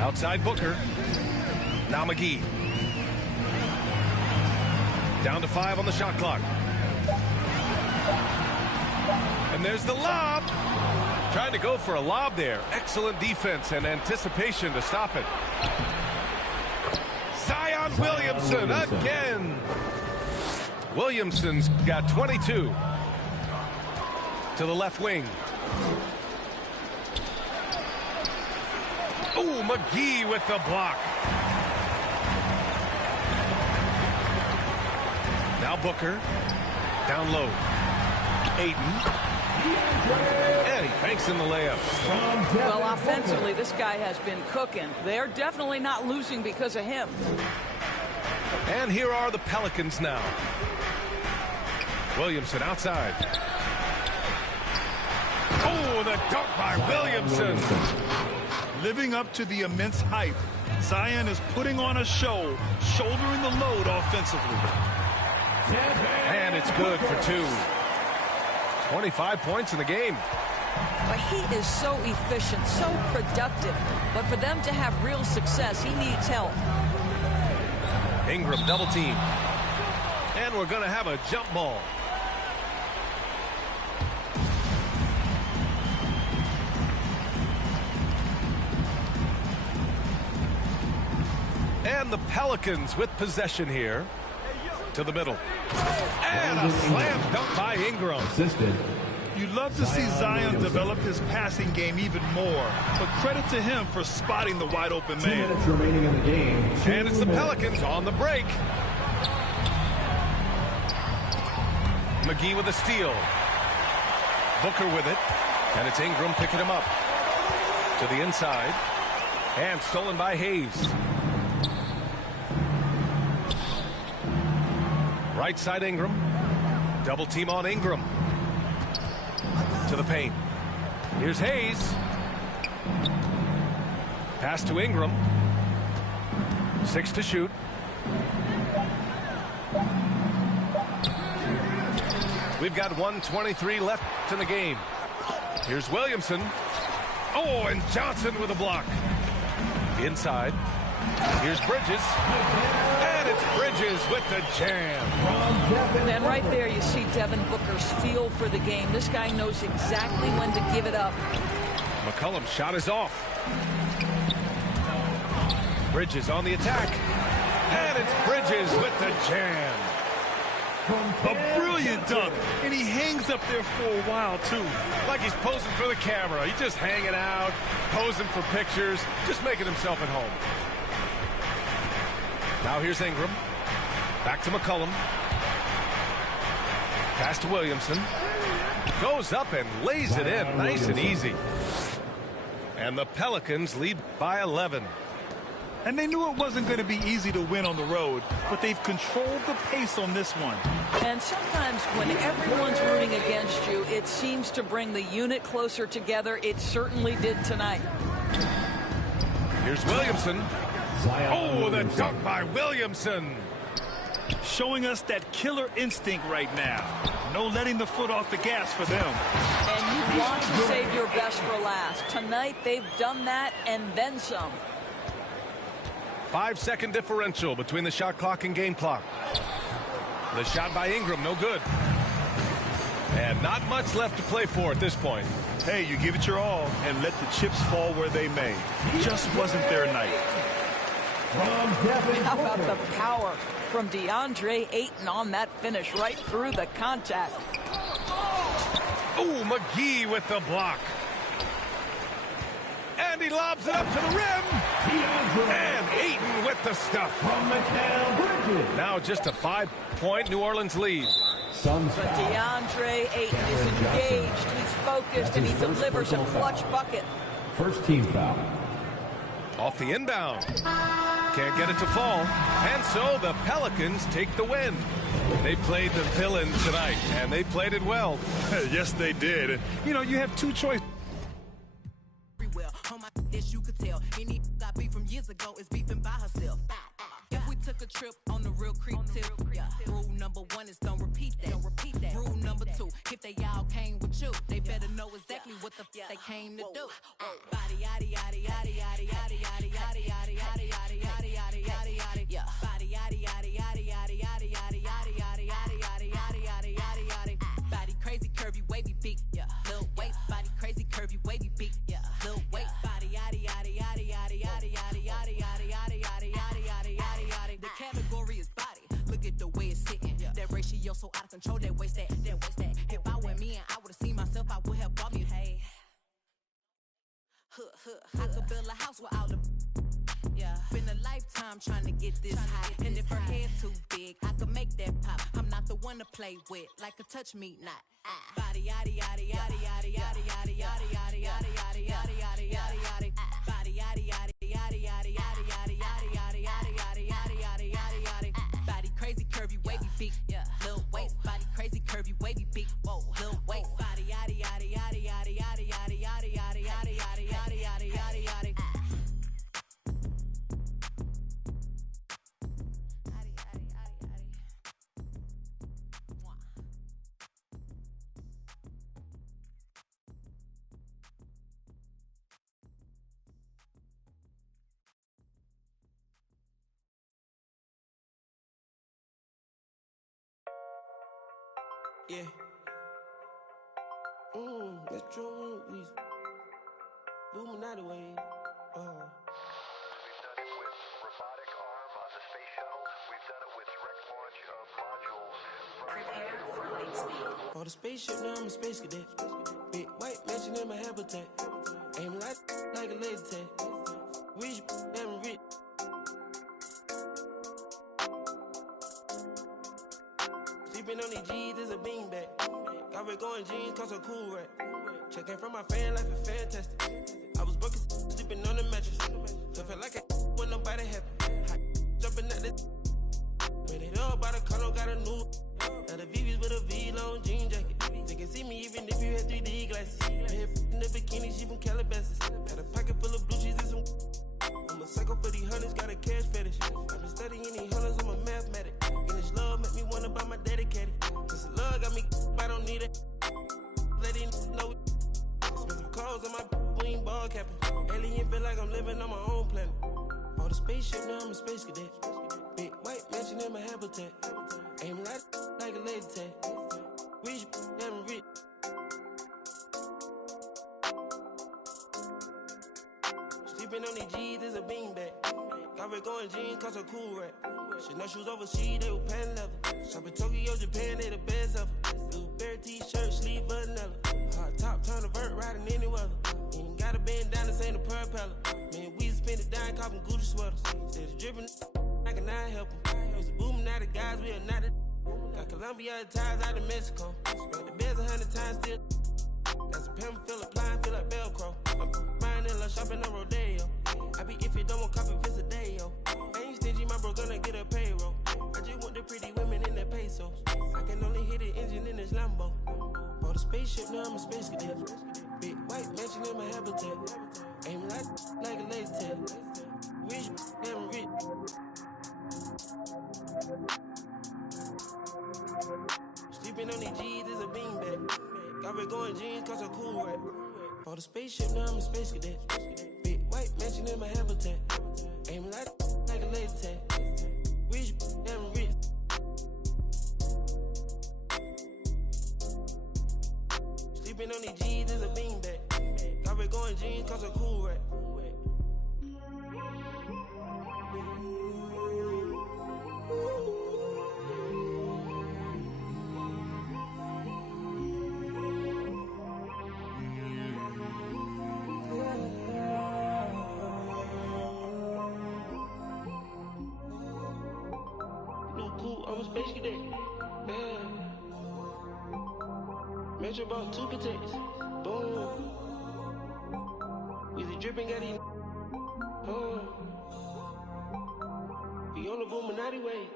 Outside Booker. Now McGee. Down to 5 on the shot clock. And there's the lob. Trying to go for a lob there. Excellent defense and anticipation to stop it. Zion Williamson again. Williamson's got 22. To the left wing. Oh, McGee with the block. Now Booker. Down low. Ayton. And he banks in the layup. Well, offensively, this guy has been cooking. They're definitely not losing because of him. And here are the Pelicans now. Williamson outside. Oh, the dunk by Williamson. Living up to the immense hype, Zion is putting on a show, shouldering the load offensively. And it's good for 2. 25 points in the game. But he is so efficient, so productive. But for them to have real success, he needs help. Ingram double team. And we're going to have a jump ball. And the Pelicans with possession here. To the middle. And a slam dunk by Ingram. Assisted. You'd love to see Zion develop his passing game even more, but credit to him for spotting the wide open man. 2 minutes remaining in the game. And it's the Pelicans on the break. McGee with a steal. Booker with it. And it's Ingram picking him up. To the inside. And stolen by Hayes. Right side Ingram. Double team on Ingram. To the paint. Here's Hayes. Pass to Ingram. 6 to shoot. We've got 1:23 left in the game. Here's Williamson. Oh, and Johnson with a block. Inside. Here's Bridges. And it's Bridges with the jam. And right there you see Devin Booker's feel for the game. This guy knows exactly when to give it up. McCollum's shot is off. Bridges on the attack. And it's Bridges with the jam. A brilliant dunk. And he hangs up there for a while, too. Like he's posing for the camera. He's just hanging out, posing for pictures, just making himself at home. Now here's Ingram. Back to McCollum. Pass to Williamson. Goes up and lays it in nice and easy. And the Pelicans lead by 11. And they knew it wasn't going to be easy to win on the road, but they've controlled the pace on this one. And sometimes when everyone's rooting against you, it seems to bring the unit closer together. It certainly did tonight. Here's Williamson. Oh, the dunk by Williamson. Showing us that killer instinct right now. No letting the foot off the gas for them. And you want to save your best for last. Tonight, they've done that and then some. 5-second differential between the shot clock and game clock. The shot by Ingram, no good. And not much left to play for at this point. Hey, you give it your all and let the chips fall where they may. Just wasn't their night. How about the power from DeAndre Ayton on that finish right through the contact. Oh, McGee with the block. And he lobs it up to the rim. And Ayton with the stuff. Now just a 5-point New Orleans lead. But DeAndre Ayton is engaged, he's focused, and he delivers a clutch bucket. First team foul. Off the inbound. Can't get it to fall. And so the Pelicans take the win. They played the villain tonight, and they played it well. Yes, they did. You know, you have two choices. On my dish, you could tell. Any got beef from years ago is beefing by herself. If we took a trip on the real creep tip, yeah. Rule number 1 is don't repeat that. Don't repeat that. Rule number 2, if they all came with you, they better know exactly what the f they came to do. Body yaddy yaddy yaddy yaddy yaddy yaddy yaddy yaddy yaddy yaddy yaddy yaddy yaddy yaddy. Yeah. Body yaddy yaddy yaddy yaddy yaddy yaddy yaddy yaddy yaddy yaddy yaddy yaddy yaddy yaddy. Body crazy, curvy, wavy, big. Yeah. Little waist, body crazy, curvy, wavy, big. Yeah. Little waist, body yaddy yaddy yaddy yaddy yaddy yaddy yaddy yaddy yaddy yaddy yaddy yaddy yaddy yaddy. The category is body. Look at the way it's sitting. That ratio so out of control. That waist that. If I were me and I would have seen myself, I would have bought me. Hey. I could build a house without a. Yeah. Been a lifetime trying to get this high. And if her head too big, I could make that pop. I'm not the one to play with, like a touch me not. Body yaddy yaddy yaddy yaddy yaddy yaddy yaddy yaddy yaddy yaddy yaddy yaddy yaddy yaddy. Body yaddy yaddy yaddy yaddy yaddy yaddy yaddy yaddy yaddy yaddy yaddy yaddy yaddy. Body crazy, curvy, wavy, big. Little waist, body crazy, curvy, wavy, big. Little waist, body yaddy yaddy yaddy yaddy yaddy yaddy yaddy yaddy yaddy yaddy yaddy yaddy yaddy yaddy. Yeah. Metro Weezy. Booming out the way. We've done it with robotic arm on the space shuttle. We've done it with direct launch of modules. Prepare for light speed. For the spaceship, now I'm a space cadet. Big white mansion in my habitat. Aim like a laser tag. Rich, damn rich. Sleeping on these G's is a beanbag. Got red going jeans, cause a cool rack. Checking from my fan life is fantastic. I was broken, sleeping on the mattress. So felt like when nobody happy. Jumping at this. Made it all by the color, got a new. Now the VV's with a V-long jean jacket. They can see me even if you had 3D glasses. Head in the bikini, she from Calabasas. Got a pocket full of blue cheese and some. I'm a psycho for these hundreds, got a cash fetish. I've been studying these hundreds, I'm a mathematic. And this love make me wanna buy my dedicated. Cause the love got me, I don't need it. Let it know. Spend some calls on my queen ball capping. Alien feel like I'm living on my own planet. On the spaceship, now I'm a space cadet. Big white mansion in my habitat. Aim like a laser tag. Rich, damn rich. Sleeping on these G's is a beanbag. Got red going jeans, cause a cool rack. Chanel shoes overseas, they were pan leather. Shop in Tokyo, Japan, they the best ever. Blue bear t-shirt, sleeve vanilla. Hard top, turn a vert, riding any weather. Ain't gotta bend down, this ain't a propeller. Man, we spend it down, copping Gucci sweaters. Said it's dripping, I cannot help them. Used to booming out of guys, we are not the. Got Colombia ties out of Mexico. Got the beds 100 times still. As a pimp, feel applying, feel like Velcro. I'm buying in shopping on Rodeo. I be if you don't want copy, visit Dayo. I ain't stingy, my bro gonna get a payroll. I just want the pretty women in the pesos. I can only hit the engine in this Lambo. Bought a spaceship, now I'm a space cadet. Big white mansion in my habitat. Aim like a laser tag. Rich, damn rich. Sleeping on these G's is a beanbag. Got me going jeans cause I'm cool rap. Bought a spaceship, now I'm a space cadet. Big white mansion in my habitat. Aim like a laser tag. Rich, damn rich. Sleeping on these G's is a beanbag. Got me going jeans cause I'm cool rap. I'm a space cadet. Yeah. Metro about 2 protects. Boom. Weezy dripping, got these. We on the Illuminati way.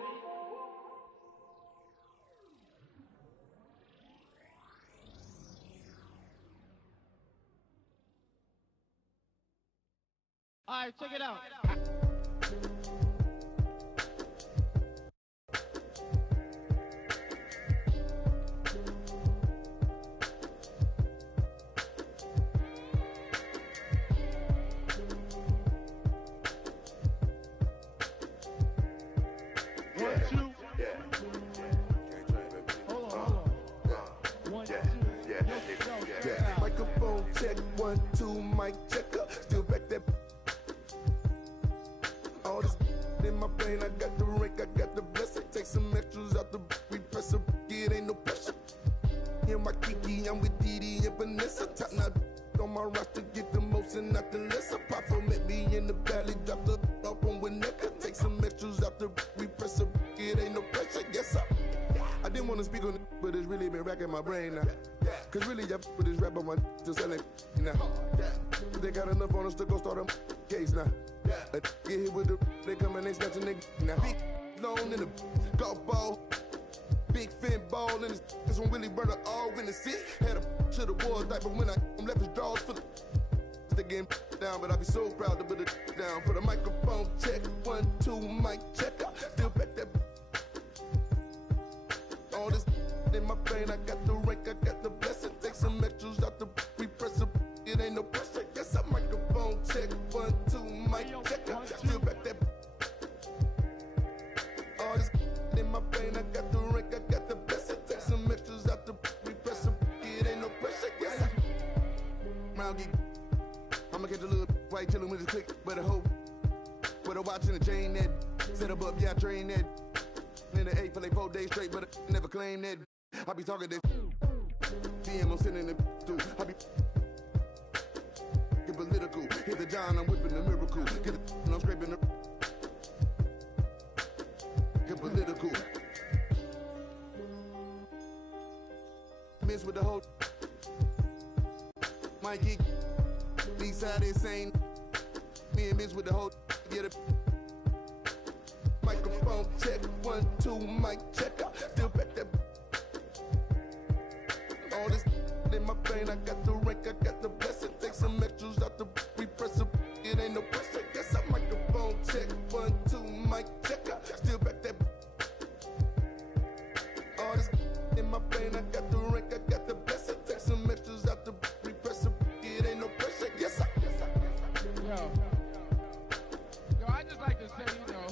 All right, check it out. Microphone check, 1, 2, mic checker. Still back that. All this in my brain, I got the rank, I got the blessing. Take some extras out the we press a it ain't no pressure. Hear my Kiki, I'm with Didi and Vanessa. Top now on my roster, get the most and not the lesser. Papa met me in the valley, drop the up on Winnetka. Take some extras out the we press a it ain't no pressure. Yes, sir. I didn't want to speak on it, but it's really been racking my brain now. Cause really, I put this rap on my to sell it now. They got enough on us to go start a case now. Get hit with the, they come and they snatch a nigga now. Big loan in the golf ball, big fin ball in the, this one really burn all in the seat. Had a to the wall type, but when I left his drawers for the, they getting down, but I be so proud to put it down. For the microphone check, 1, 2, mic checker. Still back that. All this in my brain, I got the rank, I got the blessing. Take some extras out the we press a, it ain't no pressure. Yes, I microphone check, 1, 2, mic checker. Still back that. All this in my brain, I got the rank, I got the blessing. Take some extras out the we press a, it ain't no pressure. Yes, I round geek. I'ma catch a little white chillin' with his click, but a hoe. With a watch and a chain that set up, yeah, I train that. In the 8 for like 4 days straight, but I never claim that. I be talking this DM, I'm sending it through. I be get political. Hit the John, I'm whipping the miracle. Get it, and I'm scraping the get political. Miss with the whole Mikey. These side insane. Me and Miss with the whole get it. Microphone check, 1, 2, mic checker. Still back that. All this in my brain, I got the rank, I got the blessing. Take some extras out the we press a, it ain't no pressure. Yes, I microphone check, 1, 2, mic checker. Still back that. All this in my brain, I got the rank, I got the blessing. Take some extras out the we press a, it ain't no pressure. Yes, I. Yo, I just like to say, you know.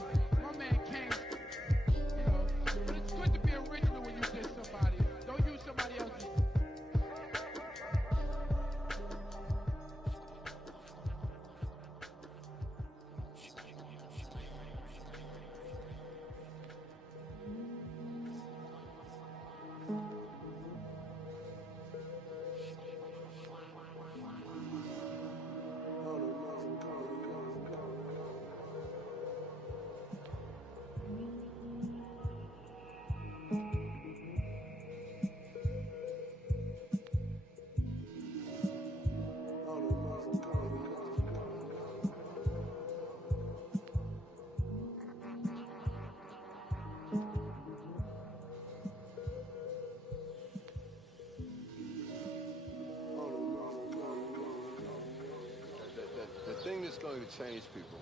to change people.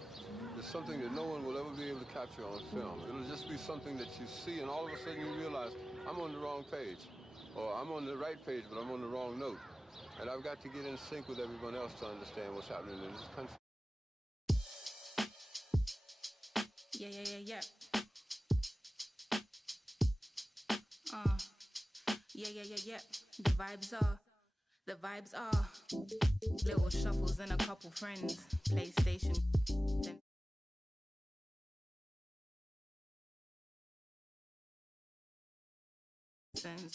It's something that no one will ever be able to capture on film. It'll just be something that you see, and all of a sudden you realize, I'm on the wrong page. Or I'm on the right page, but I'm on the wrong note. And I've got to get in sync with everyone else to understand what's happening in this country. Yeah. Yeah. The vibes are little shuffles and a couple friends. PlayStation. Then